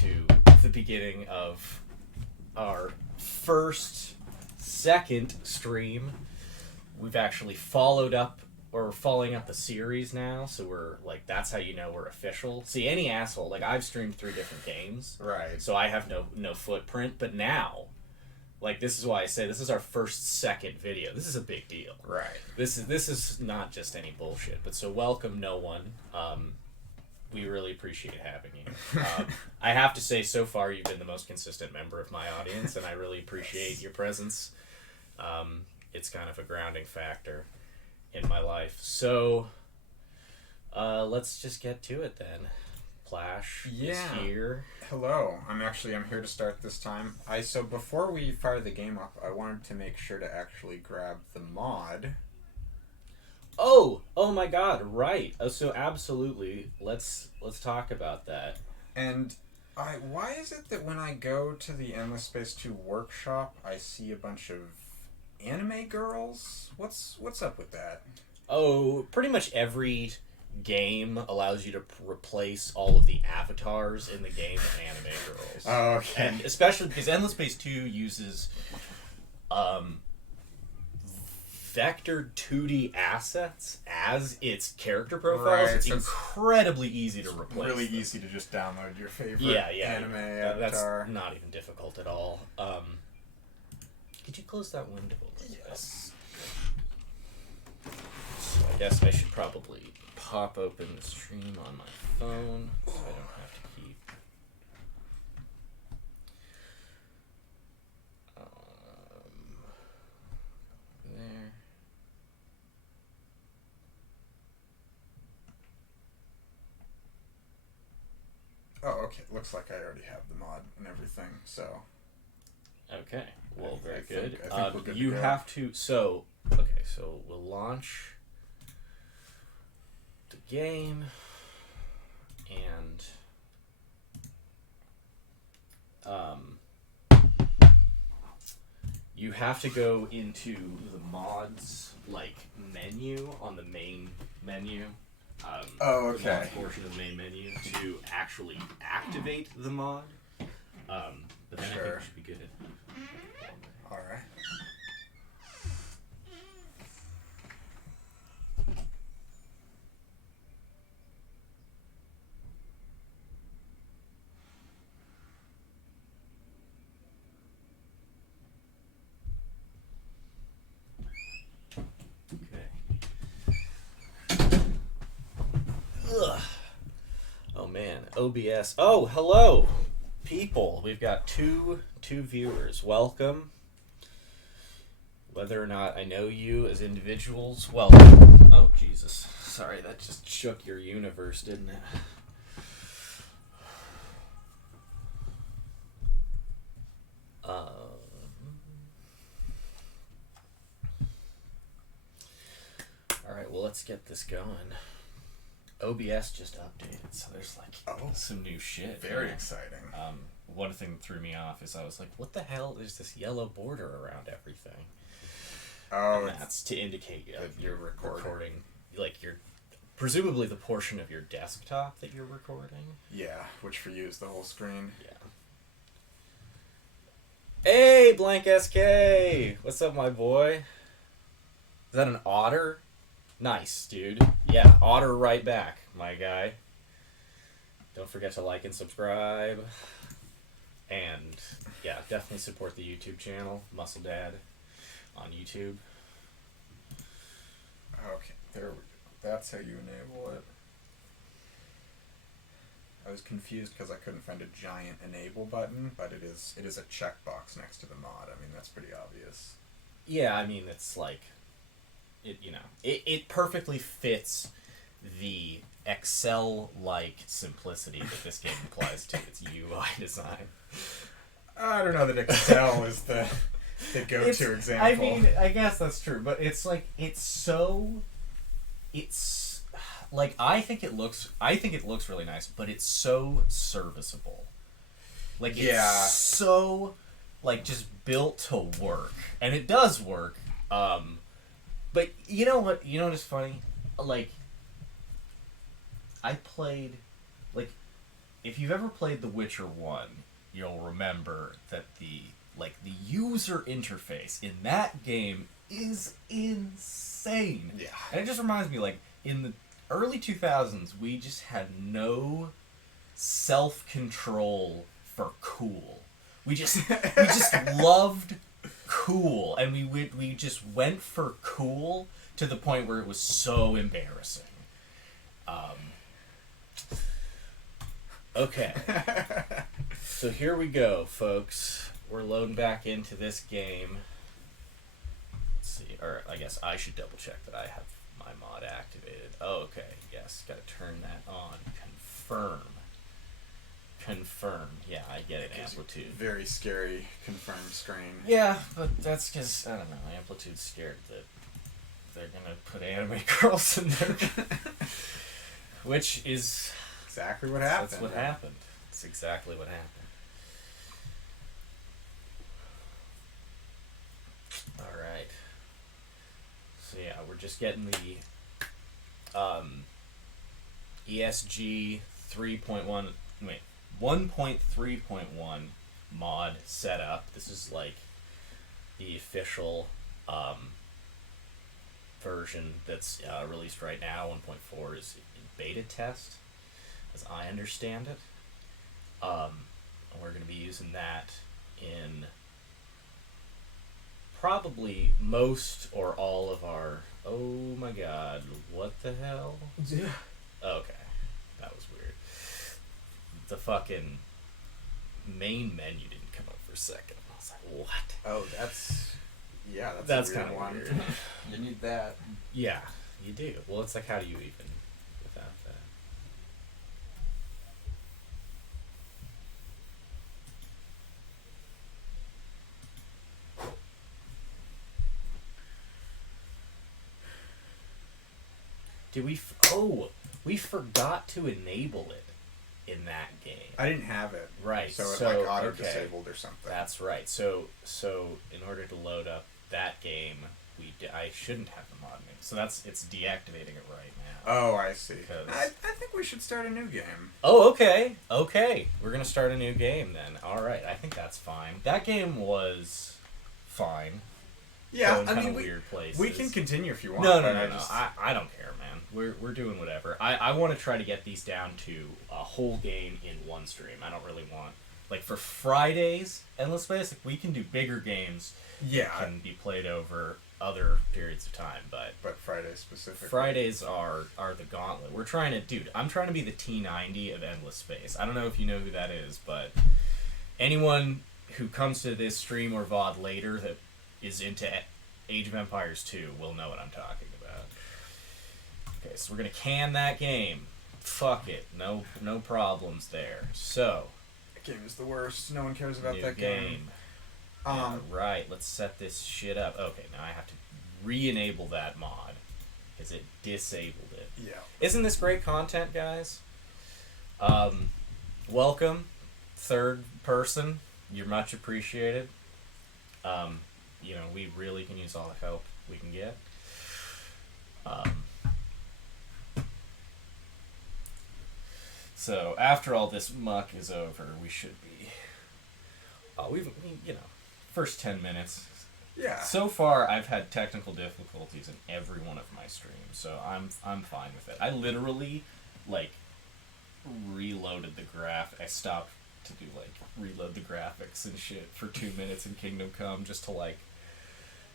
to the beginning of our second stream. We've actually following up the series now, so we're like, that's how you know we're official. See, any asshole, like, I've streamed 3 different games, right? So I have no footprint, but now, like, this is why I say this is our second video. This is a big deal, right? This is not just any bullshit. But so welcome, no one. We really appreciate having you. I have to say, so far you've been the most consistent member of my audience, and I really appreciate your presence. It's kind of a grounding factor in my life. So, let's just get to it then. Plash is here. Hello. I'm here to start this time. So before we fire the game up, I wanted to make sure to actually grab the mod. Oh my God! Right. So absolutely, let's talk about that. And why is it that when I go to the Endless Space 2 workshop, I see a bunch of anime girls? What's up with that? Oh, pretty much every game allows you to replace all of the avatars in the game with anime girls. Oh, okay. And especially because Endless Space 2 uses vector 2D assets as its character profiles. Right, it's so incredibly easy to replace. Really them. easy to just download your favorite anime That's avatar. not even difficult at all. Could you close that window a little bit? Yes. So I guess I should probably pop open the stream on my phone so I don't have to keep... there. Oh, okay. Looks like I already have the mod and everything, so... Okay, well, very good. I think we're good you to go. have to... So, okay, so we'll launch the game, and... you have to go into the mods, like, menu on the main menu. Oh, The mod okay. portion of the main menu to actually activate the mod. But then I think Sure. we should be good at... Alright. Ugh. Oh man, OBS. Oh, hello, people. We've got two viewers. Welcome. Whether or not I know you as individuals, welcome. Oh Jesus, sorry, that just shook your universe, didn't it? All right, well, let's get this going. OBS just updated, so there's like some new shit. Very exciting. One thing that threw me off is I was like, what the hell is this yellow border around everything? Oh, And that's to indicate that you're you're recording, like you're presumably the portion of your desktop that you're recording. yeah, which for you is the whole screen. Yeah. Hey, Blank SK! What's up, my boy? Is that an otter? Nice, dude. Yeah, otter right back, my guy. Don't forget to like and subscribe. And, yeah, definitely support the YouTube channel, Muscle Dad, on YouTube. Okay, there we go. That's how you enable it. I was confused because I couldn't find a giant enable button, but it is a checkbox next to the mod. I mean, that's pretty obvious. Yeah, I mean, it's like... It perfectly fits the Excel-like simplicity that this game applies to its UI design. I don't know that Excel is the go-to example. I mean, I guess that's true, but it's like I think it looks really nice, but it's so serviceable. Like it's so like just built to work, and it does work. But you know what? You know what is funny? Like I played, like if you've ever played The Witcher 1, you'll remember that the user interface in that game is insane. Yeah. And it just reminds me, like, in the early 2000s, we just had no self-control for cool. We just loved cool, and we just went for cool to the point where it was so embarrassing. Okay. So here we go, folks. We're loading back into this game. Let's see. Or I guess I should double check that I have my mod activated. Oh, okay. Yes, gotta turn that on. Confirm. Yeah, I get it. Amplitude. Very scary confirm screen. Yeah, but that's because, I don't know, Amplitude's scared that they're gonna put anime girls in there. Which is... exactly what happened. That's what happened. That's exactly what happened. Alright. So yeah, we're just getting the ESG 3.1... Wait. 1.3.1 mod setup. This is like the official version that's released right now. 1.4 is in beta test, as I understand it. And we're going to be using that in probably most or all of our... Oh my god, what the hell? Yeah. Okay, that was weird. The fucking main menu didn't come up for a second. I was like, what? Oh, that's That's a weird kind of one. weird. You need that. Yeah, you do. Well, it's like, how do you even without that? Did we... we forgot to enable it in that game. I didn't have it. Right. So it like auto-disabled or something. That's right. So in order to load up that game, I shouldn't have the mod name. So it's deactivating it right now. Oh, I see. I think we should start a new game. Oh, okay. Okay. We're going to start a new game then. All right. I think that's fine. That game was fine. Yeah, I mean, weird places. We can continue if you want. No. I don't care, man. We're doing whatever. I want to try to get these down to a whole game in one stream. I don't really want... Like, for Fridays, Endless Space, like, we can do bigger games. Yeah. That can be played over other periods of time, but Fridays specifically. Fridays are the gauntlet. We're trying to... Dude, I'm trying to be the T90 of Endless Space. I don't know if you know who that is, but anyone who comes to this stream or VOD later that is into Age of Empires 2 will know what I'm talking about. Okay, so we're gonna can that game. Fuck it. No problems there. So... That game is the worst. No one cares about new that game. Right, let's set this shit up. Okay, now I have to re-enable that mod because it disabled it. Yeah. Isn't this great content, guys? Welcome, third person. You're much appreciated. We really can use all the help we can get. So after all this muck is over, we should be. First 10 minutes. Yeah. So far, I've had technical difficulties in every one of my streams, so I'm fine with it. I literally, reloaded the I stopped to do, reload the graphics and shit for 2 minutes in Kingdom Come just to,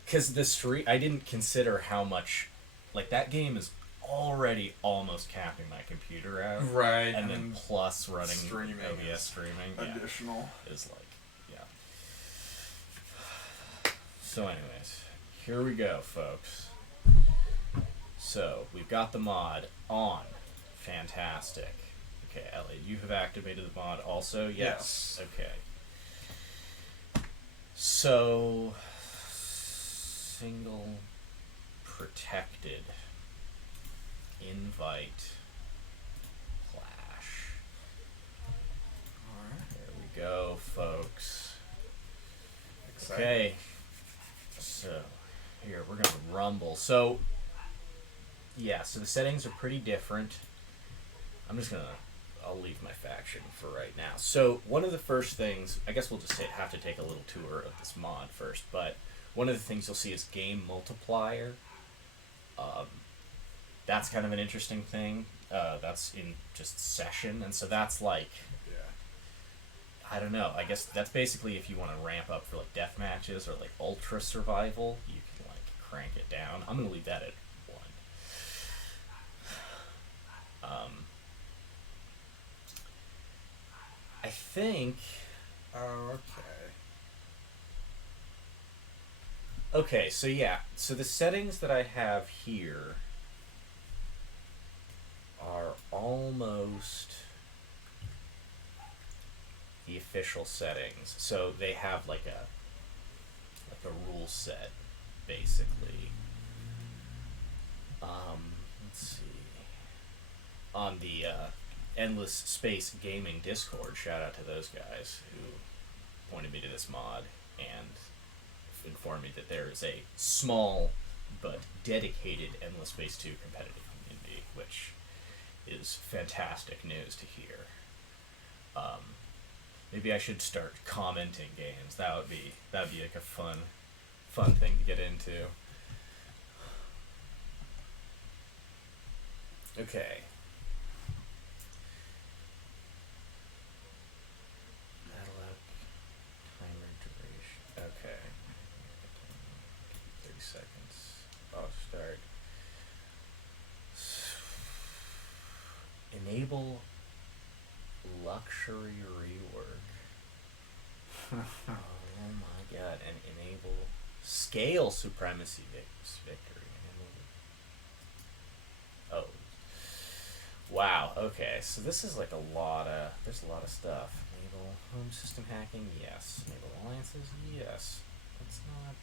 because I didn't consider how much, that game is already almost capping my computer out. Right. And then plus running streaming OBS streaming. Additional. Is So anyways, here we go, folks. So, we've got the mod on. Fantastic. Okay, Elliot, you have activated the mod also? Yes. Okay. So, single protected invite clash. Alright. There we go, folks. Exciting. Okay. So, here, we're going to rumble. So, yeah, so the settings are pretty different. I'm just going to... I'll leave my faction for right now. So one of the first things, I guess we'll just have to take a little tour of this mod first, but one of the things you'll see is game multiplier. That's kind of an interesting thing. That's in just session, and so that's like, I don't know, I guess that's basically if you want to ramp up for like death matches or like ultra survival, you can like crank it down. I'm going to leave that at 1. I think... Oh, okay. Okay, so yeah, so the settings that I have here are almost the official settings. So they have like a rule set, basically. Let's see. On the Endless Space Gaming Discord, shout out to those guys who pointed me to this mod and informed me that there is a small but dedicated Endless Space 2 competitive community, which is fantastic news to hear. Maybe I should start commenting games. That would be like a fun thing to get into. Okay. Battle out timer duration. Okay. 30 seconds. Oh, start. Enable luxury rework. Oh my god. And enable scale supremacy victory. Oh. Wow, okay. So this is like there's a lot of stuff. Enable home system hacking, yes. Enable alliances, yes. That's not...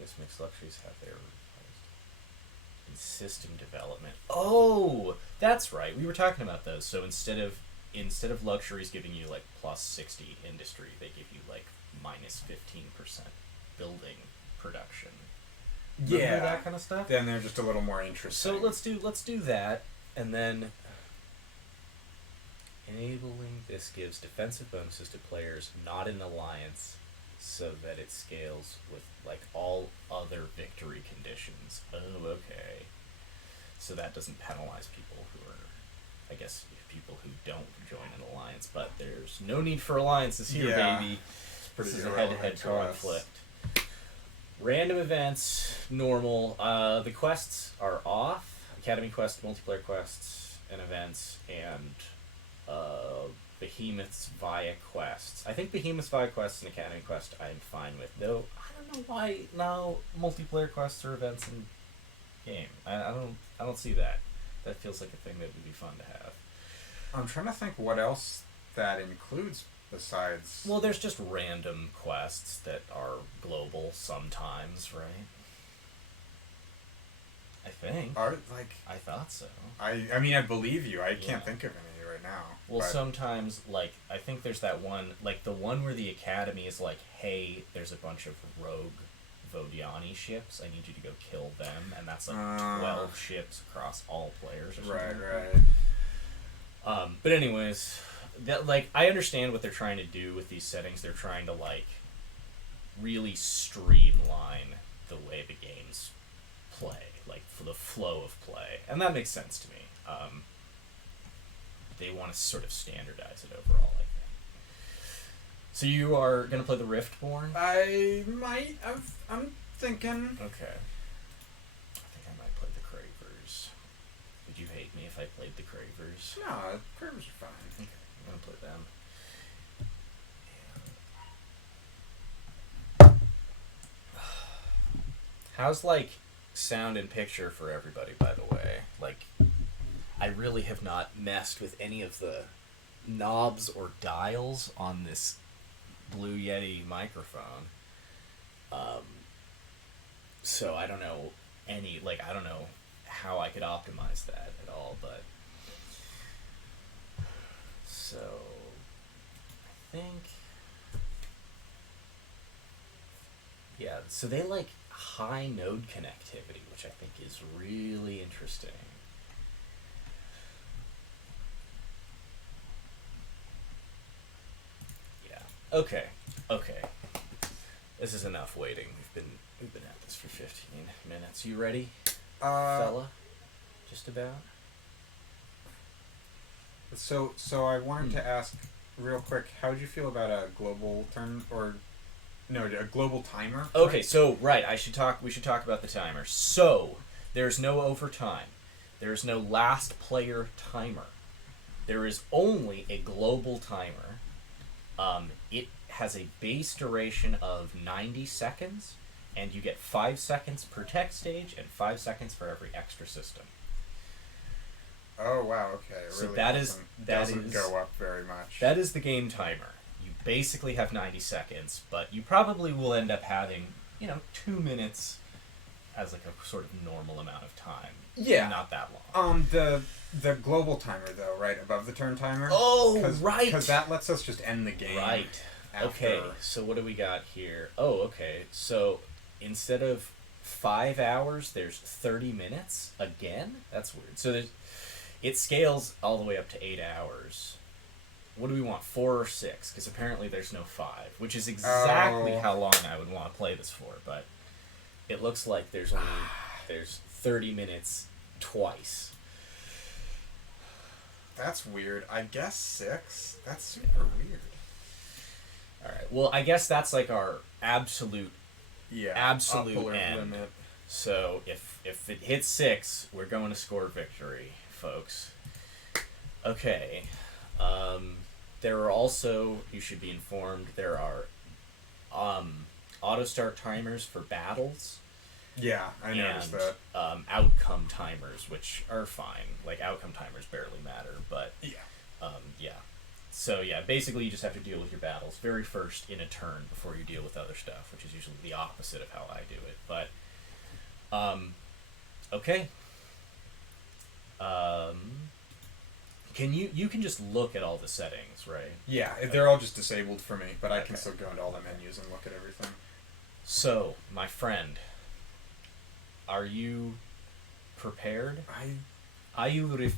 This makes luxuries have their replaced. In system development. Oh, that's right. We were talking about those. So instead of luxuries giving you like plus 60 industry, they give you like minus 15% building production. Remember that kind of stuff? Then they're just a little more interesting. So let's do that, and then enabling this gives defensive bonuses to players not in alliance, so that it scales with like all other victory conditions. Oh, okay. So that doesn't penalize people who are, I guess, people who don't join an alliance. But there's no need for alliances here, baby. This is a head-to-head conflict. Random events, normal. The quests are off. Academy quests, multiplayer quests, and events, and behemoths via quests. I think behemoths via quests and Academy quest I'm fine with. Though I don't know why now multiplayer quests or events in game. I don't see that. That feels like a thing that would be fun to have. I'm trying to think what else that includes. Besides... Well, there's just random quests that are global sometimes, right? I think. I thought so. I mean, I believe you. I can't think of any right now. Well, sometimes, like, I think there's that one, like, the one where the Academy is like, hey, there's a bunch of rogue Vodiani ships. I need you to go kill them. And that's, like, 12 ships across all players or something. Right. But anyways... That, like, I understand what they're trying to do with these settings. They're trying to, like, really streamline the way the games play, like, for the flow of play. And that makes sense to me. They want to sort of standardize it overall, I think. So you are going to play the Riftborn? I might. I'm thinking. Okay. I think I might play the Cravers. Would you hate me if I played the Cravers? No, Cravers are fine. Okay. I'm gonna play them. How's like sound and picture for everybody, by the way? Like, I really have not messed with any of the knobs or dials on this Blue Yeti microphone. So I don't know I don't know how I could optimize that at all, but so, I think, yeah, so they like high node connectivity, which I think is really interesting. Okay. This is enough waiting. We've been at this for 15 minutes. You ready, fella? Just about. So I wanted to ask real quick, how would you feel about a global a global timer? Okay, so we should talk about the timer. So, there's no overtime. There's no last player timer. There is only a global timer. It has a base duration of 90 seconds, and you get 5 seconds per tech stage and 5 seconds for every extra system. Oh wow, okay. It So really that doesn't go up very much. That is the game timer. You basically have 90 seconds, but you probably will end up having, 2 minutes as like a sort of normal amount of time. Yeah. Not that long. The global timer though, right above the turn timer. Oh, right. Because that lets us just end the game. Right. After. Okay. So what do we got here? Oh, okay. So instead of 5 hours, there's 30 minutes again. That's weird. So it scales all the way up to 8 hours. What do we want? 4 or 6? Because apparently there's no 5, which is exactly how long I would want to play this for. But it looks like there's 30 minutes twice. That's weird. I guess 6. That's super weird. All right. Well, I guess that's like our absolute upper end. limit. So if it hits 6, we're going to score victory, folks. Okay. There are also, you should be informed, there are auto start timers for battles. Yeah, I noticed that. Outcome timers, which are fine. Like, outcome timers barely matter, but yeah. So yeah, basically you just have to deal with your battles very first in a turn before you deal with other stuff, which is usually the opposite of how I do it. But okay. Can you can just look at all the settings, right? Yeah, they're all just disabled for me, but I can still go into all the menus and look at everything. So, my friend, are you prepared? Are you ready?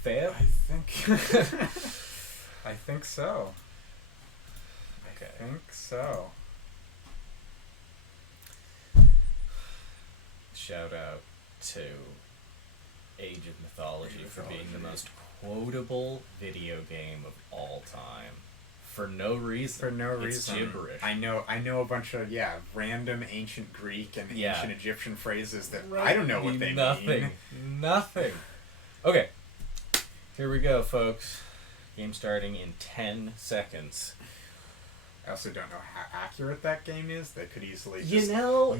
I think so. Okay. I think so. Shout out to Age of Mythology for being the most quotable video game of all time. For no reason. It's gibberish. I know a bunch of random ancient Greek and ancient Egyptian phrases that I don't know what they mean. Nothing. Okay. Here we go, folks. Game starting in 10 seconds. I also don't know how accurate that game is. They could easily just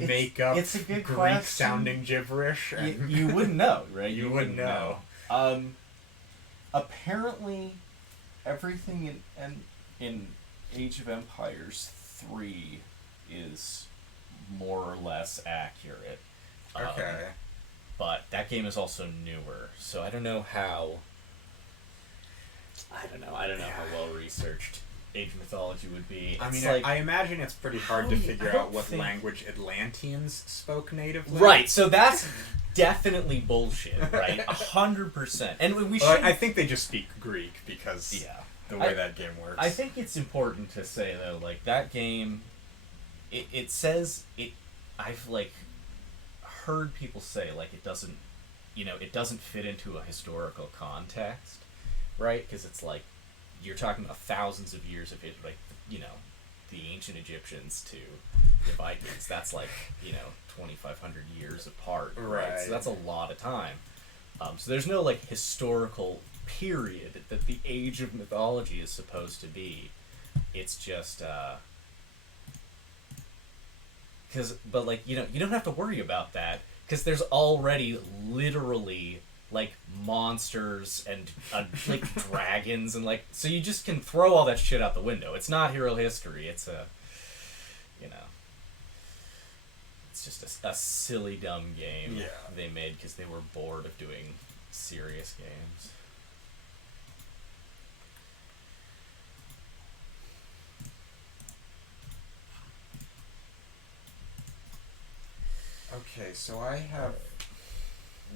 make up it's a good Greek-sounding gibberish. And you wouldn't know, right? You wouldn't know. Apparently, everything in Age of Empires 3 is more or less accurate. Okay. But that game is also newer, so I don't know how how well researched Age of Mythology would be. I mean, like, I imagine it's pretty hard to figure out what language Atlanteans spoke natively. Right, so that's definitely bullshit, right? 100%. And we should. I think they just speak Greek because the way that game works. I think it's important to say though, like that game, it says it. I've like heard people say like it doesn't fit into a historical context, right? Because it's like you're talking about thousands of years of it, like the ancient Egyptians to the Vikings. That's like 2,500 years apart, right? So that's a lot of time. So there's no like historical period that the Age of Mythology is supposed to be. It's just but like you don't have to worry about that because there's already literally like monsters and like dragons and like so you just can throw all that shit out the window. It's not hero history. It's it's just a silly dumb game they made because they were bored of doing serious games. Okay, so I have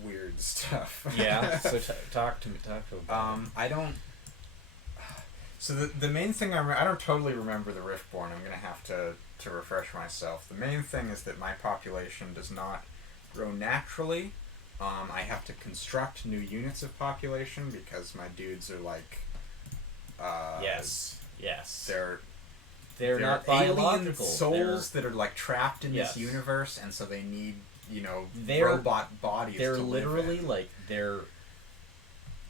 weird stuff. Yeah, so talk to me about it. I don't... So the main thing I don't totally remember the Riftborn. I'm gonna have to refresh myself. The main thing is that my population does not grow naturally. I have to construct new units of population because my dudes are like. Yes. They're not alien biological. souls that are like trapped in Yes. this universe, and so they need They're- robot bodies. They're to literally live in.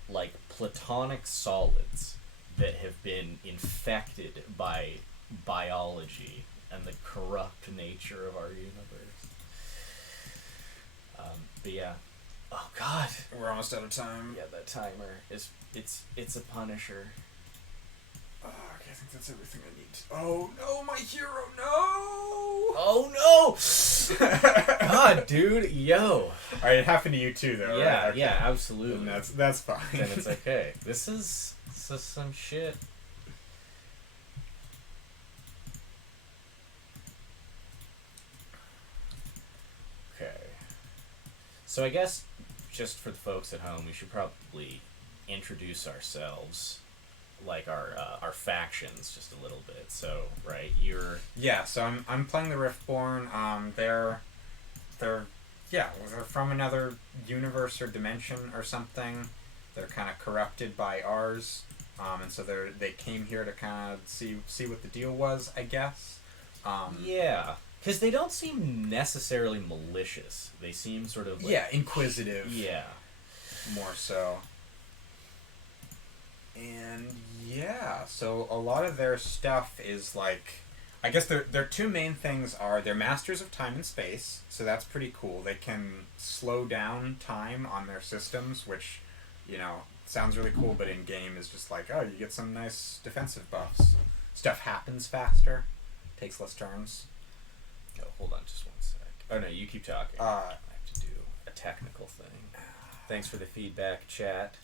like platonic solids that have been infected by biology and the corrupt nature of our universe. But yeah. Oh God. We're almost out of time. Yeah, that timer is it's a Punisher. Oh, okay, I think that's everything I need. Oh no, my hero, no! Oh no! God, dude, yo. Alright, it happened to you too, though. Yeah, right? Okay. yeah, absolutely. And that's fine. Then it's okay. This is some shit. Okay. So I guess just for the folks at home, we should probably introduce ourselves, like our factions, just a little bit. So, right, you're Yeah, so I'm playing the Riftborn. They're from another universe or dimension or something. They're kind of corrupted by ours, and so they came here to kind of see what the deal was, I guess. yeah, because they don't seem necessarily malicious. They seem sort of like, Yeah, inquisitive. yeah. More so. And yeah, so a lot of their stuff is like, I guess their two main things are they're masters of time and space, so that's pretty cool. They can slow down time on their systems, which, sounds really cool, but in game is just like, oh, you get some nice defensive buffs. Stuff happens faster, takes less turns. Oh, hold on just one sec. Oh no, you keep talking. I have to do a technical thing. Thanks for the feedback, chat.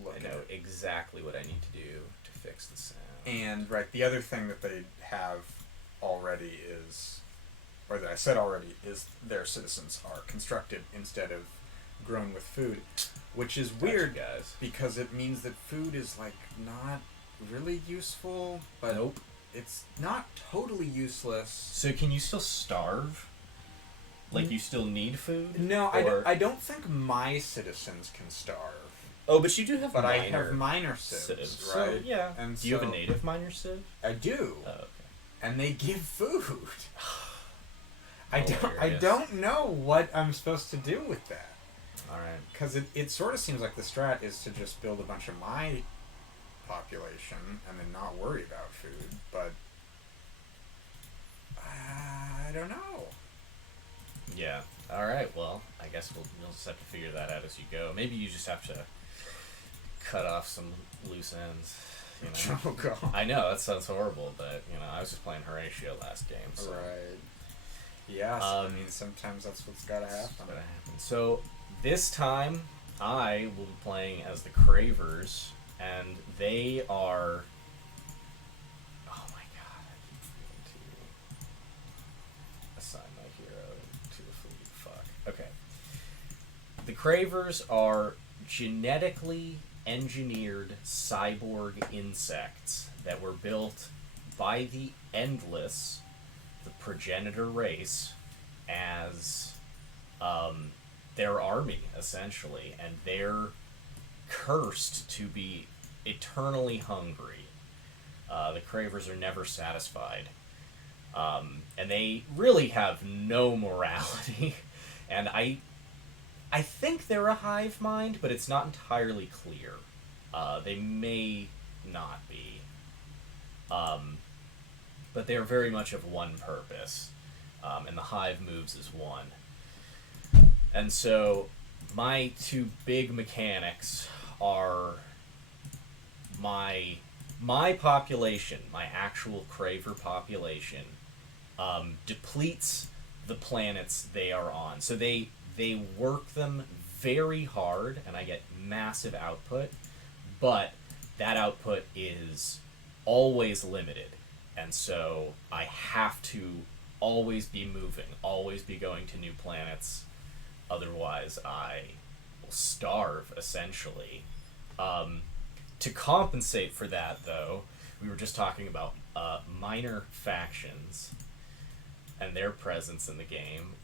I know exactly what I need to do to fix the sound. And right, the other thing that they have already is, or that I said already, is their citizens are constructed instead of grown with food, which is weird, guys, because it means that food is like not really useful, but nope, it's not totally useless. So can you still starve? Like you still need food? No, I don't think my citizens can starve. Oh, but you do have But minor I have minor civs, right? So, yeah. And do you have a native minor civ? I do. Oh, okay. And they give food. I Hilarious. don't know what I'm supposed to do with that. Alright. Because it sort of seems like the strat is to just build a bunch of my population and then not worry about food, but I don't know. Yeah. Alright, well, I guess we'll just have to figure that out as you go. Maybe you just have to cut off some loose ends. Oh, God. I know, that sounds horrible, but, I was just playing Horatio last game, so... Right. Yeah, so, sometimes that's what's gotta happen. So, this time, I will be playing as the Cravers, and they are... Oh my god, I keep forgetting to assign my hero to the fleet. Fuck. Okay. The Cravers are genetically engineered cyborg insects that were built by the Endless, the progenitor race, as their army, essentially, and they're cursed to be eternally hungry. The Cravers are never satisfied, and they really have no morality, and I think they're a hive mind, but it's not entirely clear. They may not be. But they're very much of one purpose, and the hive moves as one. And so, my two big mechanics are my population, my actual Craver population, depletes the planets they are on. So they work them very hard, and I get massive output, but that output is always limited. And so I have to always be moving, always be going to new planets. Otherwise, I will starve, essentially. To compensate for that, though, we were just talking about minor factions and their presence in the game.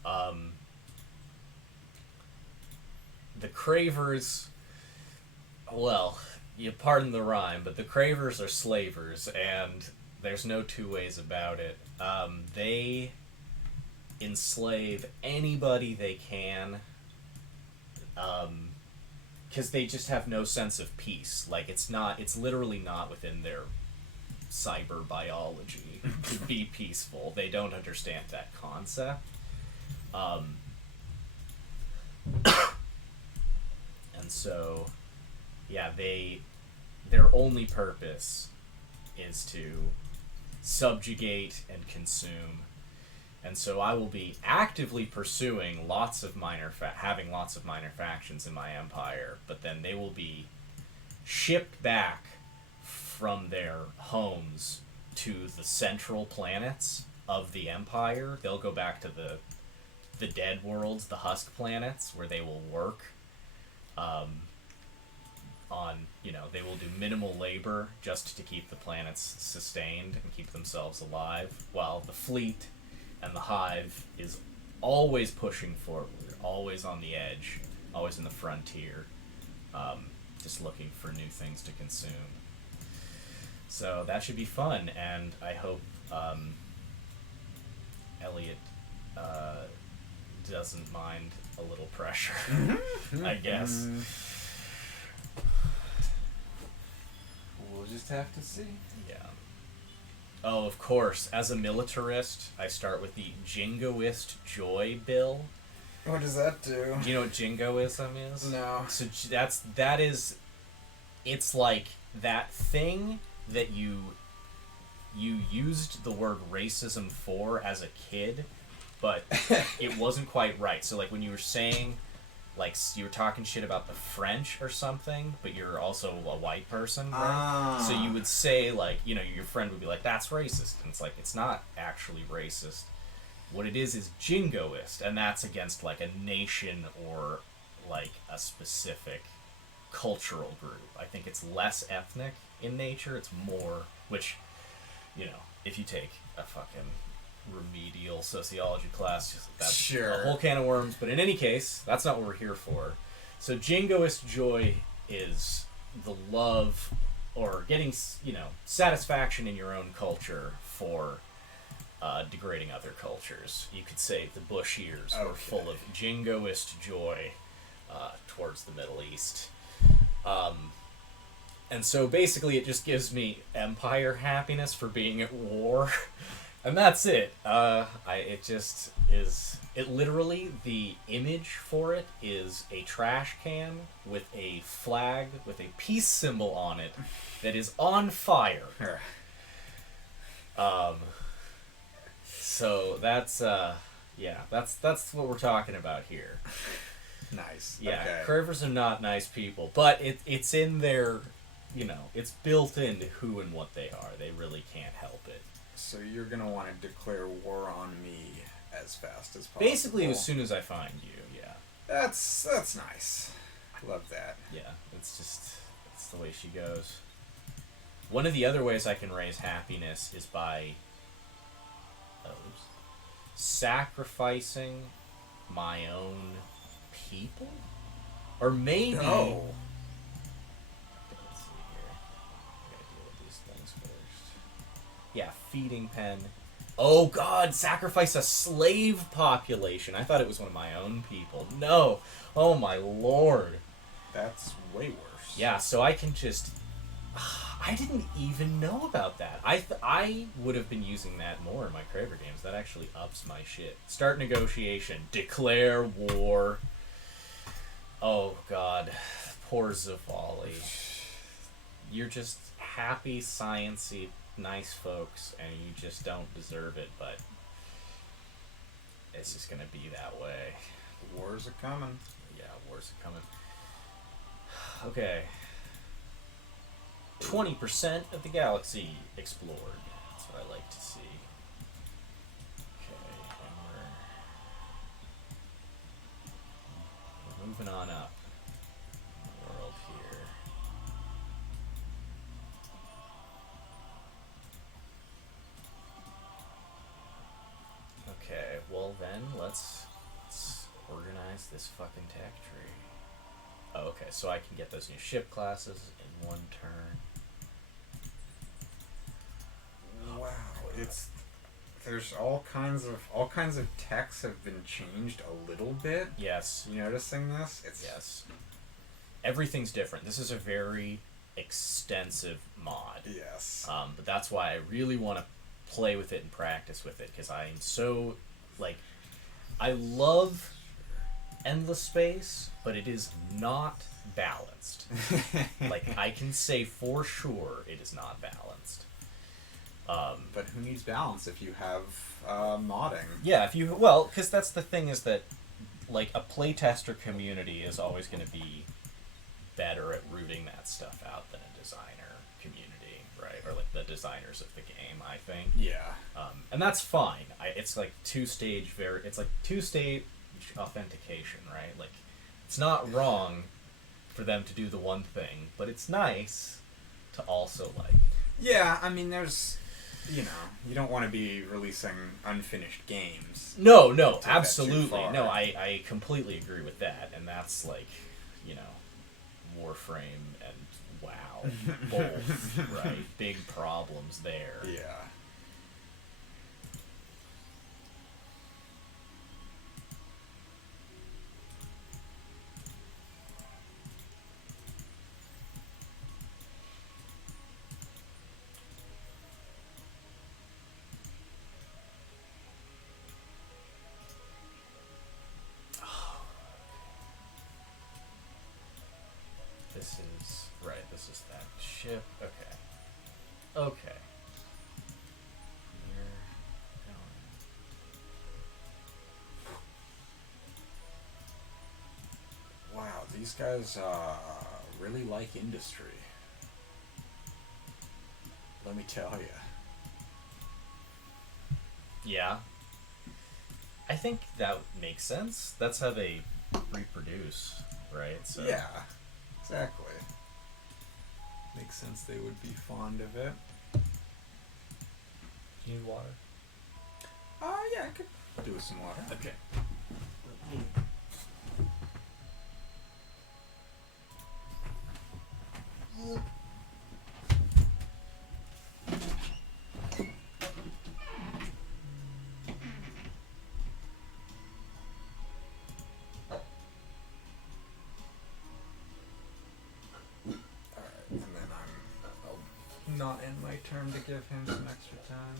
The Cravers, well, you pardon the rhyme, but the Cravers are slavers, and there's no two ways about it. They enslave anybody they can, because they just have no sense of peace. Like, it's literally not within their cyber biology to be peaceful. They don't understand that concept. And so, yeah, their only purpose is to subjugate and consume. And so I will be actively pursuing having lots of minor factions in my empire, but then they will be shipped back from their homes to the central planets of the empire. They'll go back to the dead worlds, the husk planets, where they will work they will do minimal labor just to keep the planets sustained and keep themselves alive, while the fleet and the hive is always pushing forward, always on the edge, always in the frontier, just looking for new things to consume. So that should be fun, and I hope Elliot doesn't mind a little pressure, I guess. We'll just have to see. Yeah. Oh, of course. As a militarist, I start with the Jingoist Joy Bill. What does that do? Do you know what Jingoism is? No. So it's like that thing that you used the word racism for as a kid, but it wasn't quite right. So like when you were saying, like, you were talking shit about the French or something, but you're also a white person, right? So you would say, like, your friend would be like, that's racist. And it's like, it's not actually racist. What it is jingoist, and that's against, like, a nation or, like, a specific cultural group. I think it's less ethnic in nature. It's more, which, if you take a fucking remedial sociology class, that's sure. a whole can of worms. But in any case, that's not what we're here for. So jingoist joy is the love or getting satisfaction in your own culture for degrading other cultures. You could say the Bushiers were full of jingoist joy towards the Middle East. And so basically it just gives me empire happiness for being at war. And that's it. It literally, the image for it is a trash can with a flag with a peace symbol on it that is on fire. So that's what we're talking about here. Nice. Yeah, okay. Cravers are not nice people, but it's in their, it's built into who and what they are. They really can't help it. So you're going to want to declare war on me as fast as possible. Basically, as soon as I find you, yeah. That's nice. Love that. Yeah, that's the way she goes. One of the other ways I can raise happiness is by sacrificing my own people? Or maybe... No. Let's see here. I gotta deal with these things first. Yeah, feeding pen. Oh god, sacrifice a slave population. I thought it was one of my own people. No. Oh my lord. That's way worse. Yeah, so I can just... I didn't even know about that. I would have been using that more in my Craver games. That actually ups my shit. Start negotiation. Declare war. Oh god. Poor Zavali. You're just happy, science-y, nice folks, and you just don't deserve it, but it's just gonna be that way. Wars are coming. Yeah, wars are coming. Okay. 20% of the galaxy explored. That's what I like to see. Okay, and we're moving on up in the world here. let's organize this fucking tech tree. Oh, okay, so I can get those new ship classes in one turn. Wow, there's all kinds of techs have been changed a little bit. Yes. You noticing this? Yes. Everything's different. This is a very extensive mod. Yes. But that's why I really want to play with it and practice with it, because I'm so, like, I love endless space, but it is not balanced. Like, I can say for sure it is not balanced. But who needs balance if you have modding? Yeah, because that's the thing, is that, like, a playtester community is always going to be better at rooting that stuff out than a designer community, right? Or, like, the designers of the game, I think. Yeah. And that's fine. It's like two-stage authentication, right? Like, it's not wrong for them to do the one thing, but it's nice to also, like... Yeah, I mean, there's... You know, you don't want to be releasing unfinished games. No, absolutely. No, I completely agree with that. And that's like, you know, Warframe and WoW. Both, right? Big problems there. Yeah. This is that ship. Okay. You're going. Wow, these guys really like industry. Let me tell you. Yeah. I think that makes sense. That's how they reproduce, right? So. Yeah, exactly. Makes sense they would be fond of it. Do you need water? Yeah, I could do with some water. Okay. Not end my turn to give him some extra time.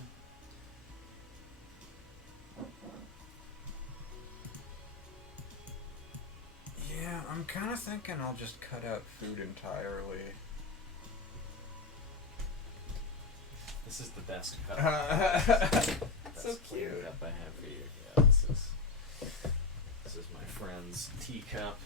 Yeah, I'm kind of thinking I'll just cut out food entirely. This is the best cup. So cute. Cup I have for you. Yeah, this is my friend's teacup.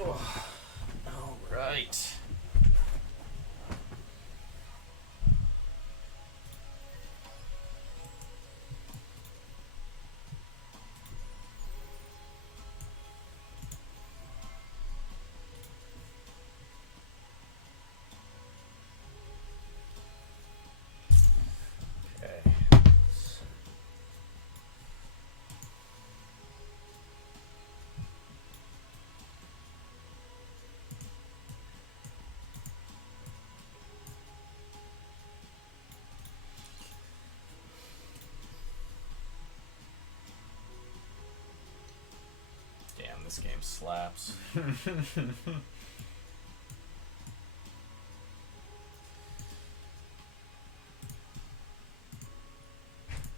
All right. Okay. Damn, this game slaps.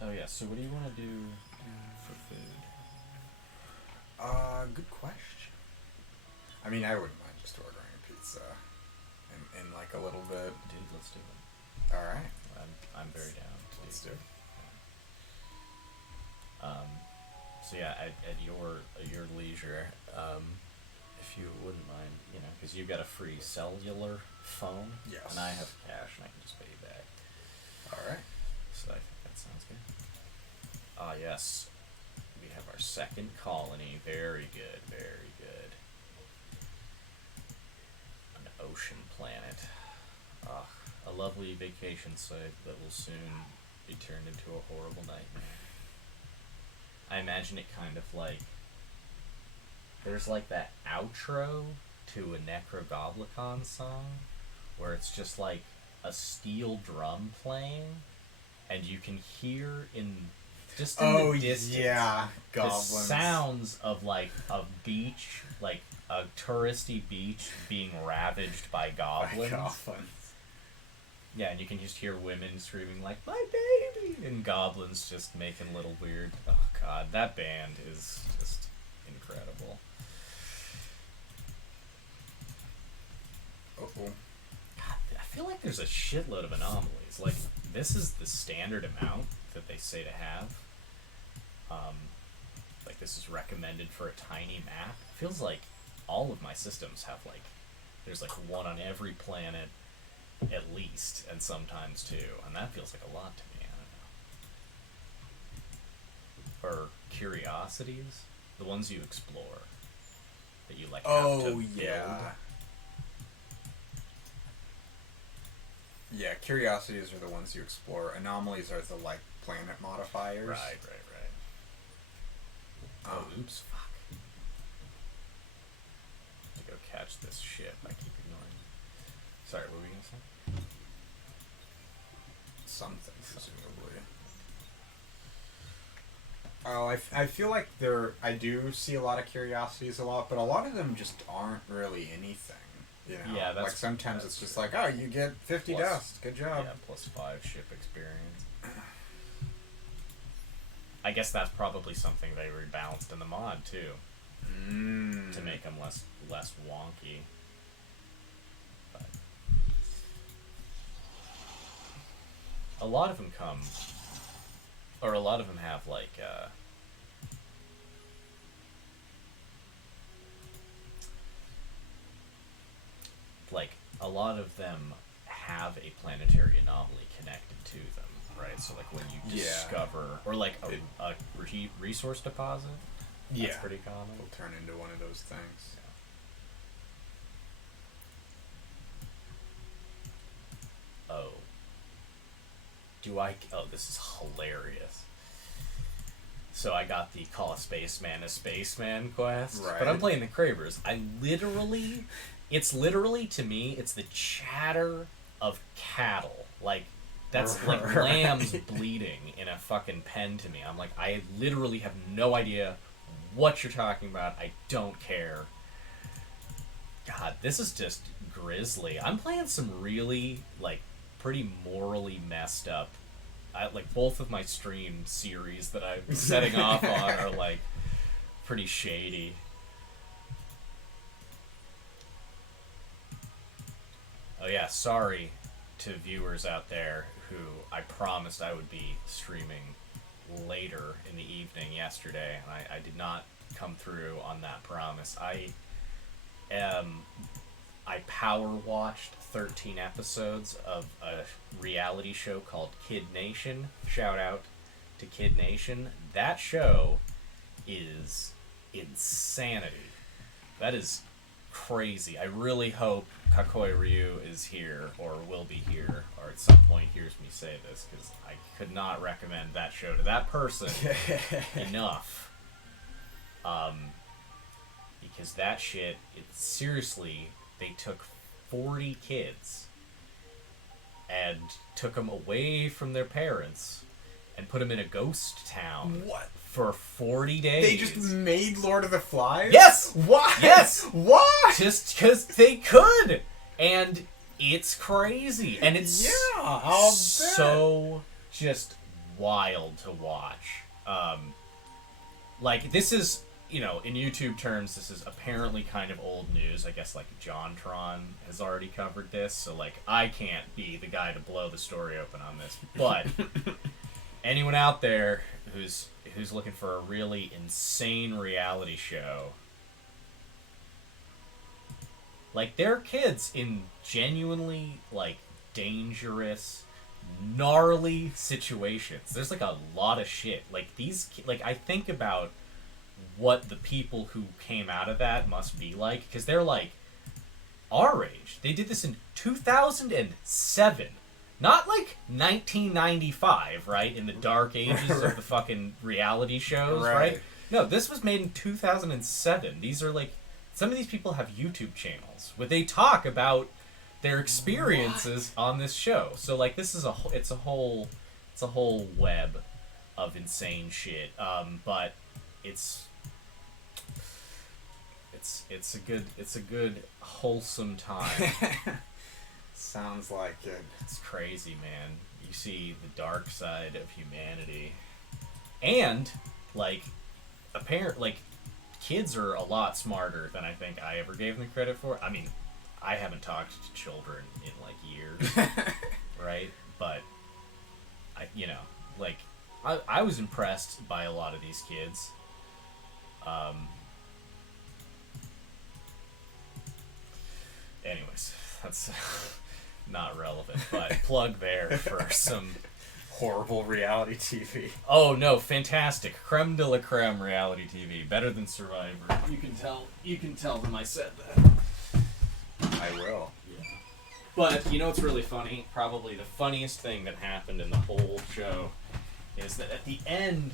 Oh yeah, so what do you want to do for food? Good question. I mean, I wouldn't mind just ordering a pizza. in like a little bit. Dude, let's do it. All right. I'm very down. Let's do it. So yeah, at your leisure, if you wouldn't mind, because you've got a free cellular phone, Yes. and I have cash, and I can just pay you back. All right. So I think that sounds good. Ah, yes, we have our second colony. Very good, very good. An ocean planet. Ah, a lovely vacation site that will soon be turned into a horrible nightmare. I imagine it kind of like, there's like that outro to a Necrogoblicon song where it's just like a steel drum playing and you can hear in the distance yeah, the goblins. sounds of like a beach, like a touristy beach being ravaged by goblins. Yeah, and you can just hear women screaming like, "My baby!" and goblins just making little weird... Oh god, that band is just incredible. Uh-oh. God, I feel like there's a shitload of anomalies. Like, this is the standard amount that they say to have. Like, this is recommended for a tiny map. It feels like all of my systems have, like... There's, like, one on every planet... at least, and sometimes two, and that feels like a lot to me. I don't know. Or curiosities, the ones you explore, that you like have to build. Yeah, curiosities are the ones you explore. Anomalies are the like planet modifiers. Right. Oh, oops, fuck. I have to go catch this ship. I keep ignoring it. Sorry, what were we gonna say? Something, presumably. Oh, I feel like I do see a lot of curiosities a lot, but a lot of them just aren't really anything. You know? Yeah, that's... Like, sometimes that's it's just true. like, oh, you get 50 Plus- dust. Good job. Yeah, +5 ship experience. I guess that's probably something they rebalanced in the mod, too. To make them less wonky. But a lot of them have like a lot of them have a planetary anomaly connected to them, right? So like when you discover, or like a resource deposit, that's pretty common. Will turn into one of those things. Oh, this is hilarious. So I got the Call a Spaceman a Spaceman quest, Right. but I'm playing the Cravers. It's literally, to me, it's the chatter of cattle. Like, that's like lambs bleeding in a fucking pen to me. I'm like, I literally have no idea what you're talking about. I don't care. God, this is just grisly. I'm playing some really, like, pretty morally messed up. Like, both of my stream series that I'm setting off on are, like, pretty shady. Oh yeah, sorry to viewers out there who I promised I would be streaming later in the evening yesterday, and I did not come through on that promise. I power watched 13 episodes of a reality show called Kid Nation. Shout out to Kid Nation. That show is insanity. That is crazy. I really hope Kakoi Ryu is here, or will be here, or at some point hears me say this, because I could not recommend that show to that person enough. Because that shit, seriously, they took 40 kids and took them away from their parents and put them in a ghost town. What? For 40 days. They just made Lord of the Flies? Yes! Why? Yes! Why? Just because they could! And it's crazy. And it's I'll so just wild to watch. Like, this is you know, in YouTube terms, this is apparently kind of old news. I guess, like, JonTron has already covered this, so, like, I can't be the guy to blow the story open on this. But anyone out there who's looking for a really insane reality show, like, there are kids in genuinely, like, dangerous, gnarly situations. There's, like, a lot of shit. Like, like, I think about what the people who came out of that must be like, because they're, like, our age. They did this in 2007. Not, like, 1995, right? In the dark ages of the fucking reality shows, right? No, this was made in 2007. These are, like, some of these people have YouTube channels where they talk about their experiences on this show. So, like, this is it's a whole web of insane shit. But it's a good wholesome time. Sounds like it. It's crazy, man. You see the dark side of humanity, and like, kids are a lot smarter than I think I ever gave them credit for. I mean, I haven't talked to children in, like, years, right? But, I was impressed by a lot of these kids. Anyways, that's not relevant, but plug there for some Horrible reality TV. Oh no, fantastic. Creme de la creme reality TV. Better than Survivor. You can tell them I said that. I will. Yeah. But you know what's really funny? Probably the funniest thing that happened in the whole show is that at the end,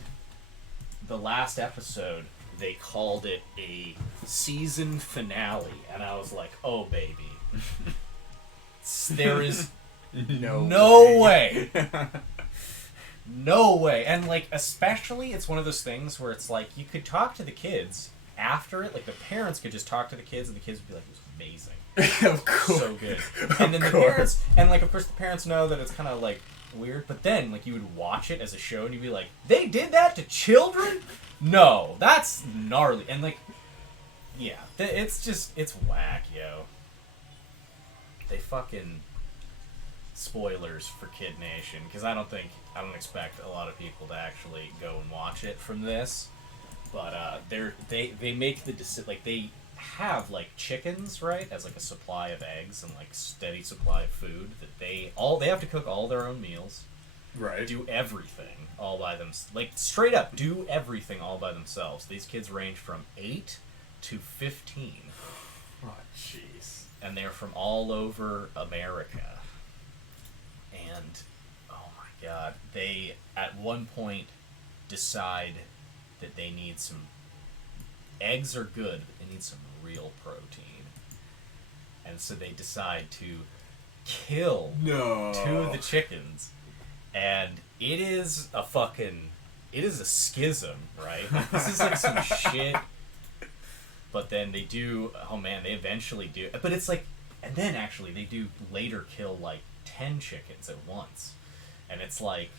the last episode, they called it a season finale, and I was like, oh baby. There is no way. No way. And, like, especially, it's one of those things where it's like, you could talk to the kids after it. Like, the parents could just talk to the kids, and the kids would be like, it was amazing. Of course. So good. And then the parents, and, like, of course, the parents know that it's kind of, like, weird. But then, like, you would watch it as a show, and you'd be like, they did that to children? No. That's gnarly. And, like, yeah. It's whack, yo. They fucking... Spoilers for Kid Nation, because I don't expect a lot of people to actually go and watch it from this, but they make the decision, like, they have, like, chickens, right, as, like, a supply of eggs and, like, steady supply of food that they have to cook all their own meals, right, do everything all by themselves, like, straight up do everything all by themselves. These kids range from 8 to 15. Oh jeez. And they're from all over America. And, oh my god, they, at one point, decide that they need some... Eggs are good, but they need some real protein. And so they decide to kill two of the chickens. And it is a schism, right? Like, this is, like, some shit. But then they do... Oh man, they eventually do... But it's like... And then, actually, they do later kill, like, 10 chickens at once, and it's like,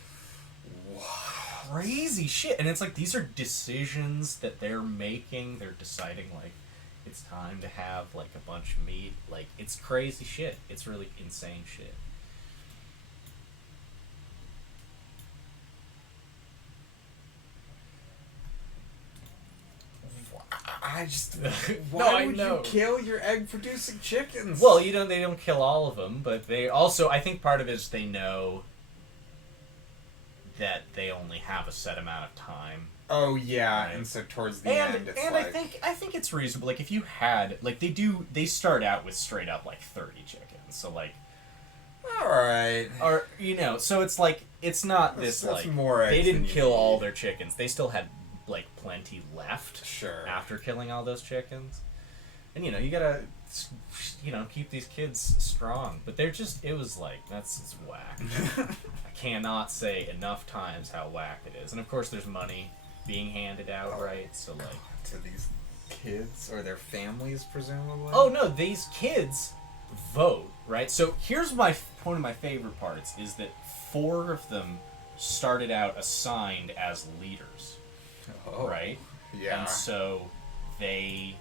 crazy shit. And it's like, these are decisions that they're making. They're deciding, like, it's time to have, like, a bunch of meat. Like, it's crazy shit. It's really insane shit. Why would you kill your egg-producing chickens? Well, they don't kill all of them, but they also, I think part of it is they know that they only have a set amount of time. Oh yeah, right? And so towards the end, it's like... I think it's reasonable. Like, if you had, like, they start out with straight up, like, 30 chickens, so, like... Alright. Or, so it's like, it's not that's like, more they didn't kill need. all their chickens. They still had, like, plenty left. Sure. After killing all those chickens. And, you gotta, keep these kids strong. But they're just, it was like, it's whack. I cannot say enough times how whack it is. And, of course, there's money being handed out, right? So, like... To these kids, or their families, presumably? Oh, no, these kids vote, right? So, here's one of my favorite parts, is that 4 of them started out assigned as leaders. Oh. Right? Yeah. And so they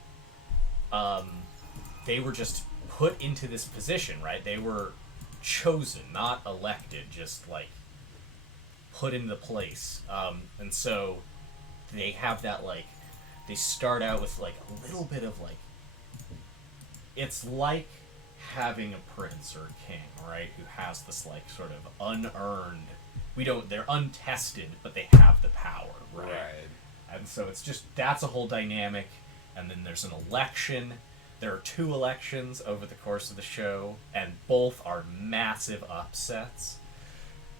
were just put into this position, right? They were chosen, not elected, just like put into place. And so they have that, like, they start out with like a little bit of like, it's like having a prince or a king, right, who has this like sort of unearned, they're untested, but they have the power, right? And so it's just, that's a whole dynamic. And then there's an election. There are 2 elections over the course of the show, and both are massive upsets.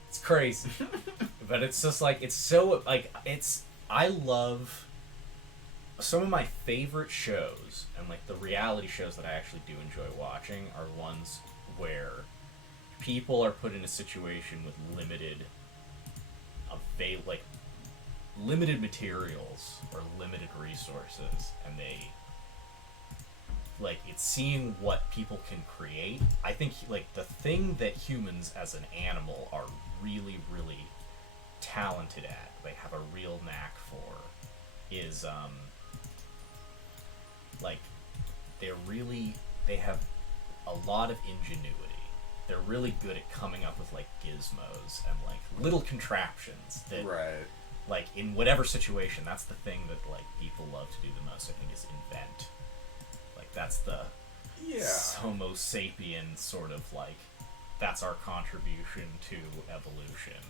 It's crazy. But it's just like, it's so, like, I love some of my favorite shows, and like the reality shows that I actually do enjoy watching are ones where people are put in a situation with limited materials or limited resources, and they, like, it's seeing what people can create. I think, like, the thing that humans as an animal are really, really talented at, they have a real knack for, is, like, they have a lot of ingenuity. They're really good at coming up with, like, gizmos and, like, little contraptions that, like, in whatever situation, that's the thing that, like, people love to do the most, I think, is invent. Like, that's the Homo sapien sort of, like, that's our contribution to evolution.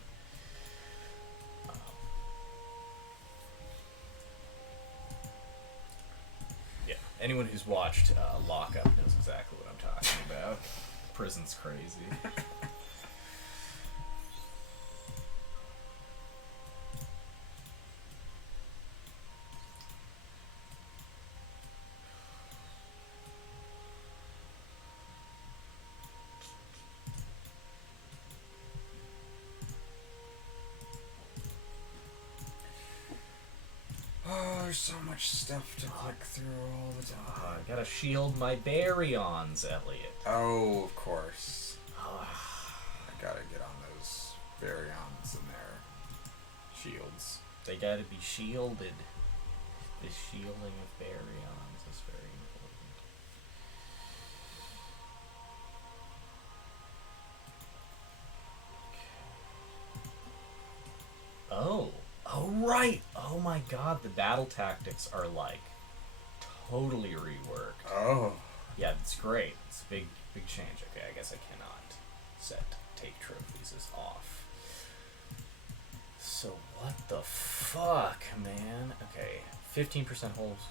Yeah, anyone who's watched Lock Up knows exactly what I'm talking about. Prison's crazy. Oh, there's so much stuff to click through all the time. I gotta shield my baryons, Elliot. Oh, of course. I gotta get on those baryons and their shields. They gotta be shielded. The shielding of baryons is very important. Oh. Oh, right! Oh my god, the battle tactics are, like, totally reworked. Oh. Yeah, it's great. It's a big change. Okay, I guess I cannot set take trophies as off. So what the fuck, man? Okay, 15% holds.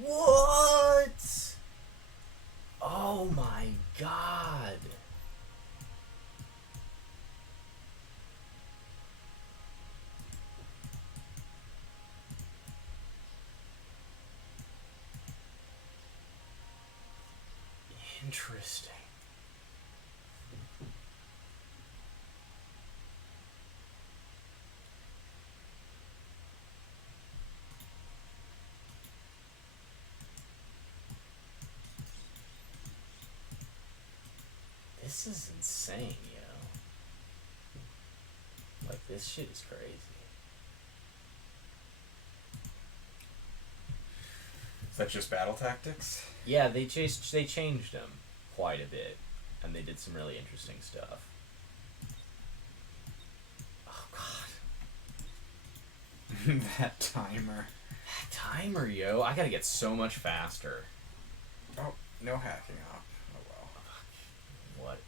What? Oh my god. Interesting. This is insane, yo. Like, this shit is crazy. Is that just battle tactics? Yeah, they changed them quite a bit, and they did some really interesting stuff. Oh god. That timer. That timer, yo. I gotta get so much faster. Oh, no hacking up. Oh well.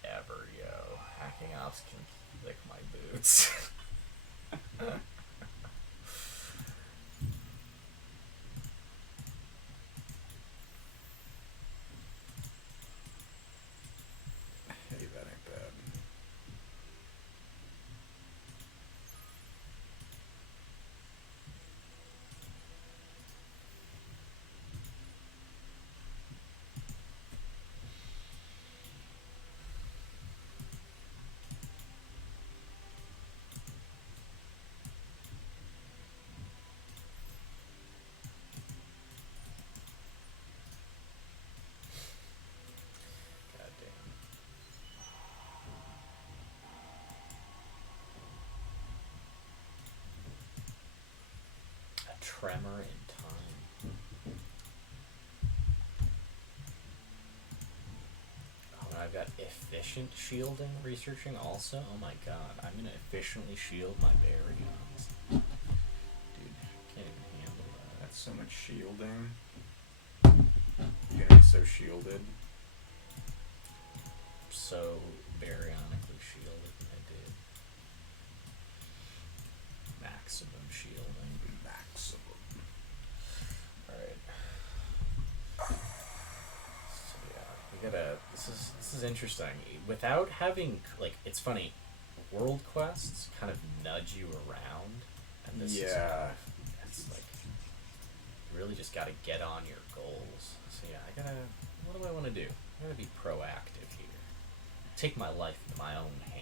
Whatever, yo. Hacking ops can lick my boots. Hey, that ain't bad. tremor in time. Oh, and I've got efficient shielding researching also. Oh my god, I'm gonna efficiently shield my baryons. Dude, can't even handle that. That's so much shielding. You're gonna be so shielded. So baryonically shielded, I did. Maximum shielding. Maximum. Alright. So yeah, we gotta. This is interesting. Without having like, it's funny. World quests kind of nudge you around, and this is kind of, it's like you really just gotta get on your goals. So yeah, I gotta. What do I want to do? I gotta be proactive here. Take my life into my own hands.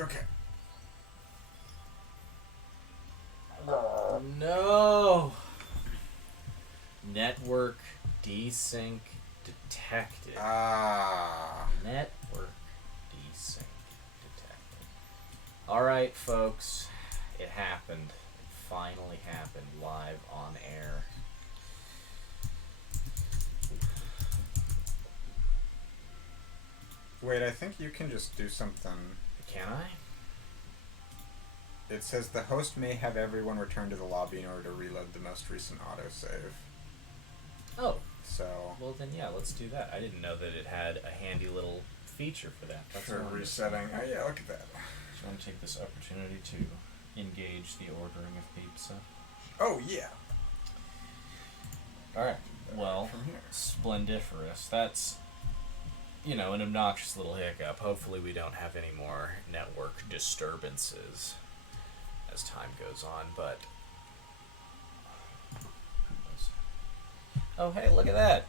Okay. No. Network desync detected. Network desync detected. Alright, folks. It happened. It finally happened live on air. Wait, I think you can just do something. Can I? It says the host may have everyone return to the lobby in order to reload the most recent autosave. Oh. So. Well then, yeah, let's do that. I didn't know that it had a handy little feature for that. That's For resetting. Oh yeah, look at that. Just want to take this opportunity to engage the ordering of pizza. Oh yeah. Alright. Well, from here. splendiferous. That's, you know, an obnoxious little hiccup. Hopefully we don't have any more network disturbances as time goes on, but... Oh, hey, look at that!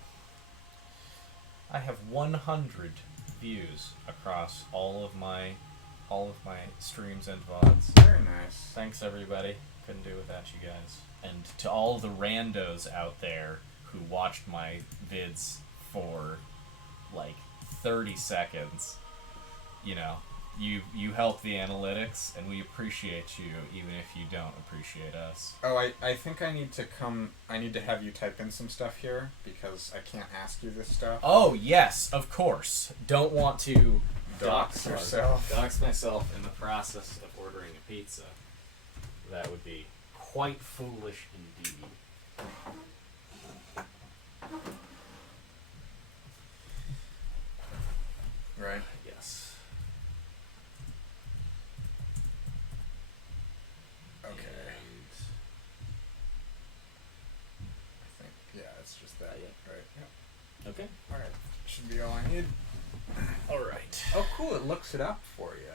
I have 100 views across all of my streams and VODs. Very nice. Thanks, everybody. Couldn't do it without you guys. And to all the randos out there who watched my vids for, like, 30 seconds, you know, you help the analytics, and we appreciate you even if you don't appreciate us. Oh, I think I need to have you type in some stuff here, because I can't ask you this stuff. Oh, yes, of course. Don't want to Dox yourself. Dox myself in the process of ordering a pizza. That would be quite foolish indeed. Right. Yes. Okay. And I think, yeah, it's just that. Yeah. Right. Yeah. okay. Alright. Should be all I need. Alright. Oh, cool. It looks it up for you.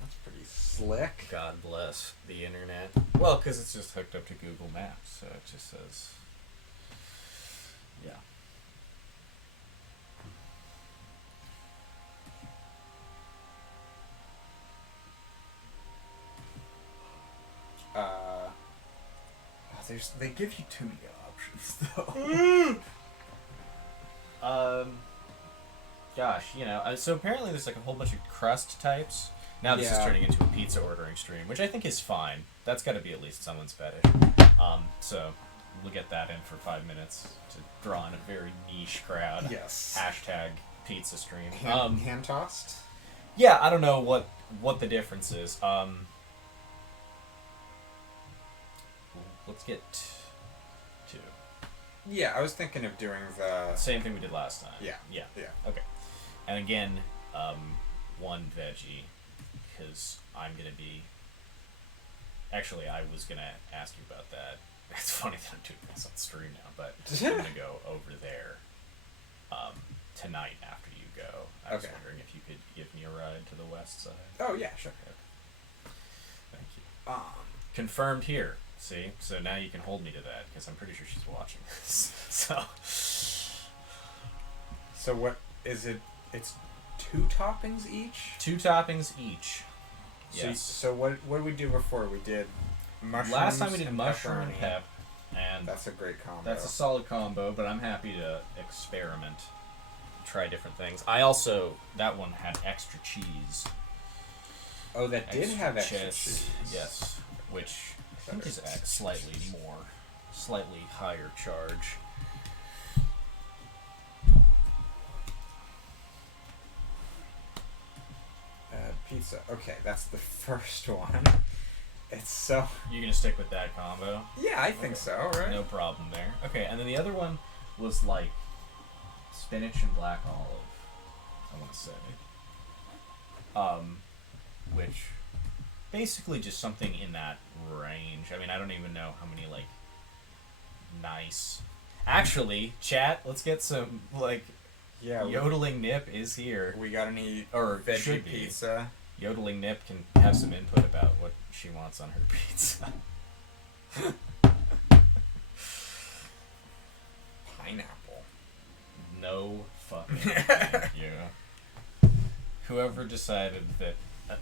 That's pretty slick. God bless the internet. Well, because it's just hooked up to Google Maps, so it just says... Yeah. They give you too many options, though. Gosh, you know, so apparently there's like a whole bunch of crust types. Now this is turning into a pizza ordering stream, which I think is fine. That's got to be at least someone's fetish. So we'll get that in for 5 minutes to draw in a very niche crowd. Yes. Hashtag pizza stream. Hand tossed? Yeah, I don't know what the difference is. Let's get to... Yeah, I was thinking of doing the... Same thing we did last time. Yeah. Yeah. Yeah. Okay. And again, one veggie, because I'm going to be... Actually, I was going to ask you about that. It's funny that I'm doing this on stream now, but I'm going to go over there tonight after you go. I was wondering if you could give me a ride to the west side. Oh, yeah, sure. Okay. Thank you. Confirmed here. See? So now you can hold me to that, because I'm pretty sure she's watching this. So... So what is it? It's 2 toppings each? 2 toppings each. So, Yes. so what did we do before? We did mushrooms. Last time we did and mushroom and pepperoni. pep, and That's a great combo. that's a solid combo, but I'm happy to experiment, try different things. I also, that one had extra cheese. Oh, that did have extra cheese. cheese. Yes, which I think is slightly higher charge. Pizza. Okay, that's the first one. It's so... You're gonna stick with that combo? Yeah, I think so, right? No problem there. Okay, and then the other one was like spinach and black olive, I want to say. Which basically just something in that range. I mean, I don't even know how many like nice. Actually, chat, let's get some like Yodeling Nip is here. We got any Or veggie should be. pizza? Yodeling Nip can have some input about what she wants on her pizza. Pineapple. No fucking thank you. Whoever decided that the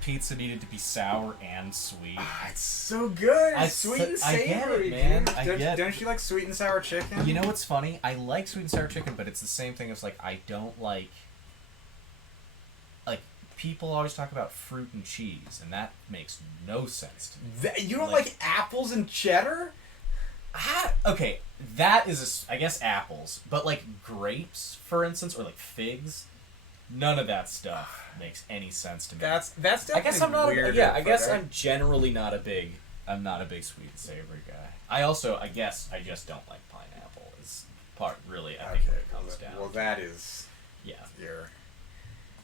pizza needed to be sour and sweet. Ah, it's so good. I Sweet and I get savory, it, man. dude. Don't you like sweet and sour chicken? You know what's funny? I like sweet and sour chicken, but it's the same thing as like I don't like people always talk about fruit and cheese, and that makes no sense to me. You don't like apples and cheddar? Okay, that is I guess apples, but like grapes, for instance, or like figs, none of that stuff makes any sense to me. That's definitely I guess I'm not. weird. I guess I'm generally not a big. I'm not a big sweet and savory guy. I just don't like pineapple. Is part really I think what it comes down. Well, that is. Yeah.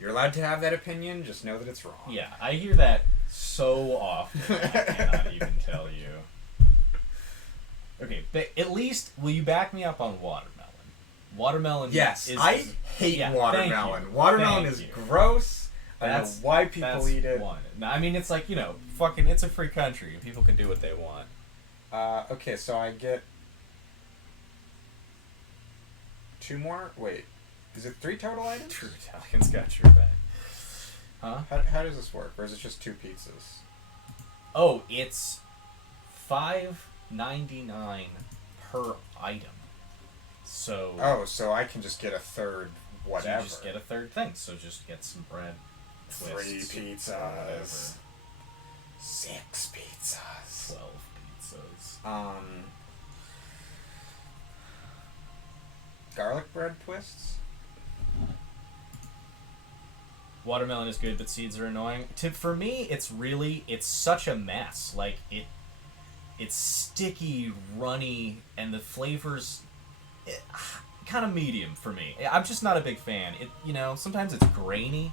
You're allowed to have that opinion. Just know that it's wrong. Yeah, I hear that so often. I cannot even tell you. Okay, but at least will you back me up on watermelon? Watermelon. Yes, is I hate watermelon. Watermelon is gross. I don't know why people eat it. I mean, it's like, fucking, it's a free country. People can do what they want. Okay, so I get 2 more? Wait, is it 3 total items? True Italians got your back. Huh? How does this work? Or is it just 2 pizzas? Oh, it's $5.99 per item. So... Oh, so I can just get a third whatever. So you just get a third thing. So just get some bread. 3 pizzas. 6 pizzas. 12 pizzas. Garlic bread twists? Watermelon is good, but seeds are annoying. For me, it's such a mess. Like, it's sticky, runny, and the flavors... kind of medium for me. I'm just not a big fan. Sometimes it's grainy.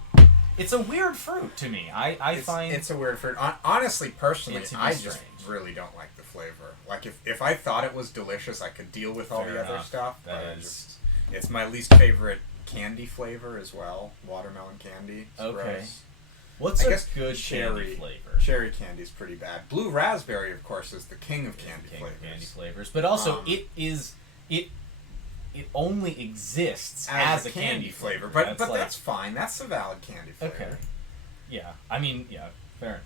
It's a weird fruit to me. I find it's a weird fruit. Honestly, personally, I strange. just really don't like the flavor. Like if I thought it was delicious, I could deal with all Fair the other enough. stuff. That But it's my least favorite candy flavor as well. Watermelon candy. It's okay. gross. What's I a guess good candy flavor? Cherry candy's pretty bad. Blue raspberry, of course, is the king of candy flavors. But also, it only exists as a candy flavor. But that's fine. That's a valid candy flavor. Okay. Yeah. I mean, yeah, fair enough.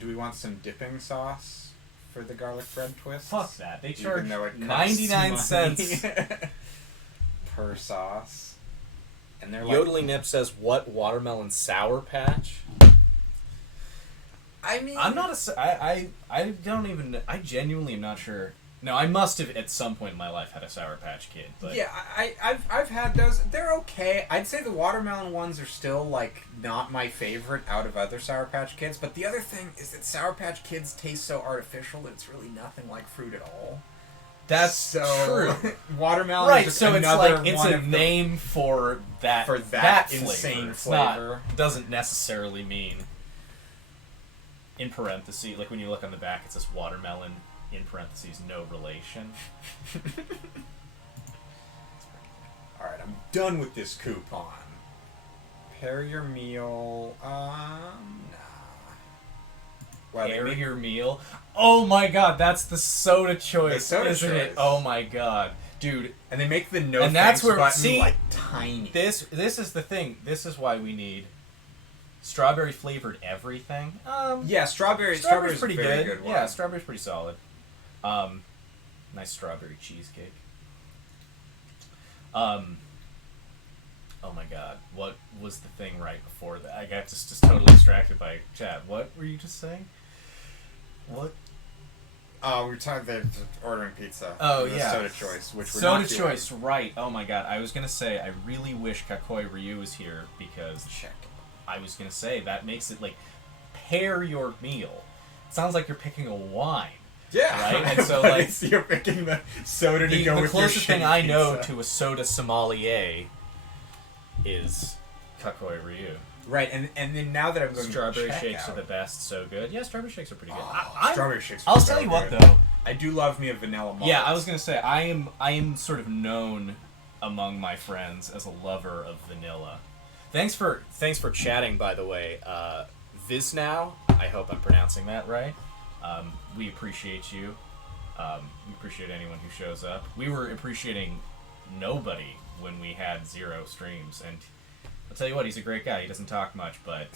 Do we want some dipping sauce for the garlic bread twist? Fuck that. They charge Even though it costs 99 money cents per sauce. And they're Yodeling Nip says, what, watermelon Sour Patch? I mean... I'm not I don't even... I genuinely am not sure... No, I must have at some point in my life had a Sour Patch Kid, but... Yeah, I've had those. They're okay. I'd say the watermelon ones are still, not my favorite out of other Sour Patch Kids, but the other thing is that Sour Patch Kids taste so artificial that it's really nothing like fruit at all. That's so true. Watermelon right, is just so it's another like, it's one a of name for that insane flavor. It doesn't necessarily mean, in parentheses, like when you look on the back, it says watermelon, in parentheses, no relation. Alright, I'm done with this coupon. Pair your meal, nah. Wow, they Air make- your meal. Oh my god, that's the soda choice, The soda isn't it? choice. Oh my god, dude. And they make the no And that's thanks where- button see, like tiny. This is the thing. This is why we need strawberry flavored everything. Yeah, strawberry's pretty very good. one. Yeah, strawberry's pretty solid. Nice strawberry cheesecake. Oh my god, what was the thing right before that? I got just totally distracted by chat. What were you just saying? What? We were talking about ordering pizza. Oh, The yeah. soda choice, which we're Soda not doing. choice, right. Oh my god, I was gonna say, I really wish Kakoi Ryu was here, because Check. I was gonna say, that makes it, like, pair your meal. It sounds like you're picking a wine. Yeah. Right? And so, But like, it's- you're picking the soda to go The with your closest thing shitty I know pizza. to a soda sommelier is Kakoi Ryu. Right, and then now that I'm going Strawberry to check shakes out, are the best, so good. Yeah, strawberry shakes are pretty good. Oh, strawberry shakes. I'll are tell so you what, good. though. I do love me a vanilla malt. Yeah, I was gonna say I am sort of known among my friends as a lover of vanilla. Thanks for chatting, by the way. Visnow, I hope I'm pronouncing that right. We appreciate you. We appreciate anyone who shows up. We were appreciating nobody when we had 0 streams, and I'll tell you what, he's a great guy. He doesn't talk much, but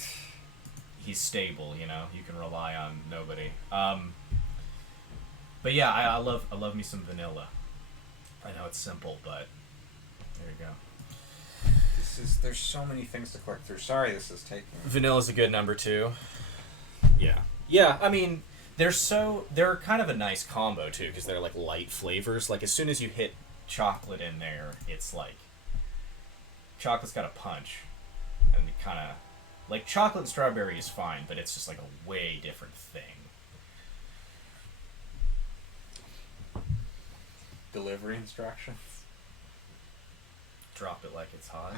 he's stable. You know, you can rely on nobody. But yeah, I love me some vanilla. I know it's simple, but there you go. There's so many things to click through. Sorry, this is taking. Vanilla's a good number 2. Yeah. Yeah, I mean, they're kind of a nice combo too, because they're like light flavors. Like as soon as you hit chocolate in there, it's like chocolate's got a punch, and kind of like chocolate and strawberry is fine, but it's just like a way different thing. Delivery instructions. Drop it like it's hot.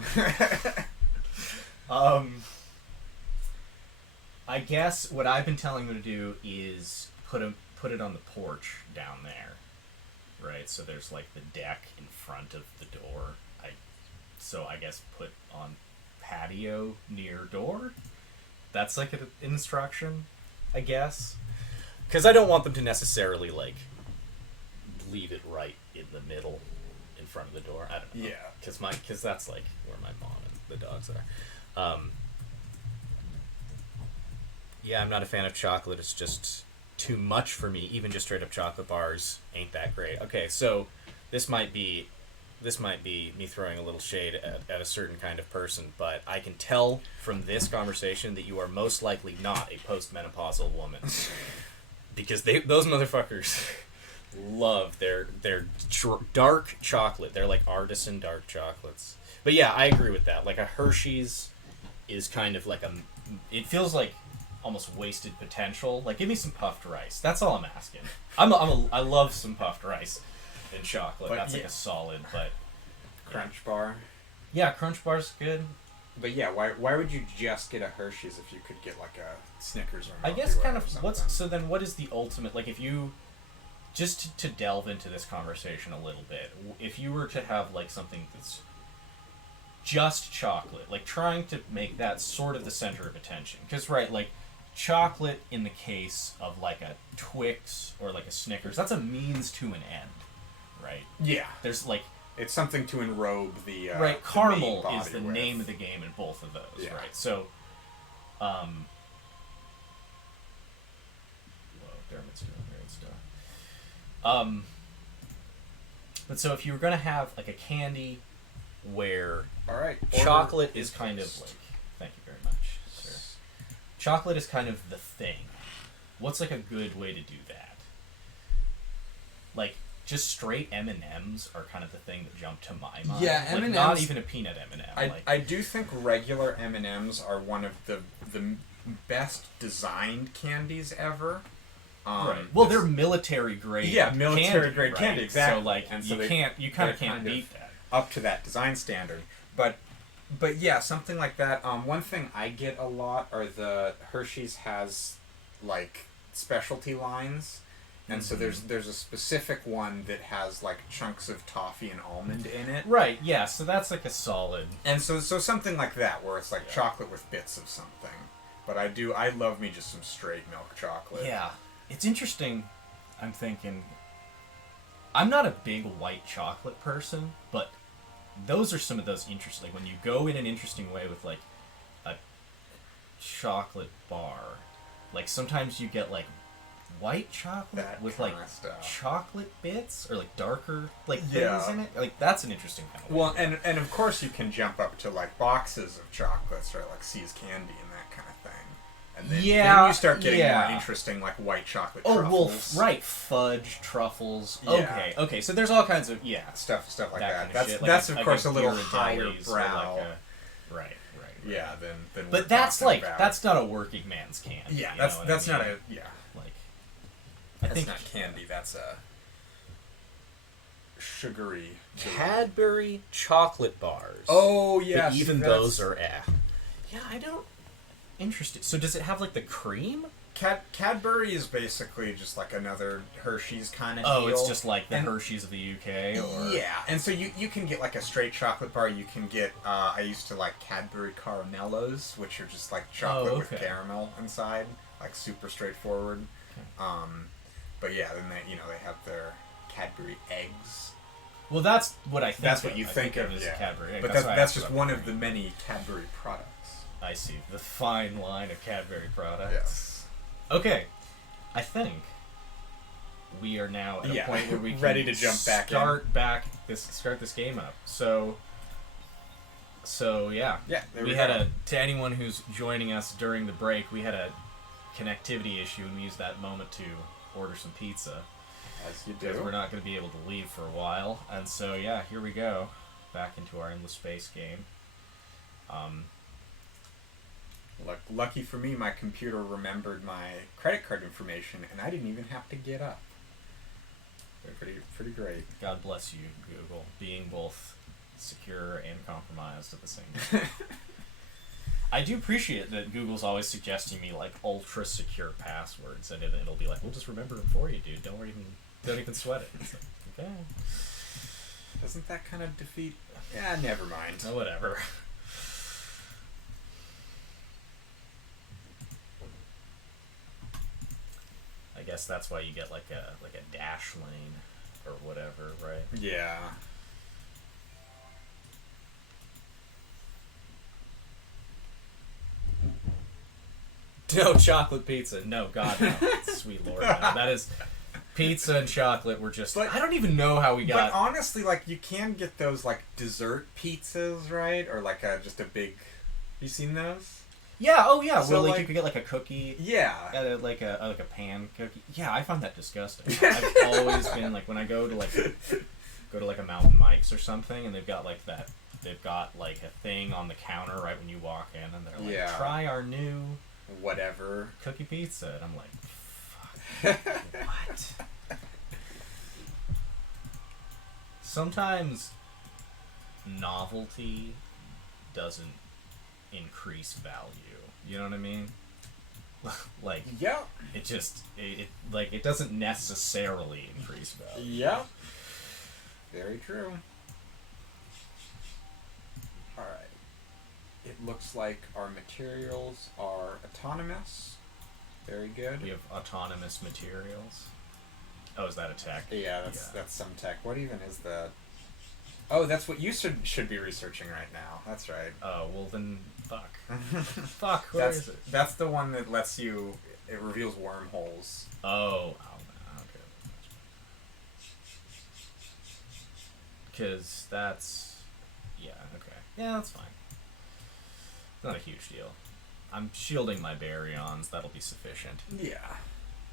I guess what I've been telling them to do is put it on the porch down there, right? So there's like the deck in front of the door. So I guess put on patio near door. That's like an instruction, I guess, because I don't want them to necessarily like leave it right in the middle, in front of the door. I don't know. Yeah. Because that's like where my mom and the dogs are. Yeah, I'm not a fan of chocolate. It's just too much for me. Even just straight up chocolate bars ain't that great. Okay, so this might be me throwing a little shade at a certain kind of person, but I can tell from this conversation that you are most likely not a postmenopausal woman, because those motherfuckers love their dark chocolate. They're like artisan dark chocolates. But yeah, I agree with that. Like a Hershey's is kind of like it feels like almost wasted potential. Like give me some puffed rice. That's all I'm asking. I love some puffed rice and chocolate. But That's like yeah. a solid, but Crunch bar. yeah, Crunch Bar's good. But yeah, why would you just get a Hershey's if you could get like a Snickers or a I Milky guess Way kind or of something? what is the ultimate, like if you just to delve into this conversation a little bit, if you were to have like something that's just chocolate, like trying to make that sort of the center of attention, because right, like chocolate in the case of like a Twix or like a Snickers, that's a means to an end, right? Yeah. There's like It's something to enrobe the right, the main caramel body is the with. name of the game in both of those, Yeah. right? So whoa, Dermot's doing weird stuff. But so if you were gonna have like a candy where All right. chocolate order is kind of placed. like, thank you very much, sir. Chocolate is kind of the thing. What's like a good way to do that? Like just straight M&Ms are kind of the thing that jump to my mind. Yeah, like, not M&Ms even a peanut M&M. I do think regular M&Ms are one of the best designed candies ever. Right. Well, they're military grade. Yeah, military grade right? candy, exactly. So like, And so you they- kind of they're can't kind of beat that. up to that design standard. But yeah, something like that. One thing I get a lot are the Hershey's has like specialty lines. And so there's a specific one that has like chunks of toffee and almond in it. Right. Yeah. So that's like a solid. And so something like that where it's like chocolate with bits of something. But I love me just some straight milk chocolate. Yeah. It's interesting, I'm thinking... I'm not a big white chocolate person, but those are some of those interesting... Like, when you go in an interesting way with, like, a chocolate bar, like, sometimes you get, like, white chocolate That with, like, stuff. chocolate bits, or, like, darker, like, Yeah. things in it. Like, that's an interesting kind of Well, and of course you can jump up to, like, boxes of chocolates, or, like, See's Candy and that kind of thing. And then, then you start getting more interesting, like, white chocolate truffles. Well, right, fudge, truffles. Yeah. Okay, so there's all kinds of, Stuff like that. Kind of That's shit. that's Like of course a little Ghirardelli's higher or brow. like right. Yeah, than But we're that's talking like about. that's not a working man's candy. Yeah, you that's know what that's I mean? not a like. That's I think not candy. That's a sugary. Cadbury chocolate bars. Oh yes, but even those are Yeah, I don't. Interesting. So does it have like the cream? Cadbury is basically just like another Hershey's kind of Oh, deal. it's just like the Hershey's of the UK, or yeah. And so you can get like a straight chocolate bar. You can get I used to like Cadbury Caramellos, which are just like chocolate with caramel inside, like super straightforward. Okay. But yeah, then they have their Cadbury eggs. Well, that's what I think. That's what you think of, as yeah. Cadbury egg. But that's just one of the many Cadbury products. I see the fine line of Cadbury products. Yes. Okay, I think we are now at a point where we can ready to jump back start this game up. So yeah. Yeah. We had to anyone who's joining us during the break, we had a connectivity issue, and we used that moment to order some pizza. As you do. Because we're not going to be able to leave for a while, and so yeah, here we go, back into our endless space game. Lucky for me, my computer remembered my credit card information, and I didn't even have to get up. Pretty great. God bless you, Google, being both secure and compromised at the same time. I do appreciate that Google's always suggesting me like ultra secure passwords, and it'll be like, we'll just remember them for you, dude. Don't even sweat it. It's like, okay. Doesn't that kind of defeat? Yeah, never mind. Oh, whatever. I guess that's why you get like a dash lane or whatever, right? Yeah. No chocolate pizza. No, God no. Sweet Lord, no. That is pizza and chocolate were just... I don't even know how we got... But honestly, like, you can get those, like, dessert pizzas, right? Or, like, just a big... You seen those? Yeah, oh yeah. So, well, like, you could get, like, a cookie. Yeah. Like a pan cookie. Yeah, I find that disgusting. I've always been, like, when I go to, like a Mountain Mike's or something, and they've got, like, they've got, like, a thing on the counter right when you walk in, and they're like, try our new... whatever. Cookie pizza. And I'm like, fuck. What? Sometimes novelty doesn't increase value. You know what I mean? Like, yeah. It just it doesn't necessarily increase value. Yeah. Very true. All right. It looks like our materials are autonomous. Very good. We have autonomous materials. Oh, is that a tech? Yeah, that's some tech. What even is that? Oh, that's what you should be researching right now. That's right. Oh, well then, fuck. Fuck, where is it? That's the one that lets you... It reveals wormholes. Oh, okay. Because that's... Yeah, okay. Yeah, that's fine. Not a huge deal. I'm shielding my baryons. That'll be sufficient. Yeah.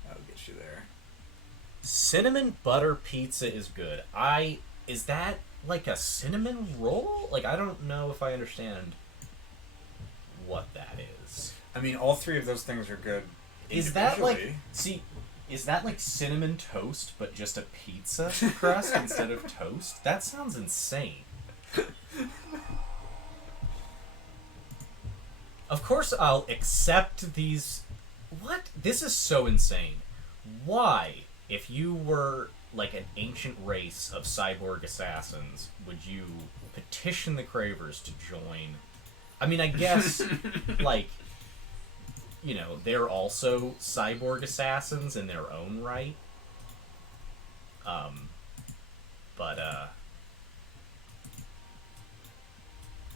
That'll get you there. Cinnamon butter pizza is good. Is that like a cinnamon roll? Like, I don't know if I understand what that is. I mean, all three of those things are good. Is that like... See, is that like cinnamon toast, but just a pizza crust instead of toast? That sounds insane. Of course I'll accept these... What? This is so insane. Why, if you were like an ancient race of cyborg assassins, would you petition the Cravers to join? I mean, I guess, like, you know, they're also cyborg assassins in their own right. But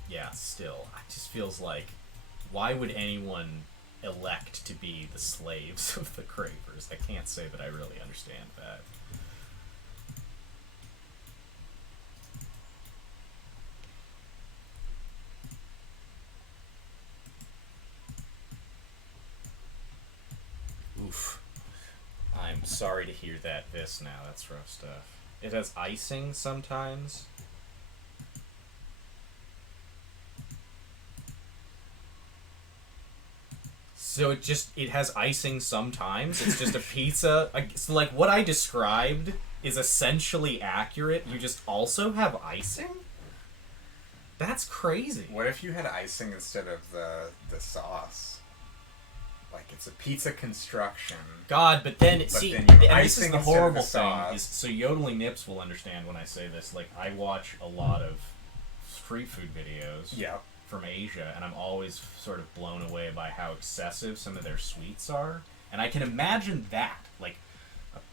yeah, still, it just feels like, why would anyone elect to be the slaves of the cravers? I can't say that I really understand that. Oof. I'm sorry to hear that, Vis, now. That's rough stuff. It has icing sometimes. So it has icing sometimes. It's just a pizza. So like what I described is essentially accurate. You just also have icing? That's crazy. What if you had icing instead of the sauce? Like it's a pizza construction. God, but then But see, then you have and this is icing the instead of horrible the thing. sauce. Is so yodeling nips will understand when I say this. Like I watch a lot of street food videos. Yeah. From Asia, and I'm always sort of blown away by how excessive some of their sweets are. And I can imagine that. Like,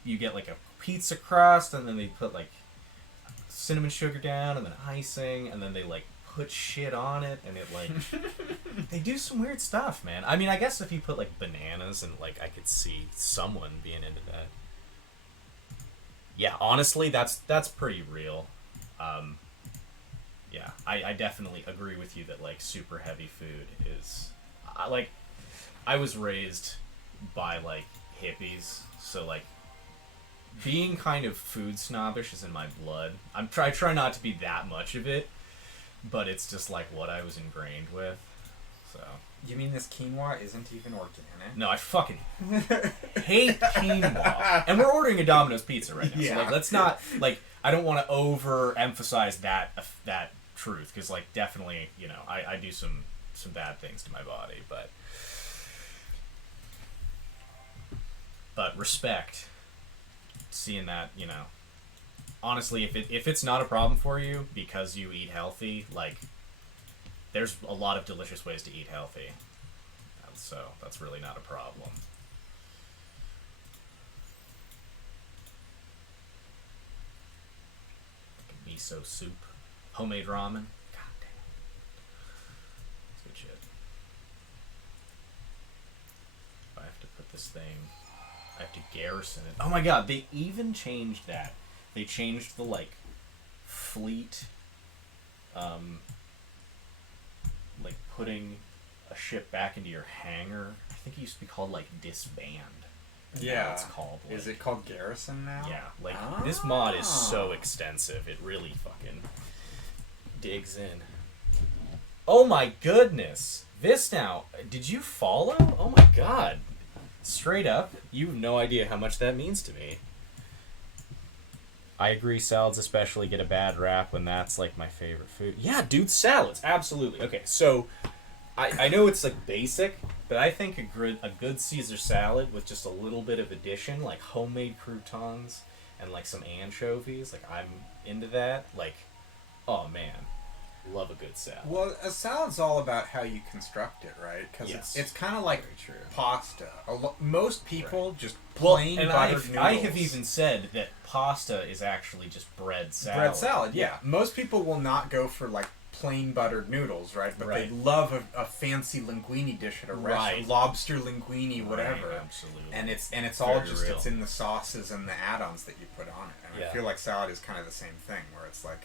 you get like a pizza crust, and then they put like cinnamon sugar down, and then icing, and then they like put shit on it, and it like they do some weird stuff, man. I mean, I guess if you put like bananas, and like I could see someone being into that. Yeah, honestly, that's pretty real. Yeah, I definitely agree with you that, like, super heavy food is... I was raised by, like, hippies, so, like, being kind of food snobbish is in my blood. I try not to be that much of it, but it's just, like, what I was ingrained with, so... You mean this quinoa isn't even organic? No, I fucking hate quinoa. And we're ordering a Domino's pizza right now, Yeah. so, like, let's not... Like, I don't want to overemphasize that truth, because like definitely, you know, I do some bad things to my body, but respect seeing that, you know, honestly, if it's not a problem for you because you eat healthy, like there's a lot of delicious ways to eat healthy, and so that's really not a problem. Like a miso soup. Homemade ramen. God damn. That's good shit. I have to put this thing... I have to garrison it. Oh my god, they even changed that. They changed the, like, fleet... like, putting a ship back into your hangar. I think it used to be called, like, disband. And now Yeah. it's called, like... Is it called Garrison now? Yeah, like, this mod is so extensive. It really fucking... digs in. Oh my goodness! This now, did you follow? Oh my god. Straight up, you have no idea how much that means to me. I agree, salads especially get a bad rap when that's like my favorite food. Yeah, dude, salads, absolutely. Okay, so I know it's like basic, but I think a good Caesar salad with just a little bit of addition, like homemade croutons and like some anchovies, like I'm into that. Like, oh man, love a good salad. Well, a salad's all about how you construct it, right? Because Yes. it's kind of like Very true. pasta. Most people Right. just Well, plain and buttered noodles. I have even said that pasta is actually just bread salad. bread salad. Yeah, most people will not go for like plain buttered noodles, right? But they love a fancy linguine dish at a restaurant, Right. lobster linguine, whatever. Right, absolutely. And it's all Very just real. it's in the sauces and the add-ons that you put on it. And Yeah. I feel like salad is kind of the same thing, where it's like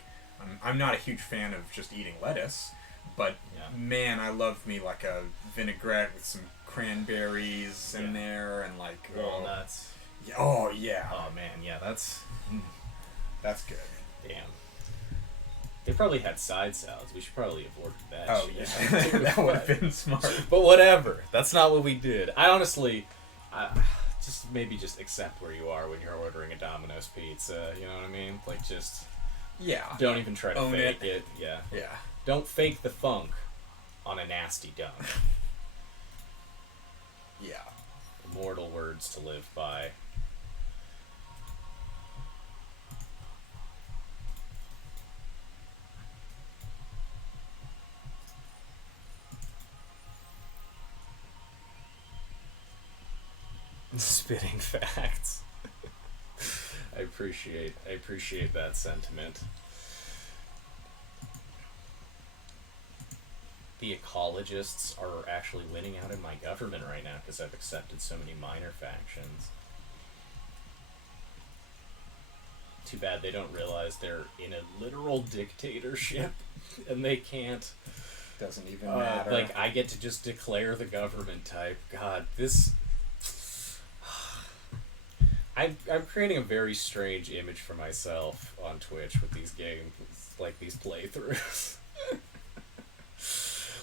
I'm not a huge fan of just eating lettuce, but Yeah. man, I love me like a vinaigrette with some cranberries in Yeah. there and like walnuts. oh yeah, Oh man, yeah, that's that's good. damn. They probably had side salads. We should probably have ordered that. Oh shit. yeah, that would have been smart. But whatever. That's not what we did. I honestly, just accept where you are when you're ordering a Domino's pizza. You know what I mean? Like just Yeah, don't even try to Own fake it. it. Yeah. yeah. Don't fake the funk on a nasty dunk. Yeah. Immortal words to live by. Spitting facts. I appreciate that sentiment. The ecologists are actually winning out in my government right now because I've accepted so many minor factions. Too bad they don't realize they're in a literal dictatorship and they can't. Doesn't even matter. Like, I get to just declare the government type. God, this... I'm creating a very strange image for myself on Twitch with these games, like these playthroughs.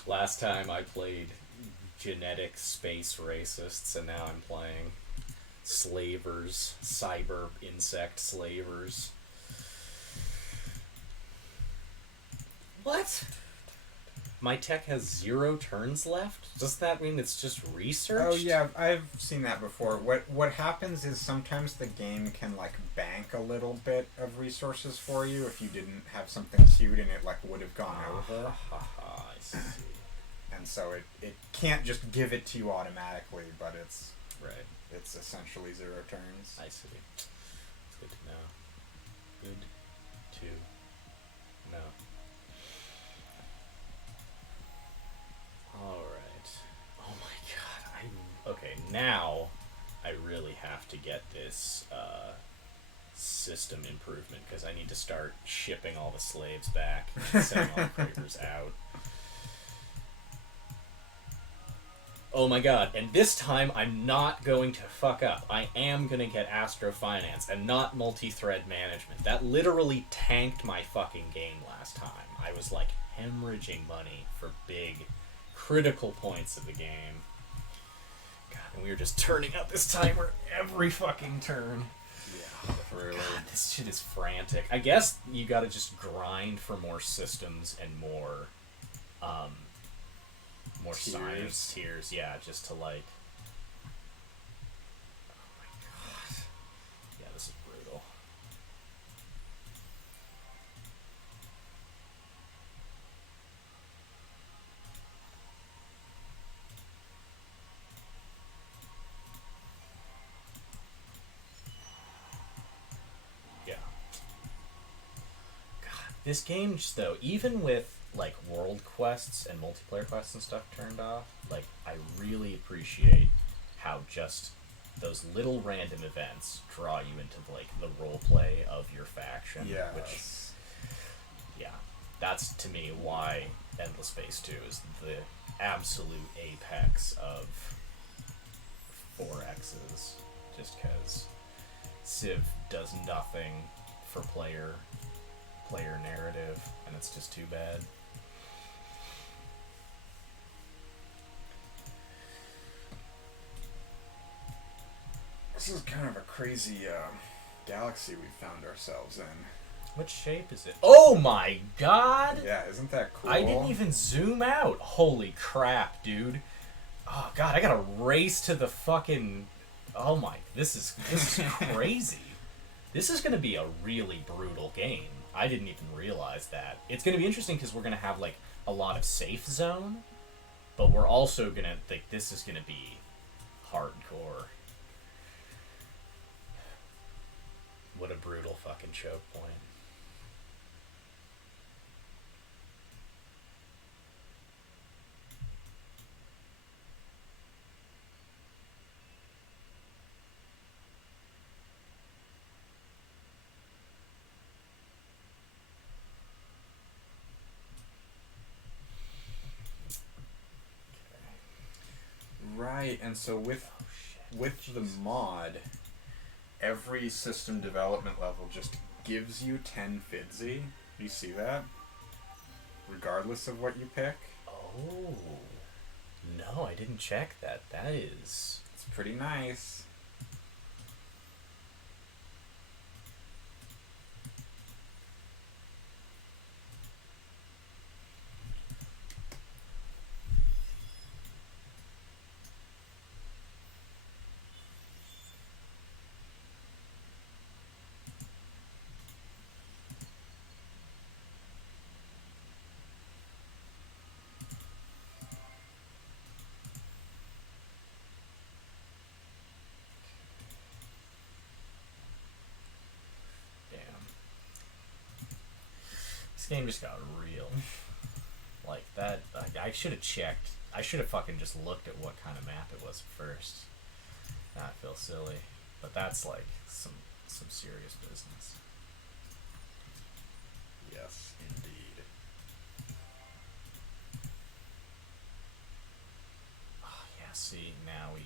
Last time I played genetic space racists, and now I'm playing slavers, cyber insect slavers. What? My tech has 0 turns left? Does that mean it's just research? Oh yeah, I've seen that before. What happens is sometimes the game can like bank a little bit of resources for you if you didn't have something queued and it like would have gone over. I see. And so it can't just give it to you automatically, but it's Right. It's essentially 0 turns. I see. It's good to know. Good to know. Alright. Oh my god. Okay, now I really have to get this system improvement because I need to start shipping all the slaves back and sending all the cravers out. Oh my god, and this time I'm not going to fuck up. I am going to get Astrofinance and not multi-thread management. That literally tanked my fucking game last time. I was like hemorrhaging money for big, critical points of the game. God, and we were just turning up this timer every fucking turn. Yeah, really. God, this shit is frantic. I guess you gotta just grind for more systems and more science tiers, yeah, just to like... Oh my god. Yeah, this is brutal. Yeah. God, this game just, though, even with like world quests and multiplayer quests and stuff turned off, like I really appreciate how just those little random events draw you into like the role play of your faction. Yes. Which, yeah, that's to me why Endless Space 2 is the absolute apex of 4X's. Just because Civ does nothing for player narrative, and it's just too bad. This is kind of a crazy galaxy we found ourselves in. What shape is it? Oh my god! Yeah, isn't that cool? I didn't even zoom out. Holy crap, dude. Oh god, I gotta race to the fucking... Oh my, this is crazy. This is gonna be a really brutal game. I didn't even realize that. It's gonna be interesting because we're gonna have like a lot of safe zone, but we're also gonna think this is gonna be hardcore. What a brutal fucking choke point. Right, and so with the mod, every system development level just gives you 10 Fidzy. You see that? Regardless of what you pick. Oh. No, I didn't check that. That is... It's pretty nice. game just got real. Like that, I should have checked. I should have fucking just looked at what kind of map it was first. Now I feel silly, but that's like some serious business. Yes, indeed. Oh yeah, see, now we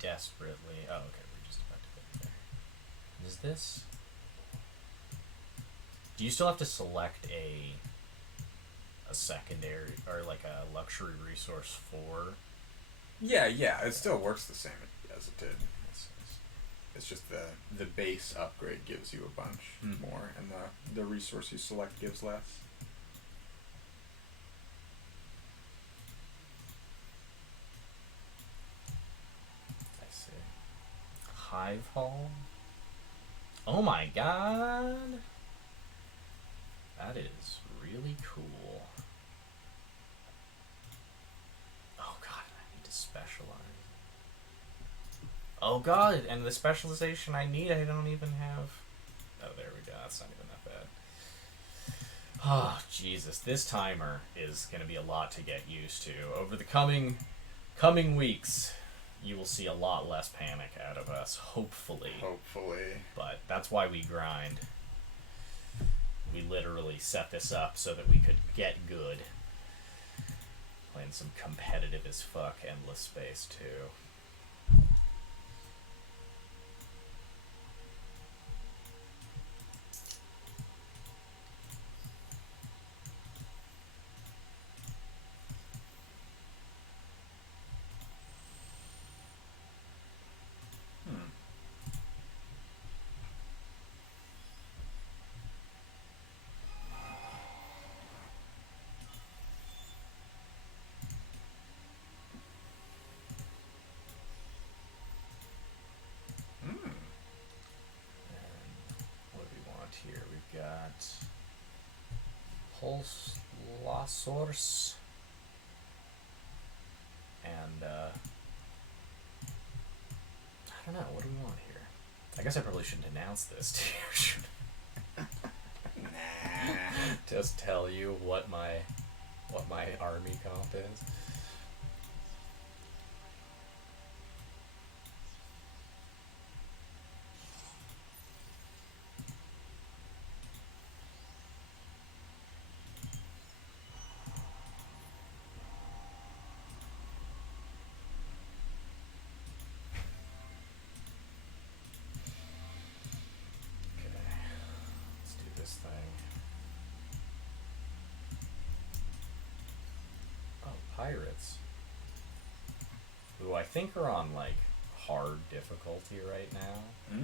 desperately... Oh, okay, we're just about to get there. Is this... Do you still have to select a secondary, or like a luxury resource for... Yeah, it still works the same as it did. It's just the base upgrade gives you a bunch more, and the resource you select gives less. I see. Hive Hall? Oh my god! That is really cool. Oh god, I need to specialize. Oh god, and the specialization I need, I don't even have... Oh, there we go. That's not even that bad. Oh, Jesus. This timer is going to be a lot to get used to. Over the coming weeks, you will see a lot less panic out of us, hopefully. Hopefully. But that's why we grind. We literally set this up so that we could get good. Playing some competitive as fuck endless space, too. Here we've got Pulse La Source and I don't know, what do we want here? I guess I probably shouldn't announce this to you. Nah. Just tell you what my army comp is. Pirates, who I think are on like hard difficulty right now.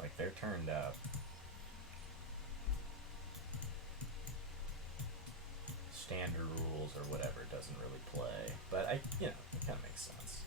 Like they're turned up. Standard rules or whatever doesn't really play, but it kind of makes sense.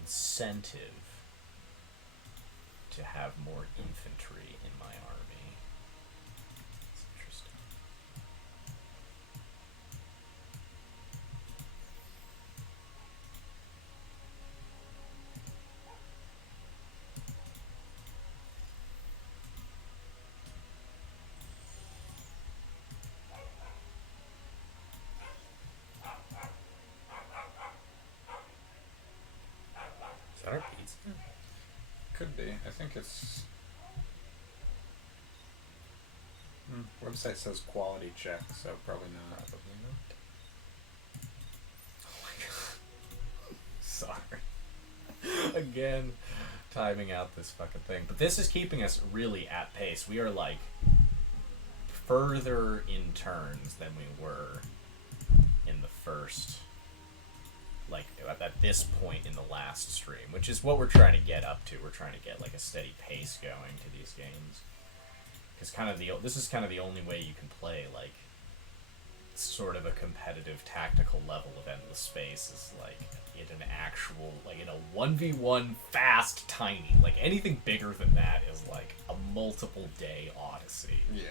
Incentive to have more infantry in my army. That's interesting. Is that our pizza? Could be. I think it's... Website says quality check, so probably not. Probably not. Oh my god. Sorry. Again, timing out this fucking thing. But this is keeping us really at pace. We are like further in turns than we were in the first, like at this point in the last stream, which is what we're trying to get up to. We're trying to get like a steady pace going to these games, because this is kind of the only way you can play like sort of a competitive tactical level of Endless Space is like in an actual, like in a 1v1 fast tiny, like anything bigger than that is like a multiple day odyssey. Yeah.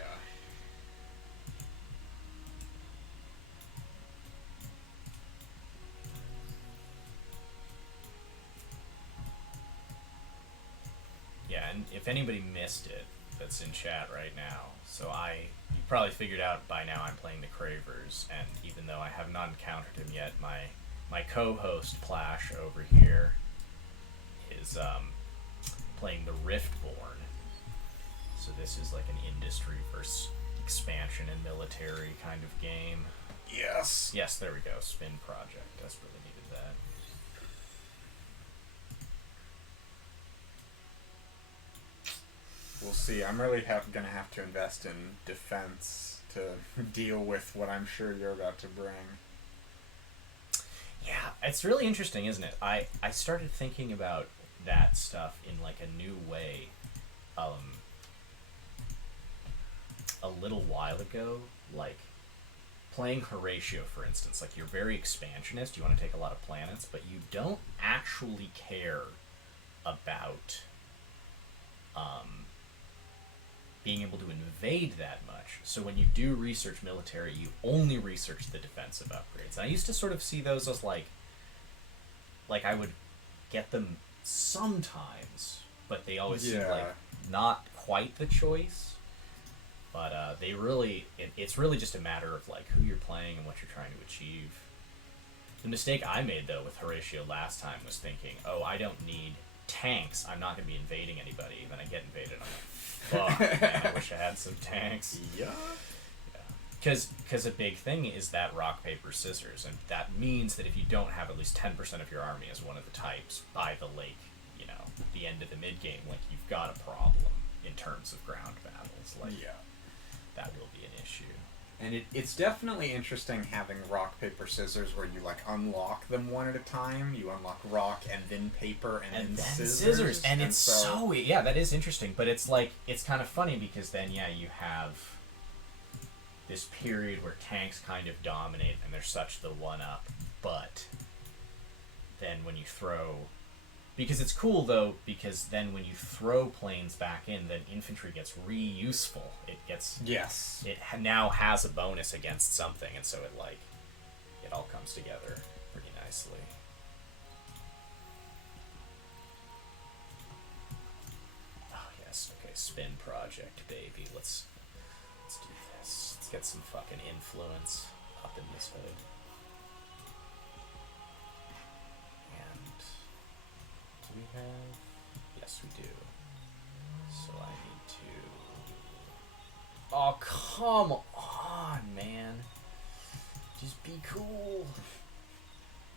Yeah, and if anybody missed it that's in chat right now, so you probably figured out by now I'm playing the Cravers, and even though I have not encountered him yet, my co-host Plash over here is playing the Riftborn. So this is like an industry versus expansion and military kind of game. Yes. Yes, there we go. Spin Project. Desperately needed that. We'll see. I'm really gonna have to invest in defense to deal with what I'm sure you're about to bring. Yeah, it's really interesting, isn't it? I started thinking about that stuff in like a new way a little while ago. Like playing Horatio, for instance, like you're very expansionist, you want to take a lot of planets, but you don't actually care about being able to invade that much. So when you do research military, you only research the defensive upgrades. And I used to sort of see those as like I would get them sometimes, but they always seemed like not quite the choice. But they really, it's really just a matter of like who you're playing and what you're trying to achieve. The mistake I made though with Horatio last time was thinking, oh, I don't need tanks. I'm not going to be invading anybody. And then I get invaded. I'm like, fuck, man, I wish I had some tanks. Yeah. Because a big thing is that rock, paper, scissors, and that means that if you don't have at least 10% of your army as one of the types by the the end of the mid game, like you've got a problem in terms of ground battles. Like that will be an issue. And it's definitely interesting having rock, paper, scissors where you like unlock them one at a time. You unlock rock and then paper and then scissors. And it's so yeah, that is interesting. But it's like it's kind of funny because then you have this period where tanks kind of dominate and they're such the one-up, but then when you throw... Because it's cool, though, because then when you throw planes back in, then infantry gets re-useful. It gets... Yes. It now has a bonus against something, and so it all comes together pretty nicely. Oh, yes. Okay, Spin Project, baby. Let's do this. Let's get some fucking influence up in this hood. And do we have... Yes, we do. So I need to... Oh, come on, man. Just be cool.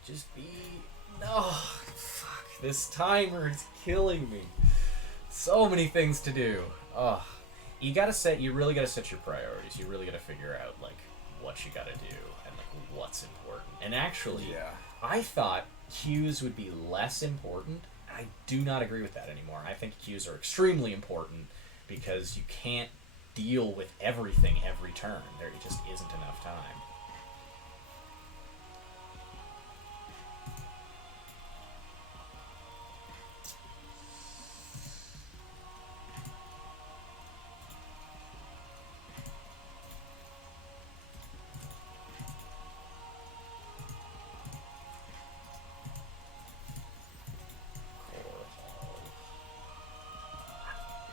Just be... No, fuck. This timer is killing me. So many things to do. Oh. You really gotta set your priorities. You really gotta figure out, like, what you gotta do and, like, what's important. And actually, I thought cues would be less important. I do not agree with that anymore. I think cues are extremely important because you can't deal with everything every turn. There just isn't enough time.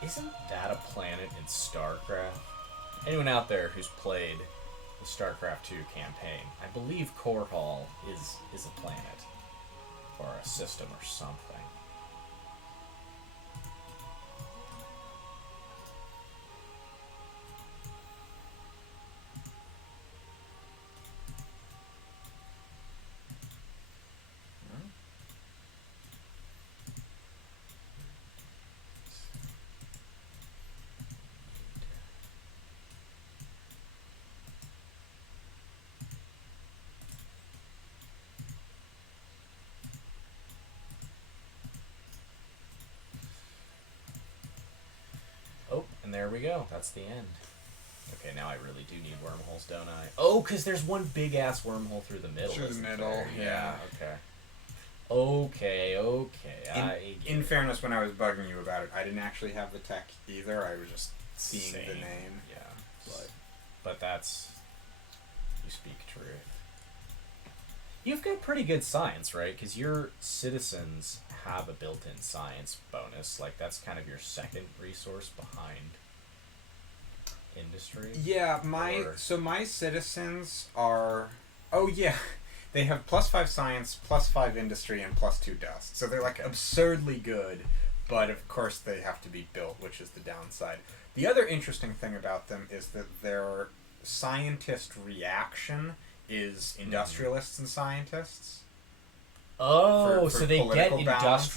Isn't that a planet in StarCraft? Anyone out there who's played the StarCraft 2 campaign, I believe Core Hall is a planet. Or a system or something. Oh, and there we go. That's the end. Okay, now I really do need wormholes, don't I? Oh, because there's one big-ass wormhole through the middle. Through the middle, there? yeah. Okay. In fairness, when I was bugging you about it, I didn't actually have the tech either. I was just seeing the name. Yeah, but that's... You speak truth. You've got pretty good science, right? Because your citizens have a built-in science bonus. Like, that's kind of your second resource behind industry. Yeah, my citizens are... Oh, yeah. They have +5 science, +5 industry, and +2 dust. So they're, like, absurdly good, but of course they have to be built, which is the downside. The other interesting thing about them is that their scientist reaction is industrialists and scientists. Oh, so they get political balance.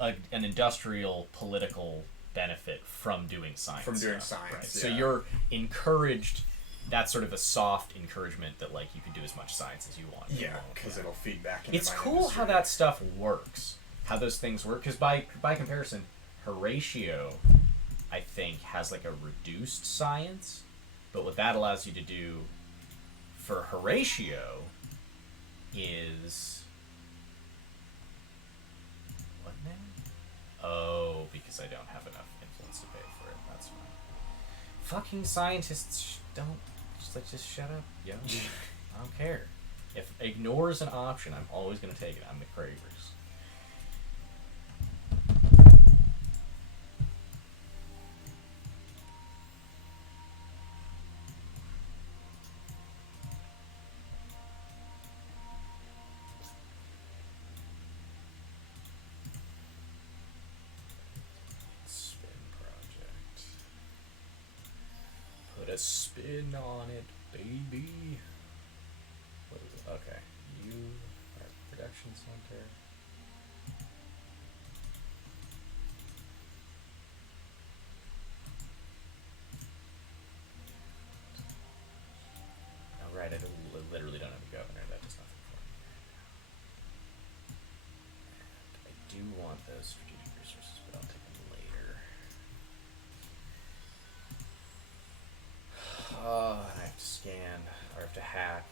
an industrial political benefit from doing science. From doing stuff, science, right? yeah. So you're encouraged. That's sort of a soft encouragement that like you can do as much science as you want. Yeah, because it'll feed back into It's my cool industry. how that stuff works, how those things work. Because by comparison, Horatio, I think, has like a reduced science, but what that allows you to do for Horatio is what now? Oh, because I don't have enough influence to pay for it. That's fine. Fucking scientists don't just shut up. Yo, I don't care. If ignore is an option, I'm always gonna take it. I'm the cravers. A spin on it, baby. What is it? Okay, you are production center. Oh, right, I literally don't have a governor. That does nothing for me right now. And I do want those strategic resources, but I'll take them later. I have to scan, or I have to hack.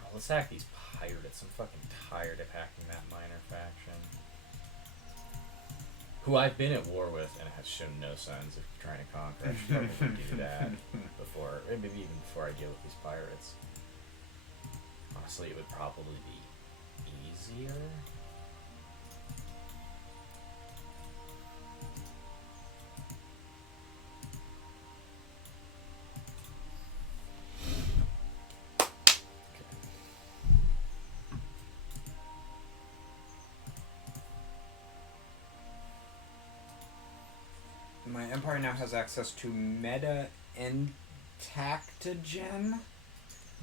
Oh, let's hack these pirates. I'm fucking tired of hacking that minor faction. Who I've been at war with and has shown no signs of trying to conquer. I should probably do that before, maybe even before I deal with these pirates. Honestly, it would probably be easier. My empire now has access to meta intactogen.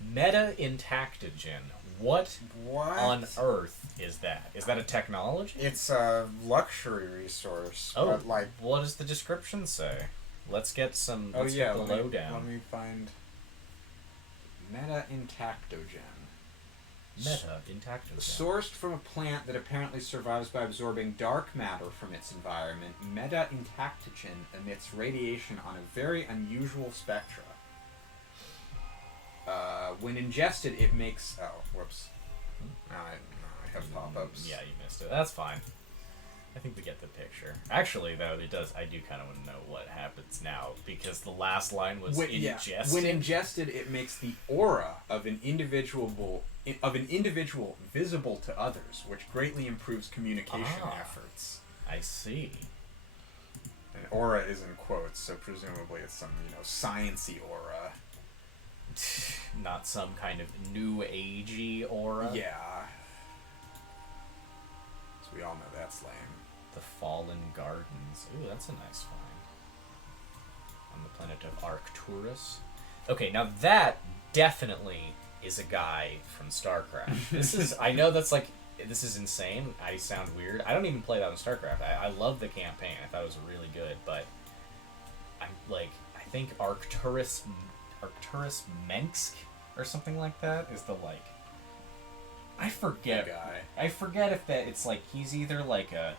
Meta intactogen. What on earth is that? Is that a technology? It's a luxury resource. Oh, but like, what does the description say? Let's get some. Let's yeah, get the lowdown. Let me find meta intactogen. Meta intactogen. Sourced from a plant that apparently survives by absorbing dark matter from its environment, meta intactogen emits radiation on a very unusual spectra. When ingested, it makes... Oh, whoops. No, I have pop-ups. Yeah, you missed it. That's fine. I think we get the picture. Actually, though, it does. I do kind of want to know what happens now because the last line was ingested. Yeah. When ingested, it makes the aura of an individual visible to others, which greatly improves communication efforts. I see. And aura is in quotes, so presumably it's some science-y aura. Not some kind of new agey aura. Yeah. So we all know that's lame. The Fallen Gardens. Ooh, that's a nice find. On the planet of Arcturus. Okay, now that definitely is a guy from StarCraft. This is, I know that's like, this is insane. I sound weird. I don't even play that on StarCraft. I love the campaign. I thought it was really good, but I think Arcturus Mensk or something like that is the like. I forget. Guy. I forget if that it's like he's either like a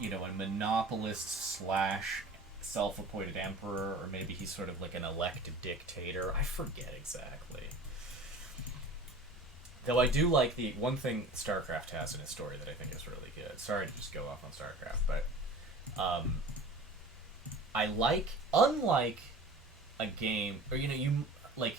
you know, a monopolist slash self-appointed emperor, or maybe he's sort of like an elected dictator. I forget exactly. Though I do like the one thing StarCraft has in its story that I think is really good. Sorry to just go off on StarCraft, but I like, unlike a game, or you know, you like.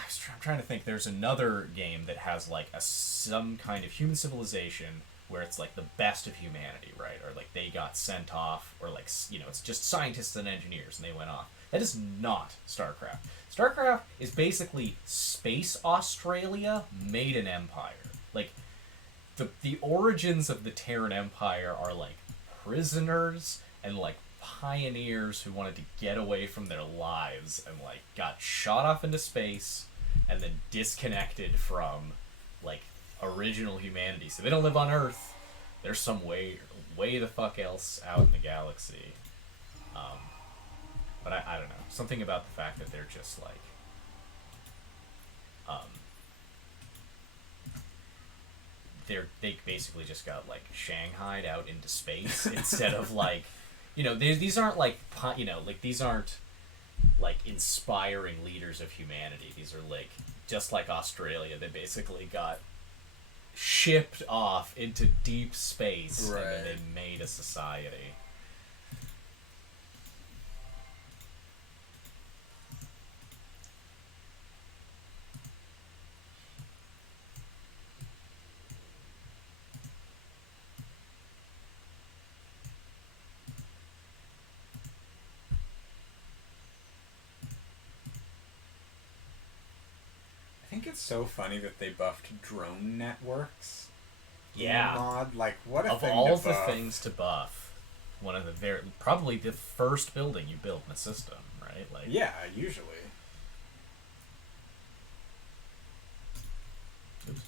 I'm trying to think. There's another game that has like some kind of human civilization where it's like the best of humanity, right? Or like they got sent off, or like, you know, it's just scientists and engineers and they went off. That is not StarCraft. StarCraft is basically Space Australia made an empire. Like, the origins of the Terran Empire are like prisoners and like pioneers who wanted to get away from their lives and like got shot off into space and then disconnected from like original humanity. So they don't live on Earth. They're some way the fuck else out in the galaxy. But I don't know. Something about the fact that they're just like they basically just got like shanghaied out into space instead of like, you know, these aren't like, you know, like these aren't like inspiring leaders of humanity. These are like, just like Australia, they basically got shipped off into deep space, right, and then they made a society. I think it's so funny that they buffed drone networks. Yeah. Mod. Like, what a of thing all to the buff. things to buff, one of the probably the first building you build in the system, right? Like, yeah, usually. Oops.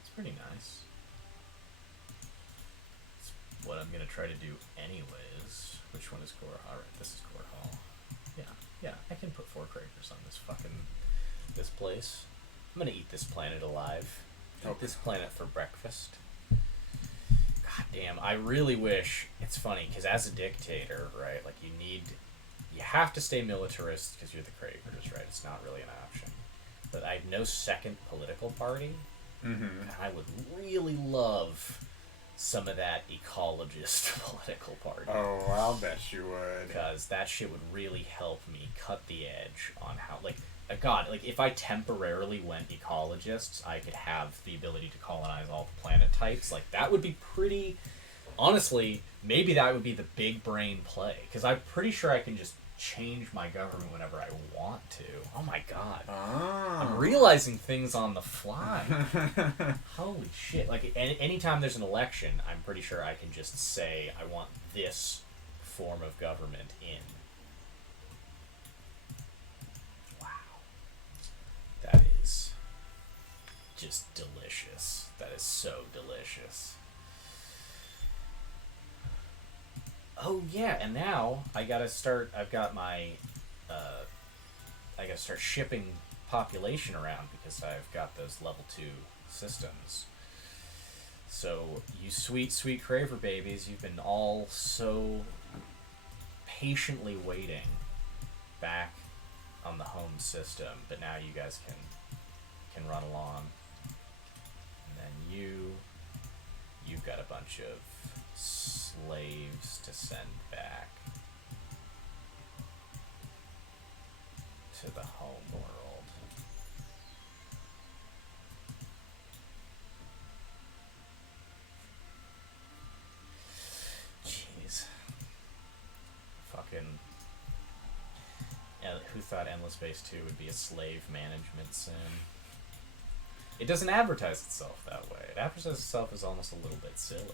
It's pretty nice. It's what I'm gonna try to do anyways. Which one is core? Alright, this is core hall. Yeah, I can put 4 cravers on this place. I'm gonna eat this planet alive. Eat this planet for breakfast. God damn, I really wish, it's funny, because as a dictator, right, like you have to stay militarist because you're the cravers, right? It's not really an option. But I have no second political party. Mm-hmm. And I would really love some of that ecologist political party. Oh, I'll bet you would. Because that shit would really help me cut the edge on how, like, God, like, if I temporarily went ecologists, I could have the ability to colonize all the planet types. Like, that would be pretty, honestly, maybe that would be the big brain play. Because I'm pretty sure I can just change my government whenever I want to. Oh my god. Oh. I'm realizing things on the fly. Holy shit. Like, anytime there's an election, I'm pretty sure I can just say, I want this form of government in. Wow. That is just delicious. That is so delicious. Oh yeah, and now I gotta start. I've got my. I gotta start shipping population around because I've got those level 2 systems. So you sweet, sweet craver babies, you've been all so patiently waiting back on the home system, but now you guys can run along. And then you've got a bunch of slaves to send back to the home world. Jeez. Fucking. Yeah, who thought Endless Space 2 would be a slave management sim? It doesn't advertise itself that way. It advertises itself as almost a little bit silly.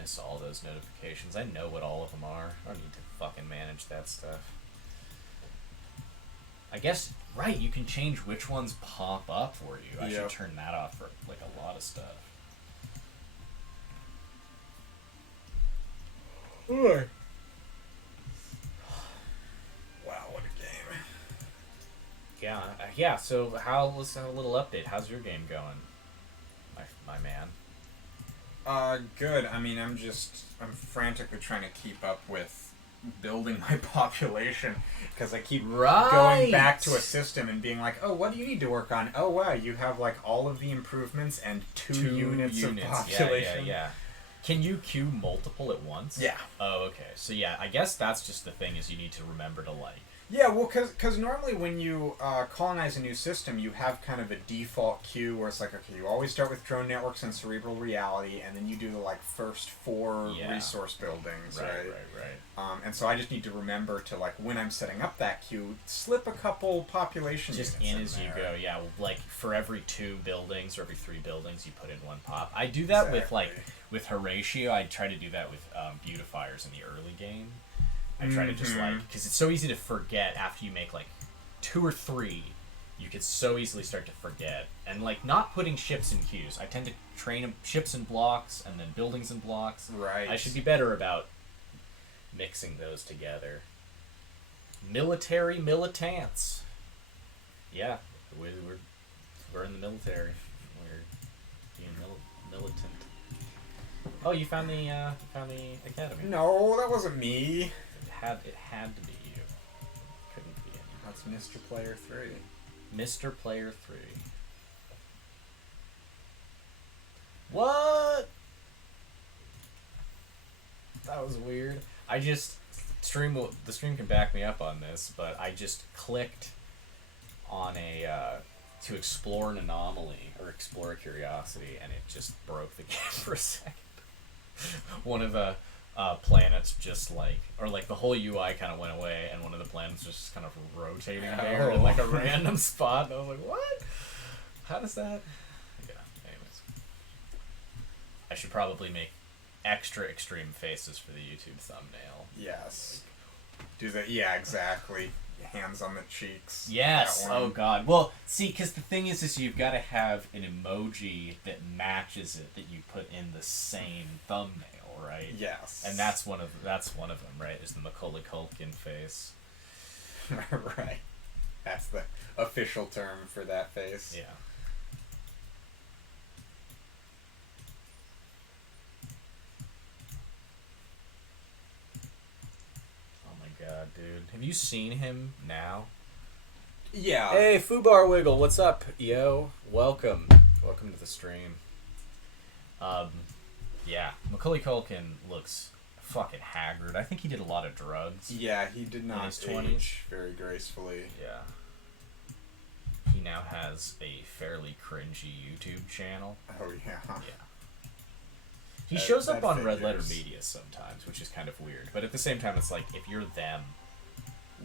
miss all those notifications. I know what all of them are. I don't need to fucking manage that stuff. I guess, right, you can change which ones pop up for you. I should turn that off for, like, a lot of stuff. Wow, what a game. Yeah, so let's have a little update. How's your game going, my man? Good. I mean, I'm frantically trying to keep up with building my population, because I keep going back to a system and being like, oh, what do you need to work on? Oh, wow, you have, like, all of the improvements and two units of population. Yeah. Can you queue multiple at once? Yeah. Oh, okay. So, yeah, I guess that's just the thing, is you need to remember to, like... Yeah, well, because normally when you colonize a new system, you have kind of a default queue where it's like, okay, you always start with drone networks and cerebral reality, and then you do the, like, first 4 resource buildings, right? Right. And so I just need to remember to, like, when I'm setting up that queue, slip a couple population just units in as there. you go, yeah. Like, for every 2 buildings or every 3 buildings, you put in 1 pop. I do that with, like, with Horatio. I try to do that with beautifiers in the early game. I try to just, like, because it's so easy to forget after you make, like, 2 or 3. You could so easily start to forget. And, like, not putting ships in queues. I tend to train ships in blocks and then buildings in blocks. Right. I should be better about mixing those together. Military militants. Yeah, we're in the military. We're being militant. Oh, you found the academy. No, that wasn't me. It had to be you. Couldn't be any. That's Mr. Player 3. Mr. Player 3. What? That was weird. The stream can back me up on this, but I just clicked on to explore an anomaly or explore a curiosity, and it just broke the game for a second. One of the planets just the whole UI kind of went away, and one of the planets just kind of rotating there in like a random spot, and I was like, what? How does that? Yeah, anyways. I should probably make extra extreme faces for the YouTube thumbnail. Yes. Do the, yeah, exactly. Hands on the cheeks. Yes. Oh god. Well, see, because the thing is you've got to have an emoji that matches it that you put in the same thumbnail, right? Yes. And that's one of them, right? Is the Macaulay Culkin face. Right. That's the official term for that face. Yeah. God, dude. Have you seen him now? Yeah. Hey, Fubar Wiggle, what's up, yo? Welcome to the stream. Yeah, Macaulay Culkin looks fucking haggard. I think he did a lot of drugs. Yeah, he did not in his 20s. Age very gracefully. Yeah. He now has a fairly cringy YouTube channel. Oh, yeah. Yeah. He shows up on figures. Red Letter Media sometimes, which is kind of weird. But at the same time, it's like, if you're them,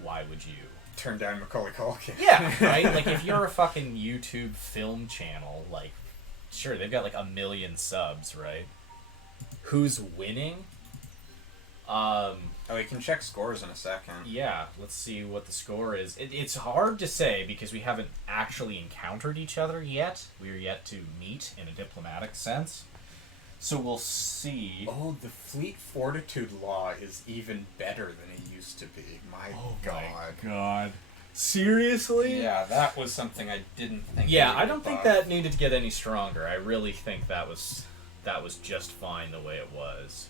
why would you... Turn down Macaulay Culkin. Yeah, right? Like, if you're a fucking YouTube film channel, like, sure, they've got, like, 1 million subs, right? Who's winning? Oh, we can check scores in a second. Yeah, let's see what the score is. It's hard to say because we haven't actually encountered each other yet. We are yet to meet in a diplomatic sense. So we'll see. Oh, the Fleet Fortitude Law is even better than it used to be. My God. Seriously? Yeah, that was something I didn't think. Yeah, I don't think that needed to get any stronger. I really think that was just fine the way it was.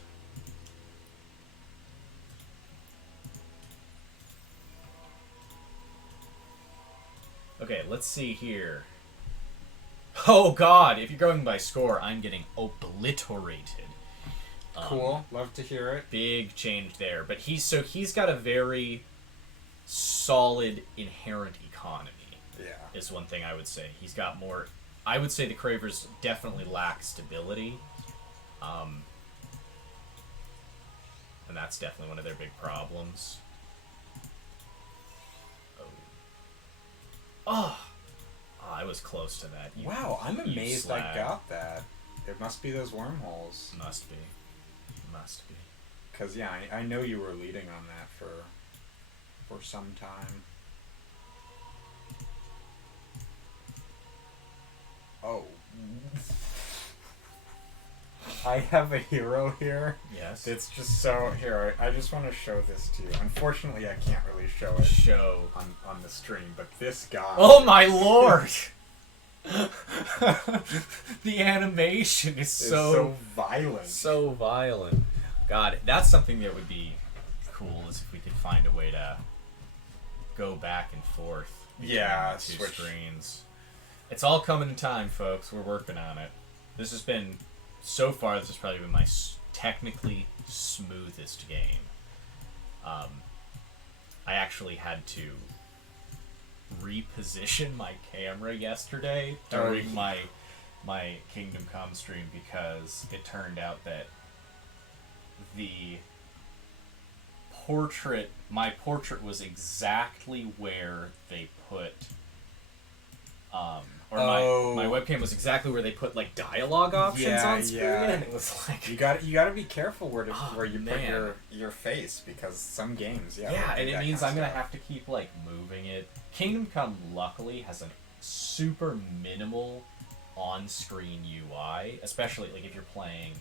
Okay, let's see here. Oh god, if you're going by score, I'm getting obliterated. Cool, love to hear it. Big change there. But he's got a very solid inherent economy. Yeah. Is one thing I would say. He's got more... I would say the Cravers definitely lack stability. And that's definitely one of their big problems. Oh, I was close to that. Wow, I'm amazed I got that. It must be those wormholes. Must be. Must be. Because, yeah, I know you were leading on that for some time. Oh. I have a hero here. Yes. It's just so... Here, I just want to show this to you. Unfortunately, I can't really show it on the stream, but this guy... Oh my lord! The animation is so violent. So violent. God, that's something that would be cool, is if we could find a way to go back and forth between the two switch screens. It's all coming in time, folks. We're working on it. This has probably been my technically smoothest game. I actually had to reposition my camera yesterday during my Kingdom Come stream, because it turned out that my portrait was exactly where they put my webcam was exactly where they put like dialogue options on screen, and it was like you got to be careful where you put your face, because some games and it means I'm gonna have to keep like moving it. Kingdom Come luckily has a super minimal on-screen UI, especially like if you're playing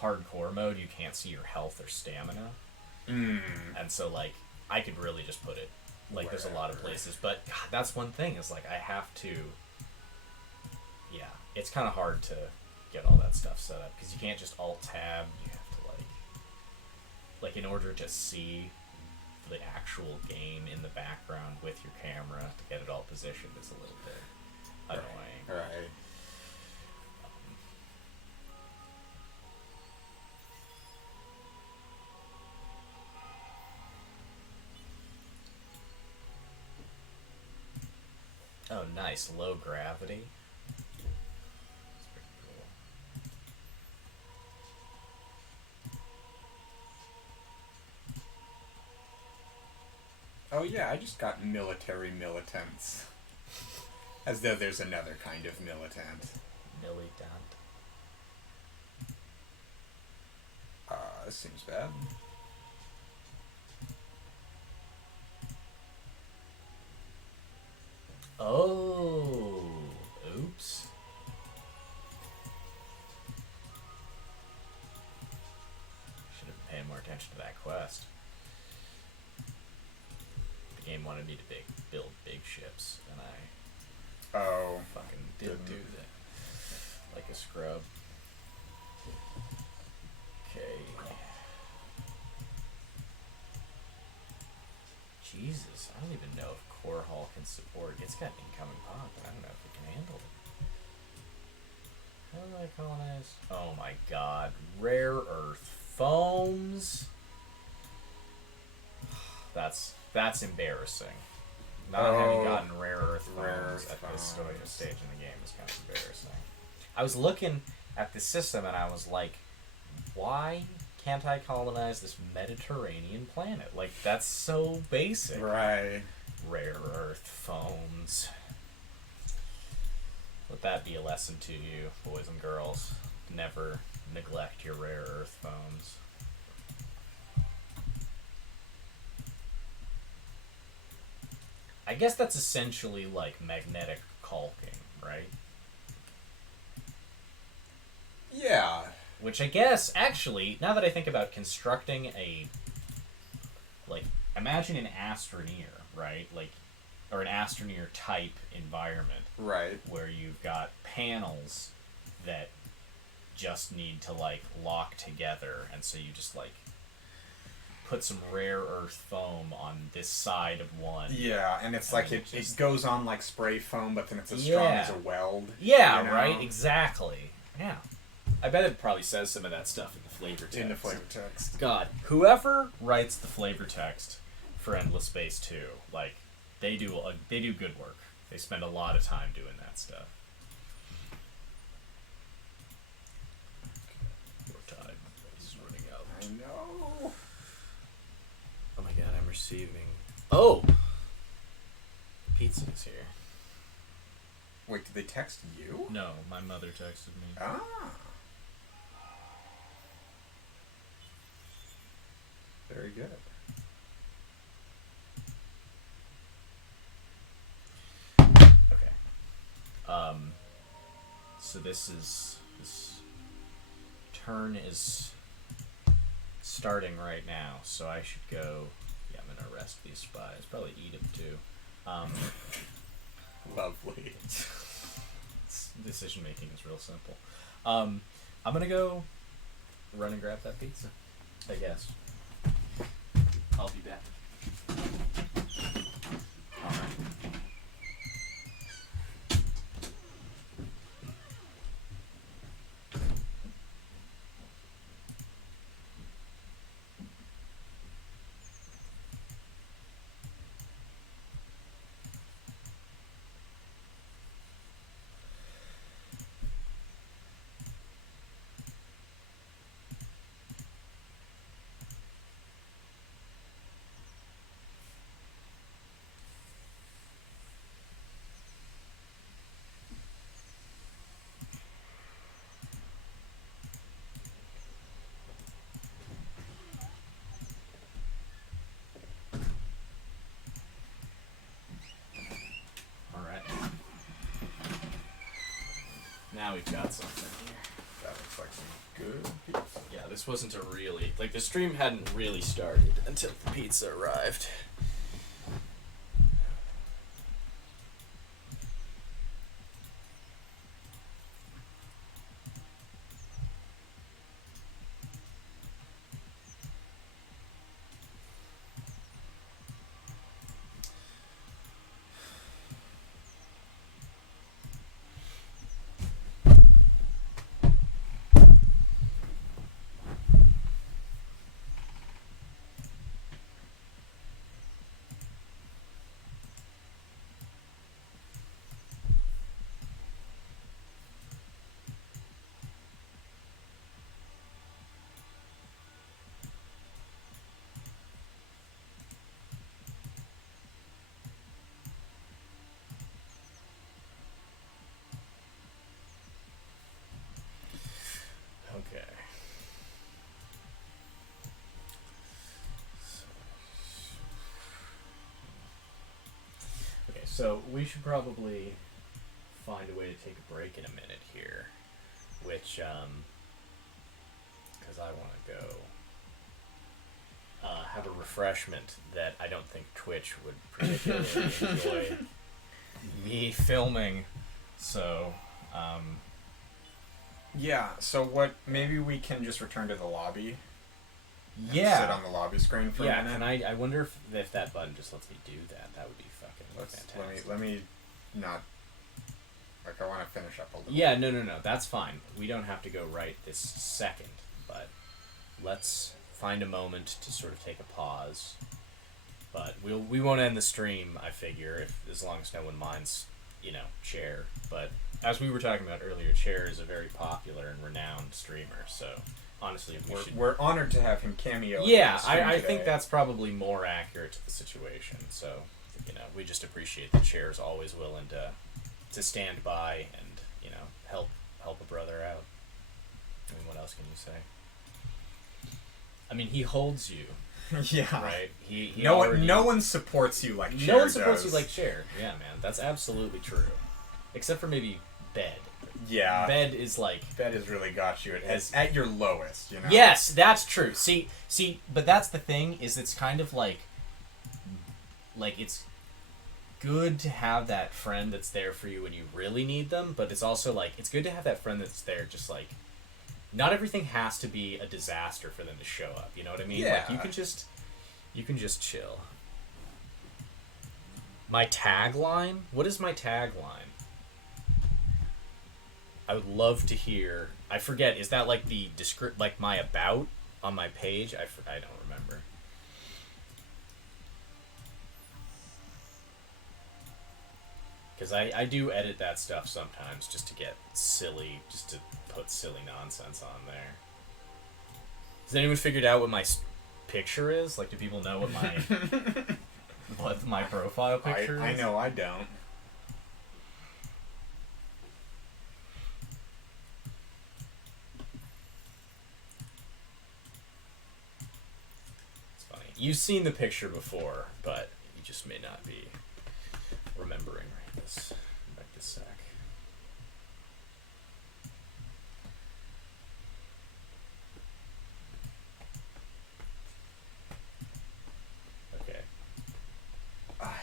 hardcore mode. You can't see your health or stamina, and so like I could really just put it like there's a lot of places, but God, that's one thing is like I have to. Yeah, it's kind of hard to get all that stuff set up, because you can't just alt tab. You have to like in order to see the actual game in the background with your camera to get it all positioned is a little bit annoying. Right. Oh, nice. Low gravity. That's pretty cool. Oh yeah, I just got military militants. As though there's another kind of militant. Militant. This seems bad. Oh, oops. Should have been paying more attention to that quest. The game wanted me to build big ships, and I fucking didn't do that. Like a scrub. Okay. Jesus, I don't even know if Core Hall can support. It's got incoming pop, but I don't know if it can handle it. How do I colonize? Oh my god. Rare earth foams. That's embarrassing. Not having gotten rare earth foams at this stage in the game is kind of embarrassing. I was looking at the system and I was like, why can't I colonize this Mediterranean planet? Like, that's so basic. Right. Rare earth foams. Let that be a lesson to you, boys and girls. Never neglect your rare earth foams. I guess that's essentially like magnetic caulking, right? Yeah. Which I guess, actually, now that I think about constructing imagine an Astroneer, right? Or an Astroneer type environment. Right. Where you've got panels that just need to, lock together, and so you just, put some rare earth foam on this side of one. Yeah, and it's it goes on like spray foam, but then it's as strong as a weld. Yeah, you know? Right? Exactly. Yeah. I bet it probably says some of that stuff in the flavor text. In the flavor text. God, whoever writes the flavor text for Endless Space 2, they do good work. They spend a lot of time doing that stuff. Your time is running out. I know. Oh my god, I'm receiving... Oh! Pizza is here. Wait, did they text you? No, my mother texted me. Ah. Very good. Okay. So this turn is starting right now, so I should go. Yeah, I'm gonna arrest these spies. Probably eat them too. Lovely. Decision making is real simple. I'm gonna go run and grab that pizza, I guess. I'll be back. Alright. Now we've got something here. That looks like some good pizza. Yeah, this wasn't a really... Like, the stream hadn't really started until the pizza arrived. Okay. Okay, so we should probably find a way to take a break in a minute here, which, because I want to go have a refreshment that I don't think Twitch would particularly enjoy me filming, so, Yeah, so what, maybe we can just return to the lobby? yeah. Sit on the lobby screen for a Yeah, minute? and I wonder if that button just lets me do that. That would be fucking fantastic. Let me not, like, I want to finish up a little. Yeah, no, that's fine. We don't have to go right this second, but let's find a moment to sort of take a pause. But we won't end the stream, I figure, as long as no one minds, Chair. But as we were talking about earlier, Chair is a very popular and renowned streamer, so honestly, we're honored to have him cameo. Yeah, I think that's probably more accurate to the situation. So, we just appreciate that Chair's always willing to stand by and, help a brother out. I mean, what else can you say? I mean, he holds you. Yeah. Right? He no one supports you like Cher. No one supports you like Cher. Yeah, man. That's absolutely true. Except for maybe Bed. Yeah. Bed is really got you at your lowest, Yes, that's true. See, but that's the thing, is it's kind of like it's good to have that friend that's there for you when you really need them, but it's also it's good to have that friend that's there just not everything has to be a disaster for them to show up, you know what I mean? Yeah. You can just chill. My tagline? What is my tagline? I would love to hear. I forget. Is that the my about on my page? I don't remember. Because I do edit that stuff sometimes just to get silly, just to put silly nonsense on there. Has anyone figured out what my picture is? Do people know what my what my profile picture is? I know I don't. It's You've seen the picture before, but you just may not be remembering right this sec. Okay.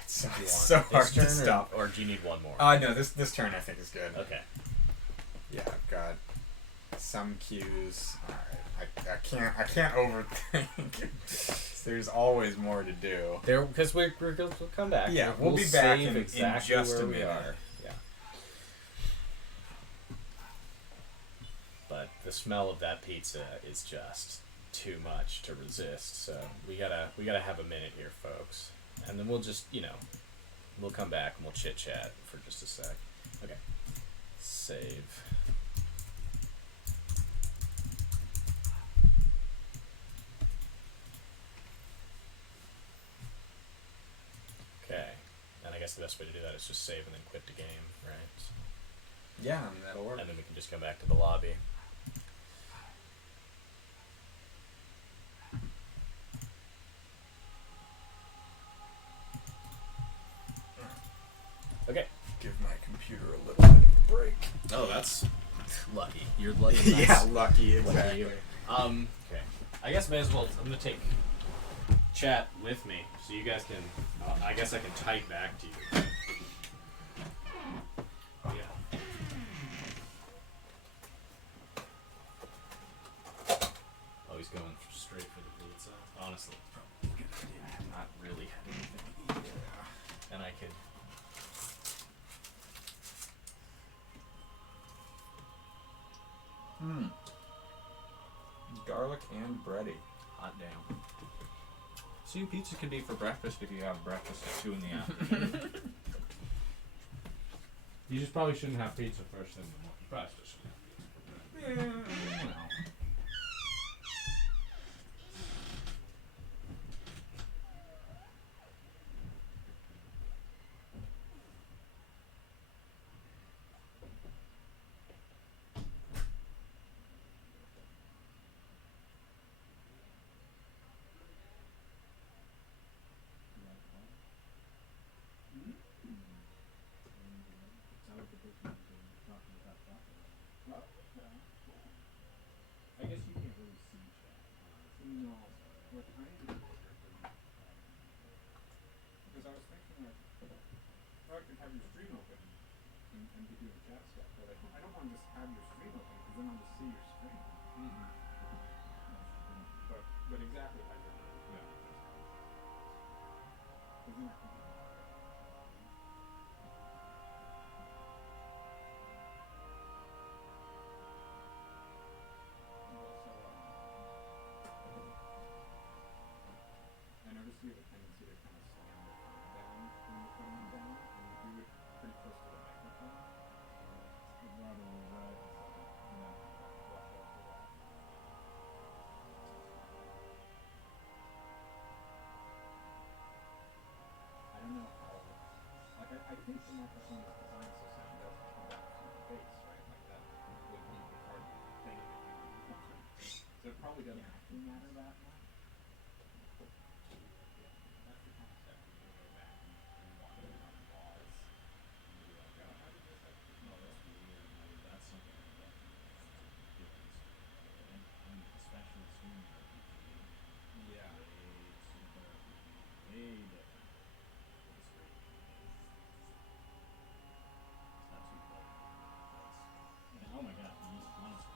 It's Do you want so this hard turn to stop. or do you need one more? No, this turn I think is good. Okay. Yeah, I've got some cues. Alright, I can't overthink. There's always more to do. There, because we'll come back. Yeah, we'll be back save in exactly just where a we minute. are. Yeah. But the smell of that pizza is just too much to resist. So we gotta have a minute here, folks, and then we'll just we'll come back and we'll chit chat for just a sec. Okay. Save. Okay. And I guess the best way to do that is just save and then quit the game, right? Yeah, I mean that'll work. And then we can just come back to the lobby. Okay. Give my computer a little bit of a break. Oh, that's lucky. You're lucky. Yeah, lucky, Lucky exactly. you. Okay. I guess may as well. I'm gonna take chat with me, so you guys can. I guess I can type back to you. Yeah. Oh, he's going straight for the pizza. Honestly, probably a good idea. I'm not really having anything either. And I could. Garlic and bready. Hot damn. See, pizza could be for breakfast if you have breakfast at 2 in the afternoon. You just probably shouldn't have pizza first thing in the morning. You probably still shouldn't have pizza. You know. I guess you can't really see chat. No. What I need to do because I was thinking like, I could have your stream open and be doing chat stuff, but I don't want to just have your stream open because then I'll just see your screen. Mm-hmm. But exactly how you're doing. Yeah. Because then I can. I noticed you have a tendency to kind of slam the phone down when you're putting it down, and you do it pretty close to the microphone. Right over right. So, yeah, watch out for that. I don't know how. Like, I think the microphone is designed so sound doesn't come back from your face, right? Like that would be the part thing that you would want. So it probably doesn't actually matter that much. That's the concept. You can go back and rewind it on pause and be like, oh, how did this actually? No, that's weird. That's something that and especially streaming RPG. Yeah. Way different. It's great. It's not too clever. Oh my god, these monsters.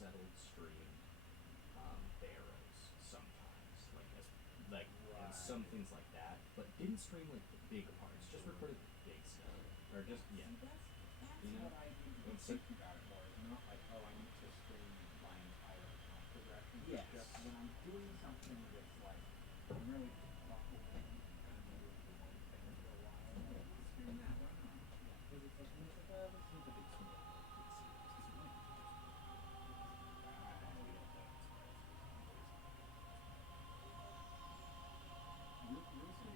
settled stream barrows sometimes, like and some things like that, but didn't stream like the big parts. Just recorded the big stuff, or just See, that's you know, what I need to it's think about it more. It's not like, oh, I need to stream my entire account progression. Yes. It's just when I'm doing something that's like, I'm really buckled in and kind of know the one thing for a while. Like, let's stream that. Why not? yeah, because it's like, let's look at the big story, big series, because you might we don't know.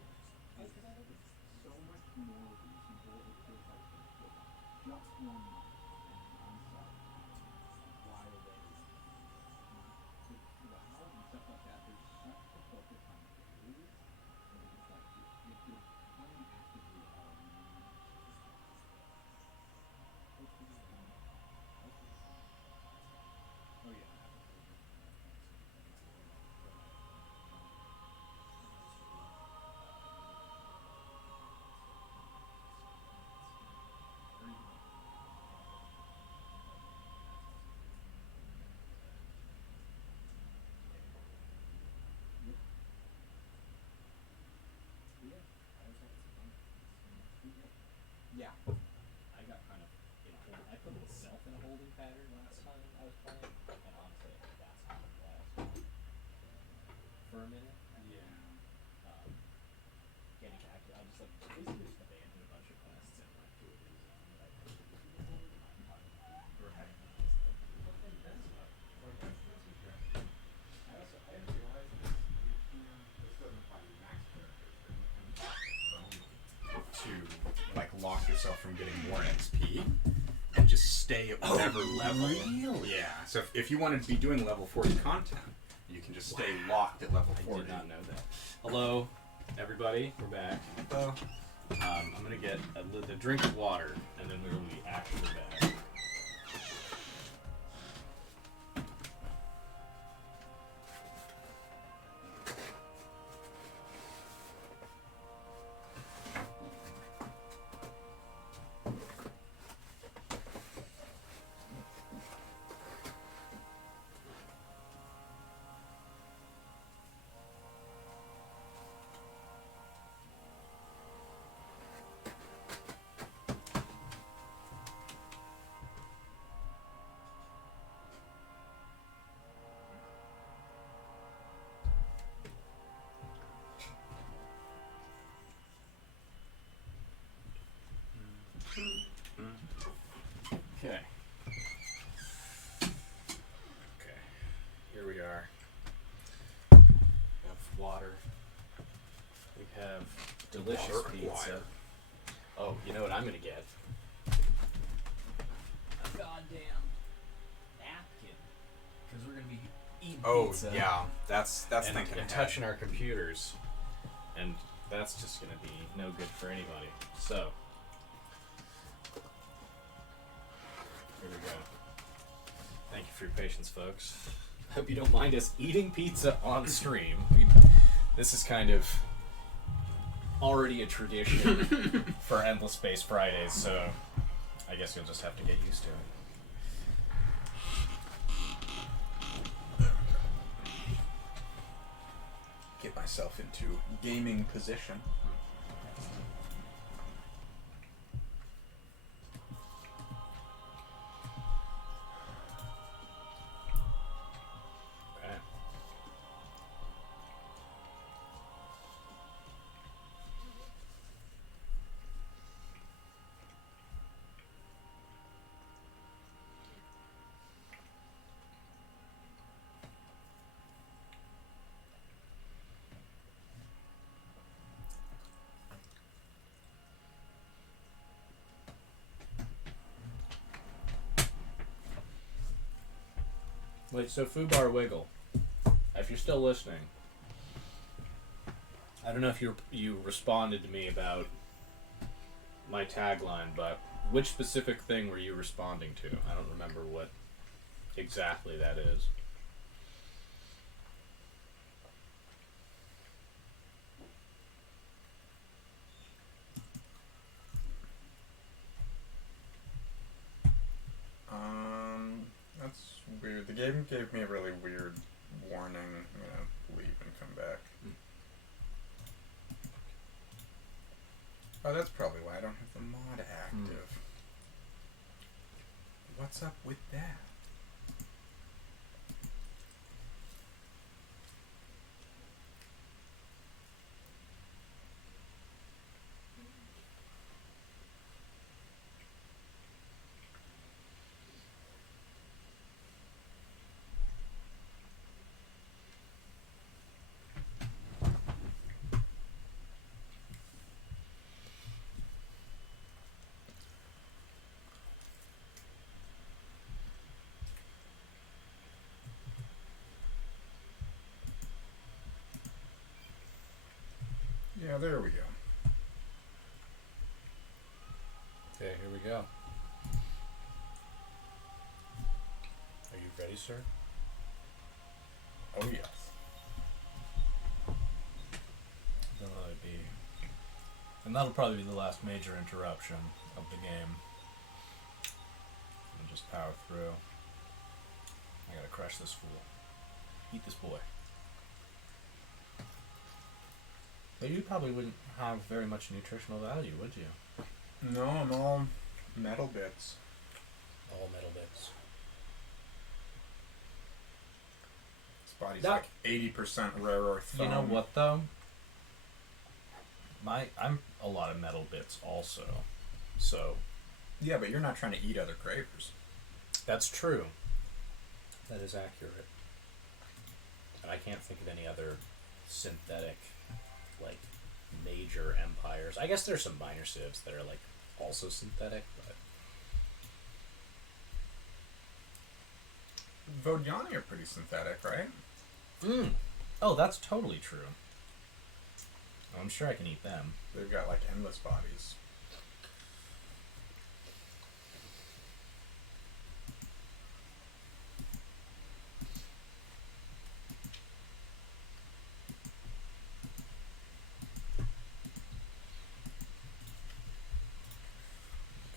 Real estate is so much more reasonable. It feels like with just 1 month and non-stop while they not with WoW and stuff like that. There's such a focus on dailies that it's like if you're playing actively at all, you need oh yeah. Yeah. I got kind of I put myself in a holding pattern last time I was playing, and honestly, I think that's kind of last for a minute. Yeah. Getting back to, I just like basically just abandoned a bunch of quests and went to a new zone that I think would be my part. Right. Like that's interesting. I didn't realize this. You can. This doesn't apply to max characters, but you can to like lock yourself from getting more XP and just stay at whatever level. Really? Yeah. So if you wanted to be doing level 40 content, you can just stay locked at level 40. I did not know that. Hello, everybody. We're back. So, I'm gonna get a drink of water, and then we'll be actually back. Okay. Okay. Here we are. We have water. We have delicious Water, pizza. water. Oh, you know what I'm gonna get? A goddamn napkin. Because we're gonna be eating pizza. yeah, that's and thinking ahead. touching our computers. And that's just gonna be no good for anybody. So here we go. Thank you for your patience, folks. Hope you don't mind us eating pizza on stream. This is kind of already a tradition for Endless Space Fridays, so I guess you'll just have to get used to it. Get myself into gaming position. Okay. Wait, so Fubar Wiggle, if you're still listening, I don't know if you responded to me about my tagline, but which specific thing were you responding to? I don't remember what exactly that is. That's weird. The game gave me a really weird warning. I'm gonna leave and come back. Oh, that's probably why I don't have the mod active. What's up with that? Yeah, there we go. Okay, here we go. Are you ready, sir? Oh, yes. Then let it be. And that'll probably be the last major interruption of the game. And just power through. I gotta crush this fool. Eat this boy. But you probably wouldn't have very much nutritional value, would you? No, I'm all metal bits. All metal bits. This body's That- like 80% rare earth You know foam. what though? I'm a lot of metal bits also. So Yeah, but you're not trying to eat other cravers. That's true. That is accurate. And I can't think of any other synthetic, like, major empires. I guess there's some minor civs that are, like, also synthetic, but... Vodiani are pretty synthetic, right? Oh, that's totally true. I'm sure I can eat them. They've got like endless bodies.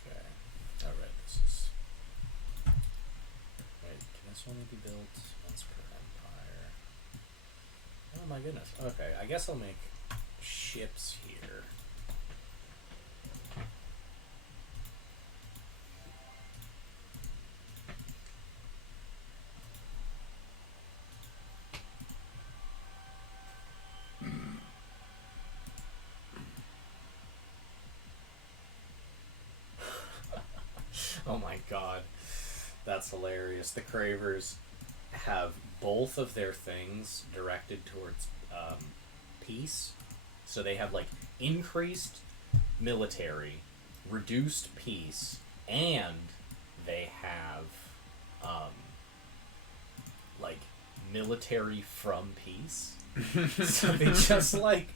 Okay. Alright, this is... Wait, can this only be built once per empire? Oh my goodness. Okay, I guess I'll make ships here. Oh my god. That's hilarious. The Cravers have both of their things directed towards peace. So they have like increased military, reduced peace, and they have like military from peace. So they just like,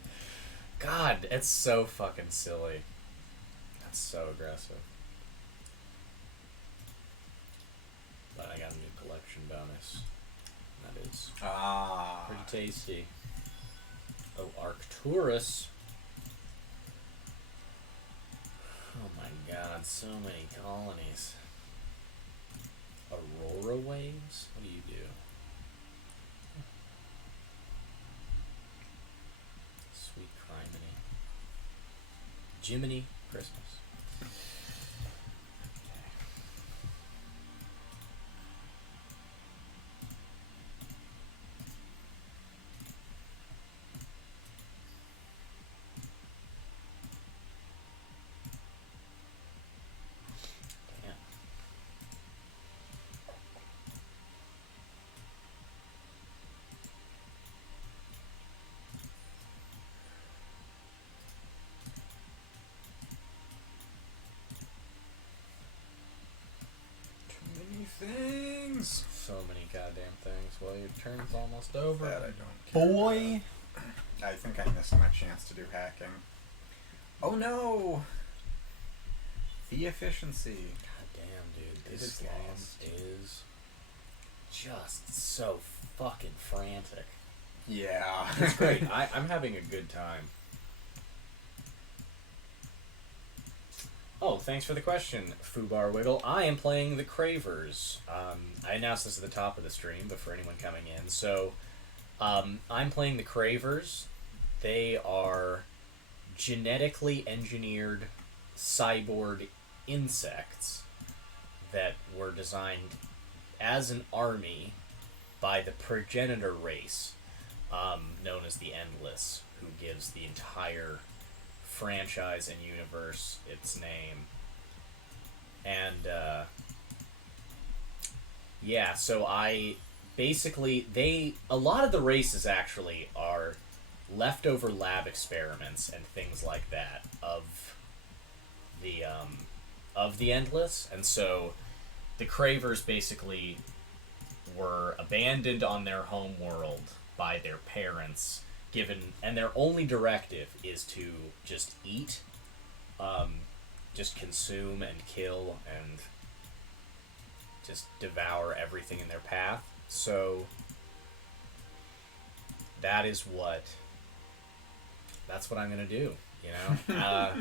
God, it's so fucking silly. That's so aggressive. But I got a new collection bonus. That is pretty tasty. Oh, Arcturus. Oh my god, so many colonies. Aurora waves? What do you do? Sweet criminy. Jiminy Christmas. Damn. Too many things. So many goddamn things. Well, your turn's almost over. That I don't care. boy. I think I missed my chance to do hacking. Oh no! The efficiency. God damn, dude. It This is game lost. is just so fucking frantic. Yeah. It's great. I'm having a good time. Oh, thanks for the question, Foobar Wiggle. I am playing the Cravers. I announced this at the top of the stream, but for anyone coming in. So, I'm playing the Cravers. They are genetically engineered cyborg insects that were designed as an army by the progenitor race, known as the Endless, who gives the entire franchise and universe its name. And yeah, so I basically a lot of the races actually are leftover lab experiments and things like that of the Endless. And so the Cravers basically were abandoned on their home world by their parents, and their only directive is to just eat, just consume and kill and just devour everything in their path. So that's what I'm gonna do, you know.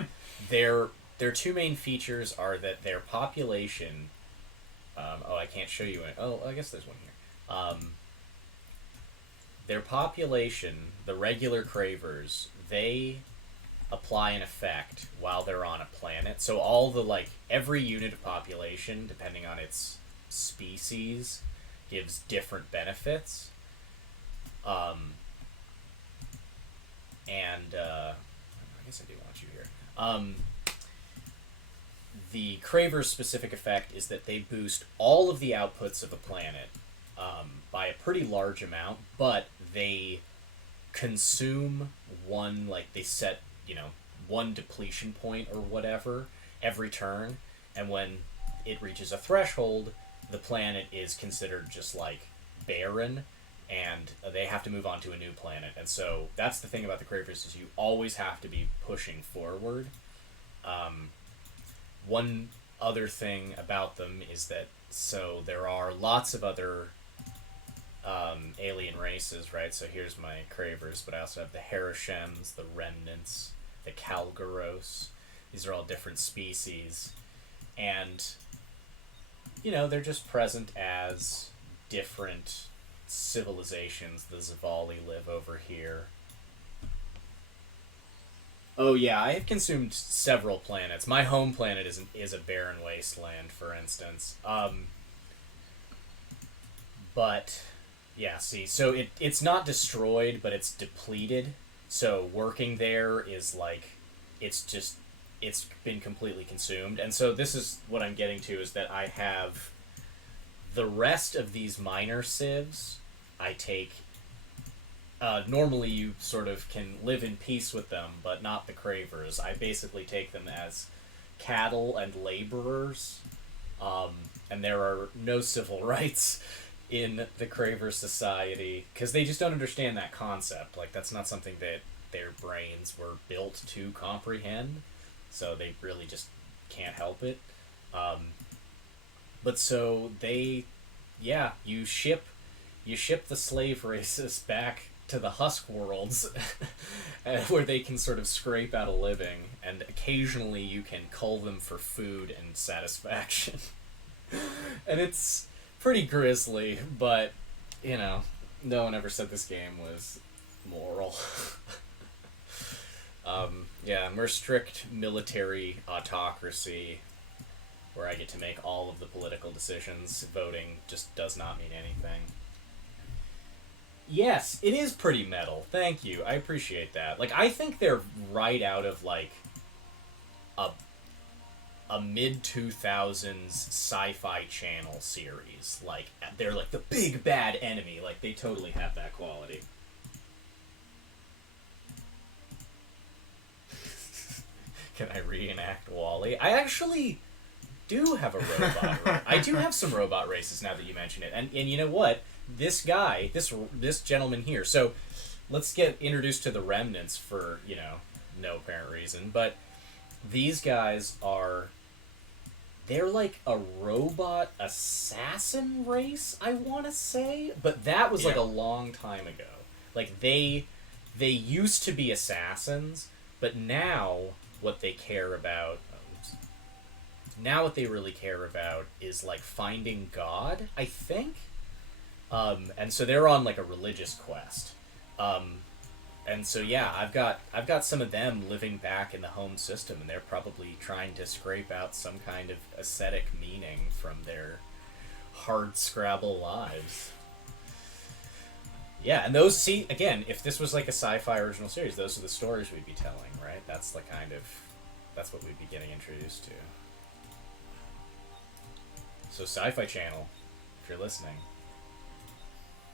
Their two main features are that their population, I can't show you it. Oh, I guess there's one here. Their population, the regular Cravers, they apply an effect while they're on a planet. So all the, every unit of population, depending on its species, gives different benefits. I guess I do want you here. The Craver's specific effect is that they boost all of the outputs of a planet by a pretty large amount, but they consume one, they set, one depletion point or whatever every turn, and when it reaches a threshold, the planet is considered just, barren, and they have to move on to a new planet. And so that's the thing about the Cravers, is you always have to be pushing forward. One other thing about them is that, so there are lots of other alien races, right? So here's my Cravers, but I also have the Harashems, the Remnants, the Kalgaros. These are all different species. And, they're just present as different civilizations. The Zavali live over here. Oh yeah, I have consumed several planets. My home planet is a barren wasteland, for instance. But yeah, see, so it's not destroyed, but it's depleted. So working there is it's been completely consumed. And so this is what I'm getting to, is that I have the rest of these minor civs. I take. Normally you sort of can live in peace with them, but not the Cravers. I basically take them as cattle and laborers, and there are no civil rights in the Craver society, because they just don't understand that concept. That's not something that their brains were built to comprehend, so they really just can't help it. But so you ship the slave races back to the husk worlds, where they can sort of scrape out a living, and occasionally you can cull them for food and satisfaction. And it's pretty grisly, but, no one ever said this game was moral. We're strict military autocracy, where I get to make all of the political decisions. Voting just does not mean anything. Yes, it is pretty metal. Thank you. I appreciate that. I think they're right out of, a mid-2000s sci-fi channel series. They're, the big bad enemy. They totally have that quality. Can I reenact Wall-E? I actually do have a robot race. I do have some robot races now that you mention it. And you know what? This guy, this gentleman here. So let's get introduced to the Remnants for, no apparent reason. But these guys they're a robot assassin race, I want to say. But that was a long time ago. They used to be assassins, but now what they care about... now what they really care about is like finding God, I think. And so they're on like a religious quest. And so yeah, I've got some of them living back in the home system, and they're probably trying to scrape out some kind of ascetic meaning from their hard scrabble lives. Yeah, and those, see, again, if this was like a sci-fi original series, those are the stories we'd be telling, right? That's the kind of, that's what we'd be getting introduced to. So Sci-Fi Channel, if you're listening,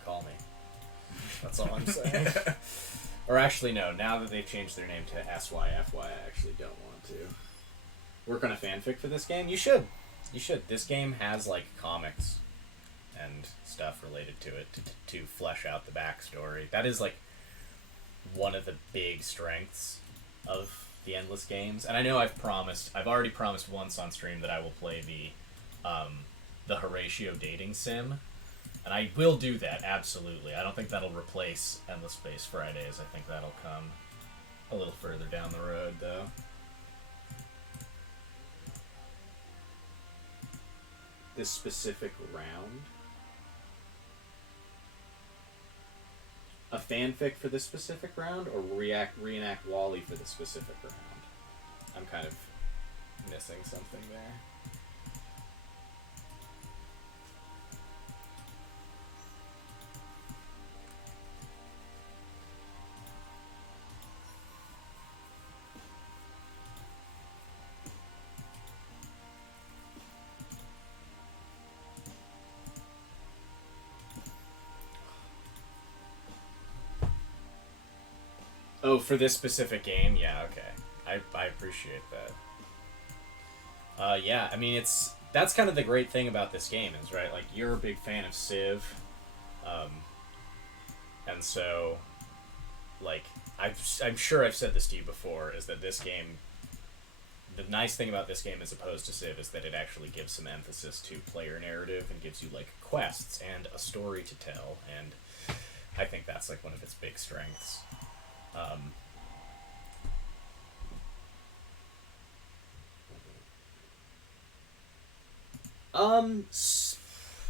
call me. That's all I'm saying. Or actually, no, now that they've changed their name to SYFY, I actually don't want to. Work on a fanfic for this game? You should. You should. This game has, like, comics and stuff related to it to flesh out the backstory. That is, like, one of the big strengths of the Endless games. And I know I've already promised once on stream that I will play the Horatio dating sim. And I will do that, absolutely. I don't think that'll replace Endless Space Fridays. I think that'll come a little further down the road, though. This specific round? A fanfic for this specific round, or reenact Wally for this specific round? I'm kind of missing something there. Oh, for this specific game? Yeah, okay. I appreciate that. Yeah, I mean, that's kind of the great thing about this game is, right, like, you're a big fan of Civ, and so, like, I'm sure I've said this to you before, is that this game, the nice thing about this game as opposed to Civ is that it actually gives some emphasis to player narrative and gives you, like, quests and a story to tell, and I think that's, like, one of its big strengths.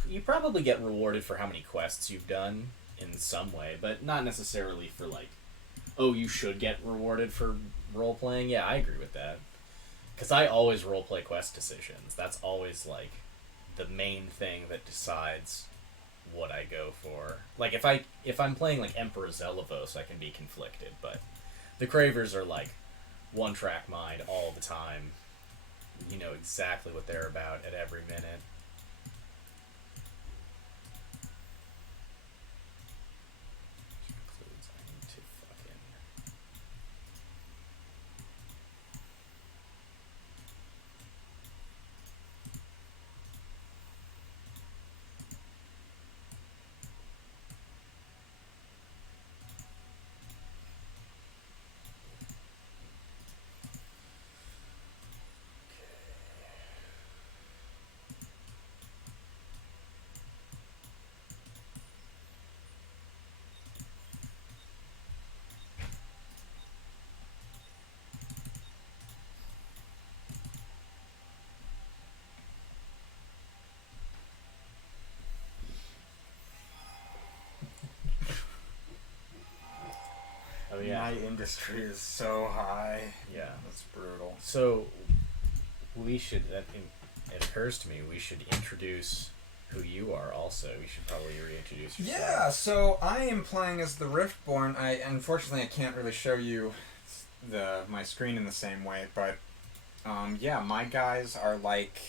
You probably get rewarded for how many quests you've done in some way, but not necessarily for, like, oh, you should get rewarded for role-playing. Yeah, I agree with that. Because I always role-play quest decisions. That's always, like, the main thing that decides what I go for. Like, if I'm playing, like, Emperor Zelivos, I can be conflicted, but the Cravers are, like, one-track mind all the time. You know exactly what they're about at every minute. Which includes, I need to fucking... Oh, yeah. My industry is so high. Yeah. That's brutal. So, we should, it occurs to me, we should introduce who you are also. We should probably reintroduce yourself. Yeah, so I am playing as the Riftborn. Unfortunately, I can't really show you my screen in the same way, but yeah, my guys are like,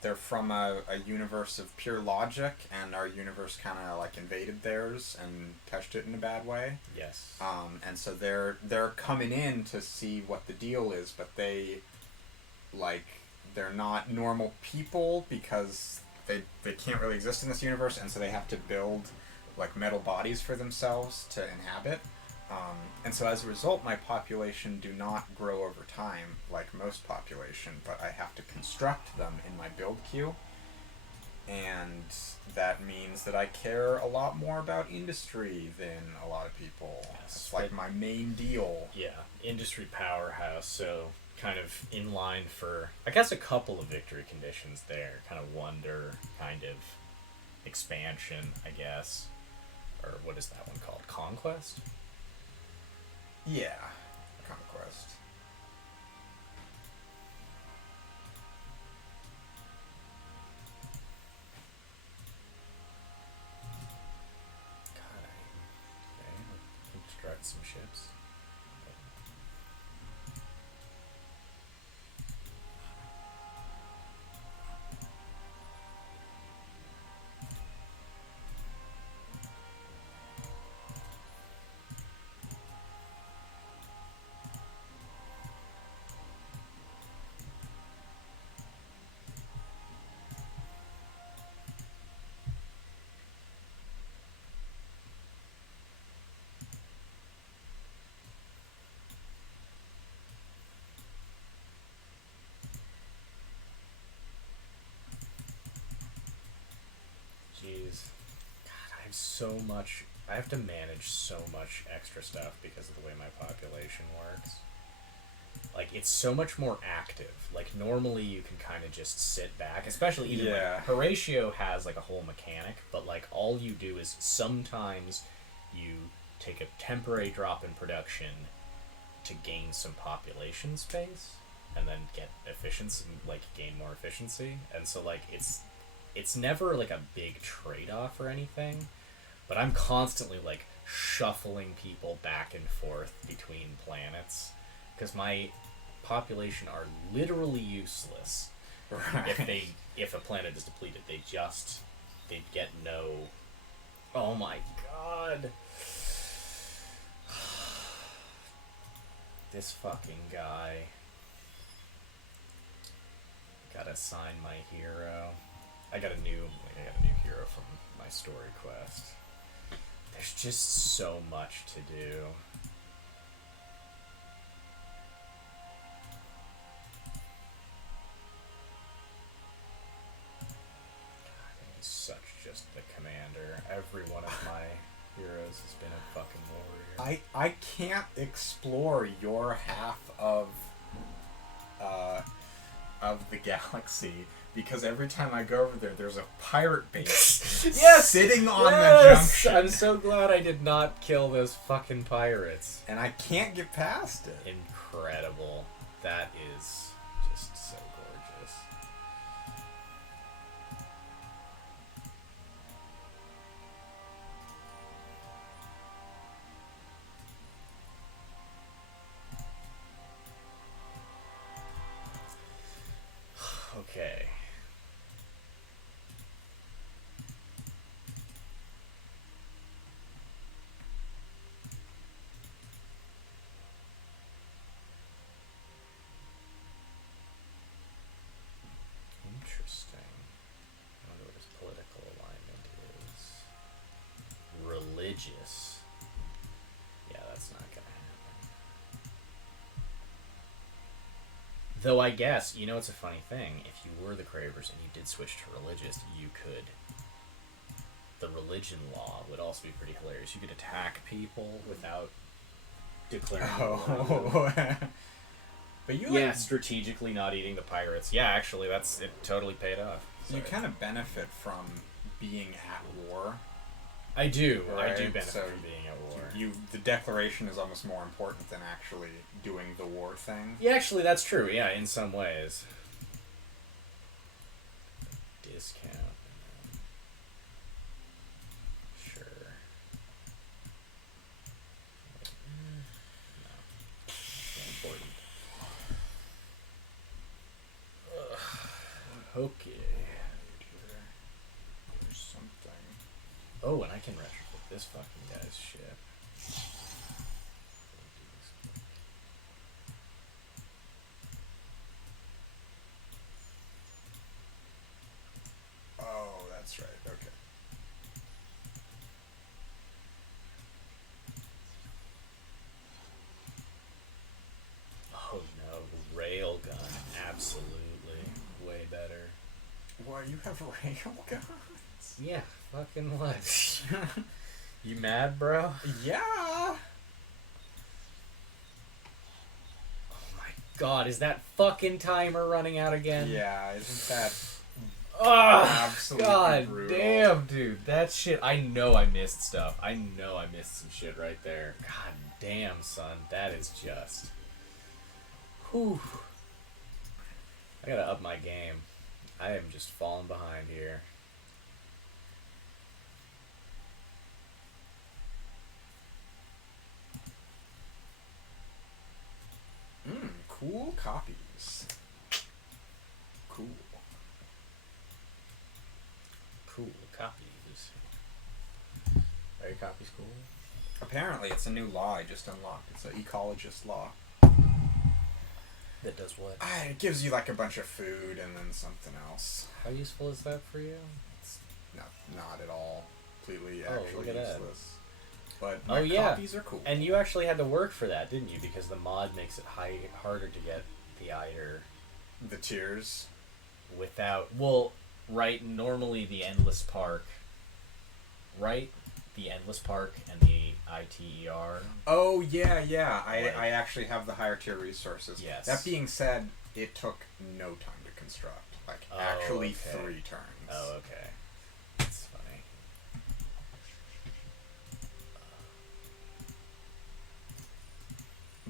they're from a universe of pure logic, and our universe kind of like invaded theirs and touched it in a bad way. Yes. And so they're coming in to see what the deal is, but they're not normal people because they can't really exist in this universe, and so they have to build like metal bodies for themselves to inhabit. And so as a result, my population do not grow over time like most population, but I have to construct them in my build queue. and that means that I care a lot more about industry than a lot of people. Yes, It's like my main deal. Yeah, industry powerhouse, so kind of in line for, I guess, a couple of victory conditions there. Kind of wonder, kind of expansion, I guess. Or what is that one called? Conquest? Yeah, conquest. God, I construct some ships. Jeez. God, I have so much. I have to manage so much extra stuff because of the way my population works. Like, it's so much more active. Like, normally you can kind of just sit back, especially even Yeah. like Horatio has like a whole mechanic, but like all you do is sometimes you take a temporary drop in production to gain some population space and then get efficiency, like gain more efficiency. And so like it's never like a big trade-off or anything, but I'm constantly like shuffling people back and forth between planets because my population are literally useless. Right. If a planet is depleted, they get no. Oh my god. This fucking guy. Gotta assign my hero. I got a new hero from my story quest. There's just so much to do. God, he's such just the commander. Every one of my heroes has been a fucking warrior. I can't explore your half of the galaxy because every time I go over there, there's a pirate base Yes! sitting on the Yes! junction, I'm so glad I did not kill those fucking pirates. and I can't get past it. Incredible. That is just so gorgeous. Okay. Interesting. I wonder what his political alignment is. Religious. Yeah, that's not gonna happen. Though I guess, you know, it's a funny thing. If you were the Cravers and you did switch to religious, you could. The religion law would also be pretty hilarious. You could attack people without declaring war. Oh. But you Yeah, strategically not eating the pirates. Yeah, actually, it totally paid off. you Sorry. kind of benefit from being at war. I do. I Right, do benefit so from being at war. The declaration is almost more important than actually doing the war thing. Yeah, actually, that's true. Yeah, in some ways. Discount. And then... Sure. No. Not important. Okay. There's something. Oh, and I can retrofit this fucking guy's ship. Oh, that's right. Okay. Oh no, railgun. Absolutely. Way better. What, you have railguns? Yeah, fucking what? You mad, bro? Yeah. Oh my god, is that fucking timer running out again? Yeah, isn't that Oh, absolutely god brutal? damn, dude. That shit, I know I missed stuff. I know I missed some shit right there. God damn, son. That is just... Whew. I gotta up my game. I am just falling behind here. Cool copies. Cool. Cool copies. Are your copies cool? Apparently, it's a new law I just unlocked. It's an ecologist law. That does what? It gives you like a bunch of food and then something else. How useful is that for you? It's not at all. Completely Oh, actually look at that. useless. But Oh, my yeah. copies are cool. And you actually had to work for that, didn't you? Because the mod makes it harder to get the iter The tiers. without... Well, right, normally the Endless Park... Right? The Endless Park and the ITER. Oh, yeah. Right. I actually have the higher tier resources. Yes. That being said, it took no time to construct. Like, Oh, actually okay. 3 turns. Oh, okay. That's funny.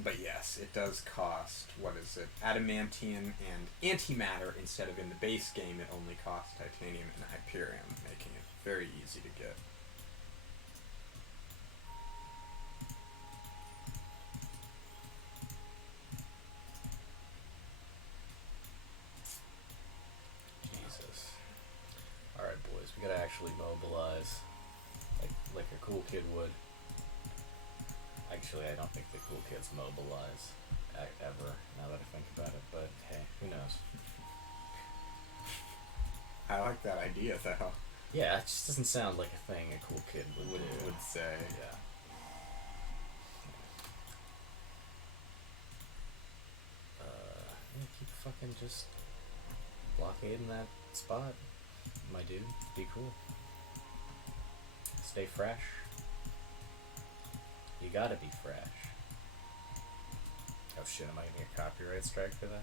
But yes, it does cost, what is it, adamantium and antimatter instead of in the base game it only costs titanium and hyperium, making it very easy to get. Jesus. Alright, boys, we gotta actually mobilize. Like a cool kid would. Actually, I don't think the cool kids mobilize ever, now that I think about it, but hey, who knows? I like that idea though. Yeah, it just doesn't sound like a thing a cool kid would do. Would say. Yeah. Yeah, keep fucking just blockading that spot, my dude. Be cool. Stay fresh. You gotta be fresh. Oh shit, am I gonna get a copyright strike for that?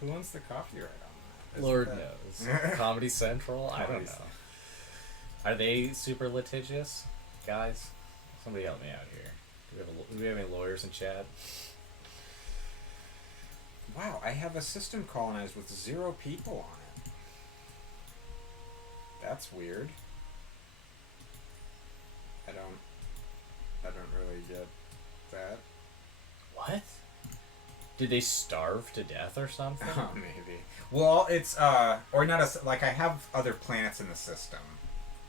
Who owns the copyright on that? Lord Isn't knows. that- Comedy Central? I don't Comedy know. Central. Are they super litigious? Guys? Somebody help me out here. Do we have any lawyers in chat? Wow, I have a system colonized with 0 people on it. That's weird. I don't really get that. What? Did they starve to death or something? Oh, maybe. Well, it's or not as like I have other planets in the system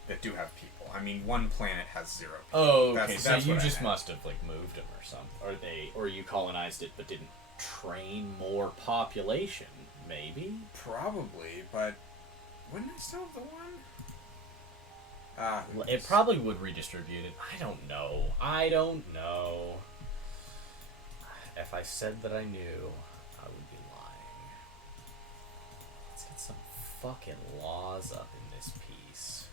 that do have people. I mean, one planet has 0 people. Oh, okay. That's So you what I just meant. must have like moved them or something, or you colonized it but didn't train more population. Maybe. Probably, but wouldn't I still have the one? It probably would redistribute it. I don't know. If I said that I knew, I would be lying. Let's get some fucking laws up in this piece.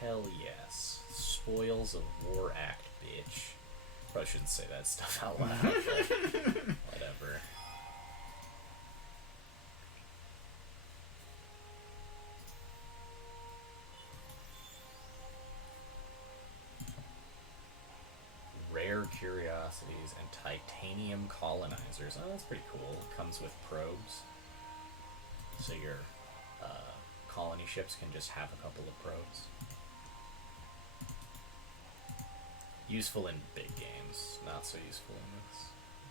Hell yes. Spoils of War Act, bitch. Probably shouldn't say that stuff out loud, but whatever. Rare curiosities and titanium colonizers. Oh, that's pretty cool. Comes with probes. So your colony ships can just have a couple of probes. Useful in big games, not so useful in this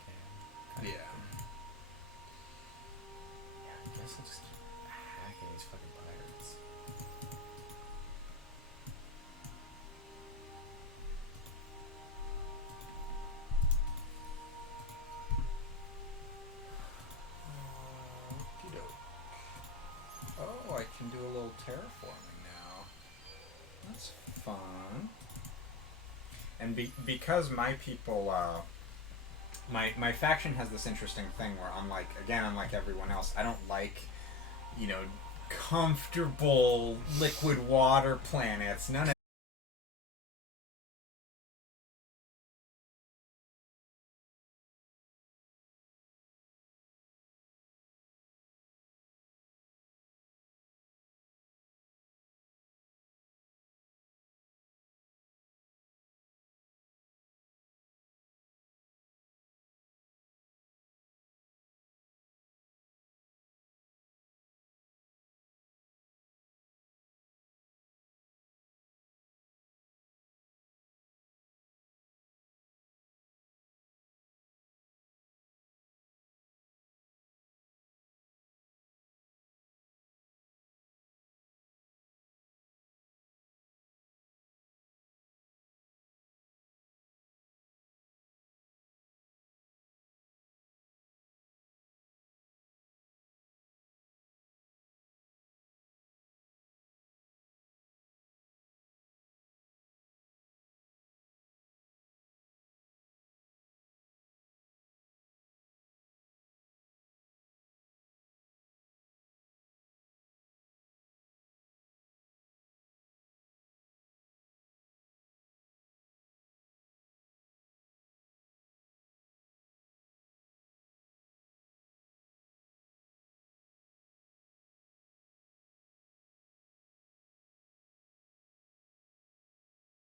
game. Yeah. Yeah, I guess I'll just keep hacking these fucking pirates. Oh, I can do a little terraforming now. That's fun. And because my people my faction has this interesting thing where unlike everyone else, I don't like, comfortable liquid water planets. None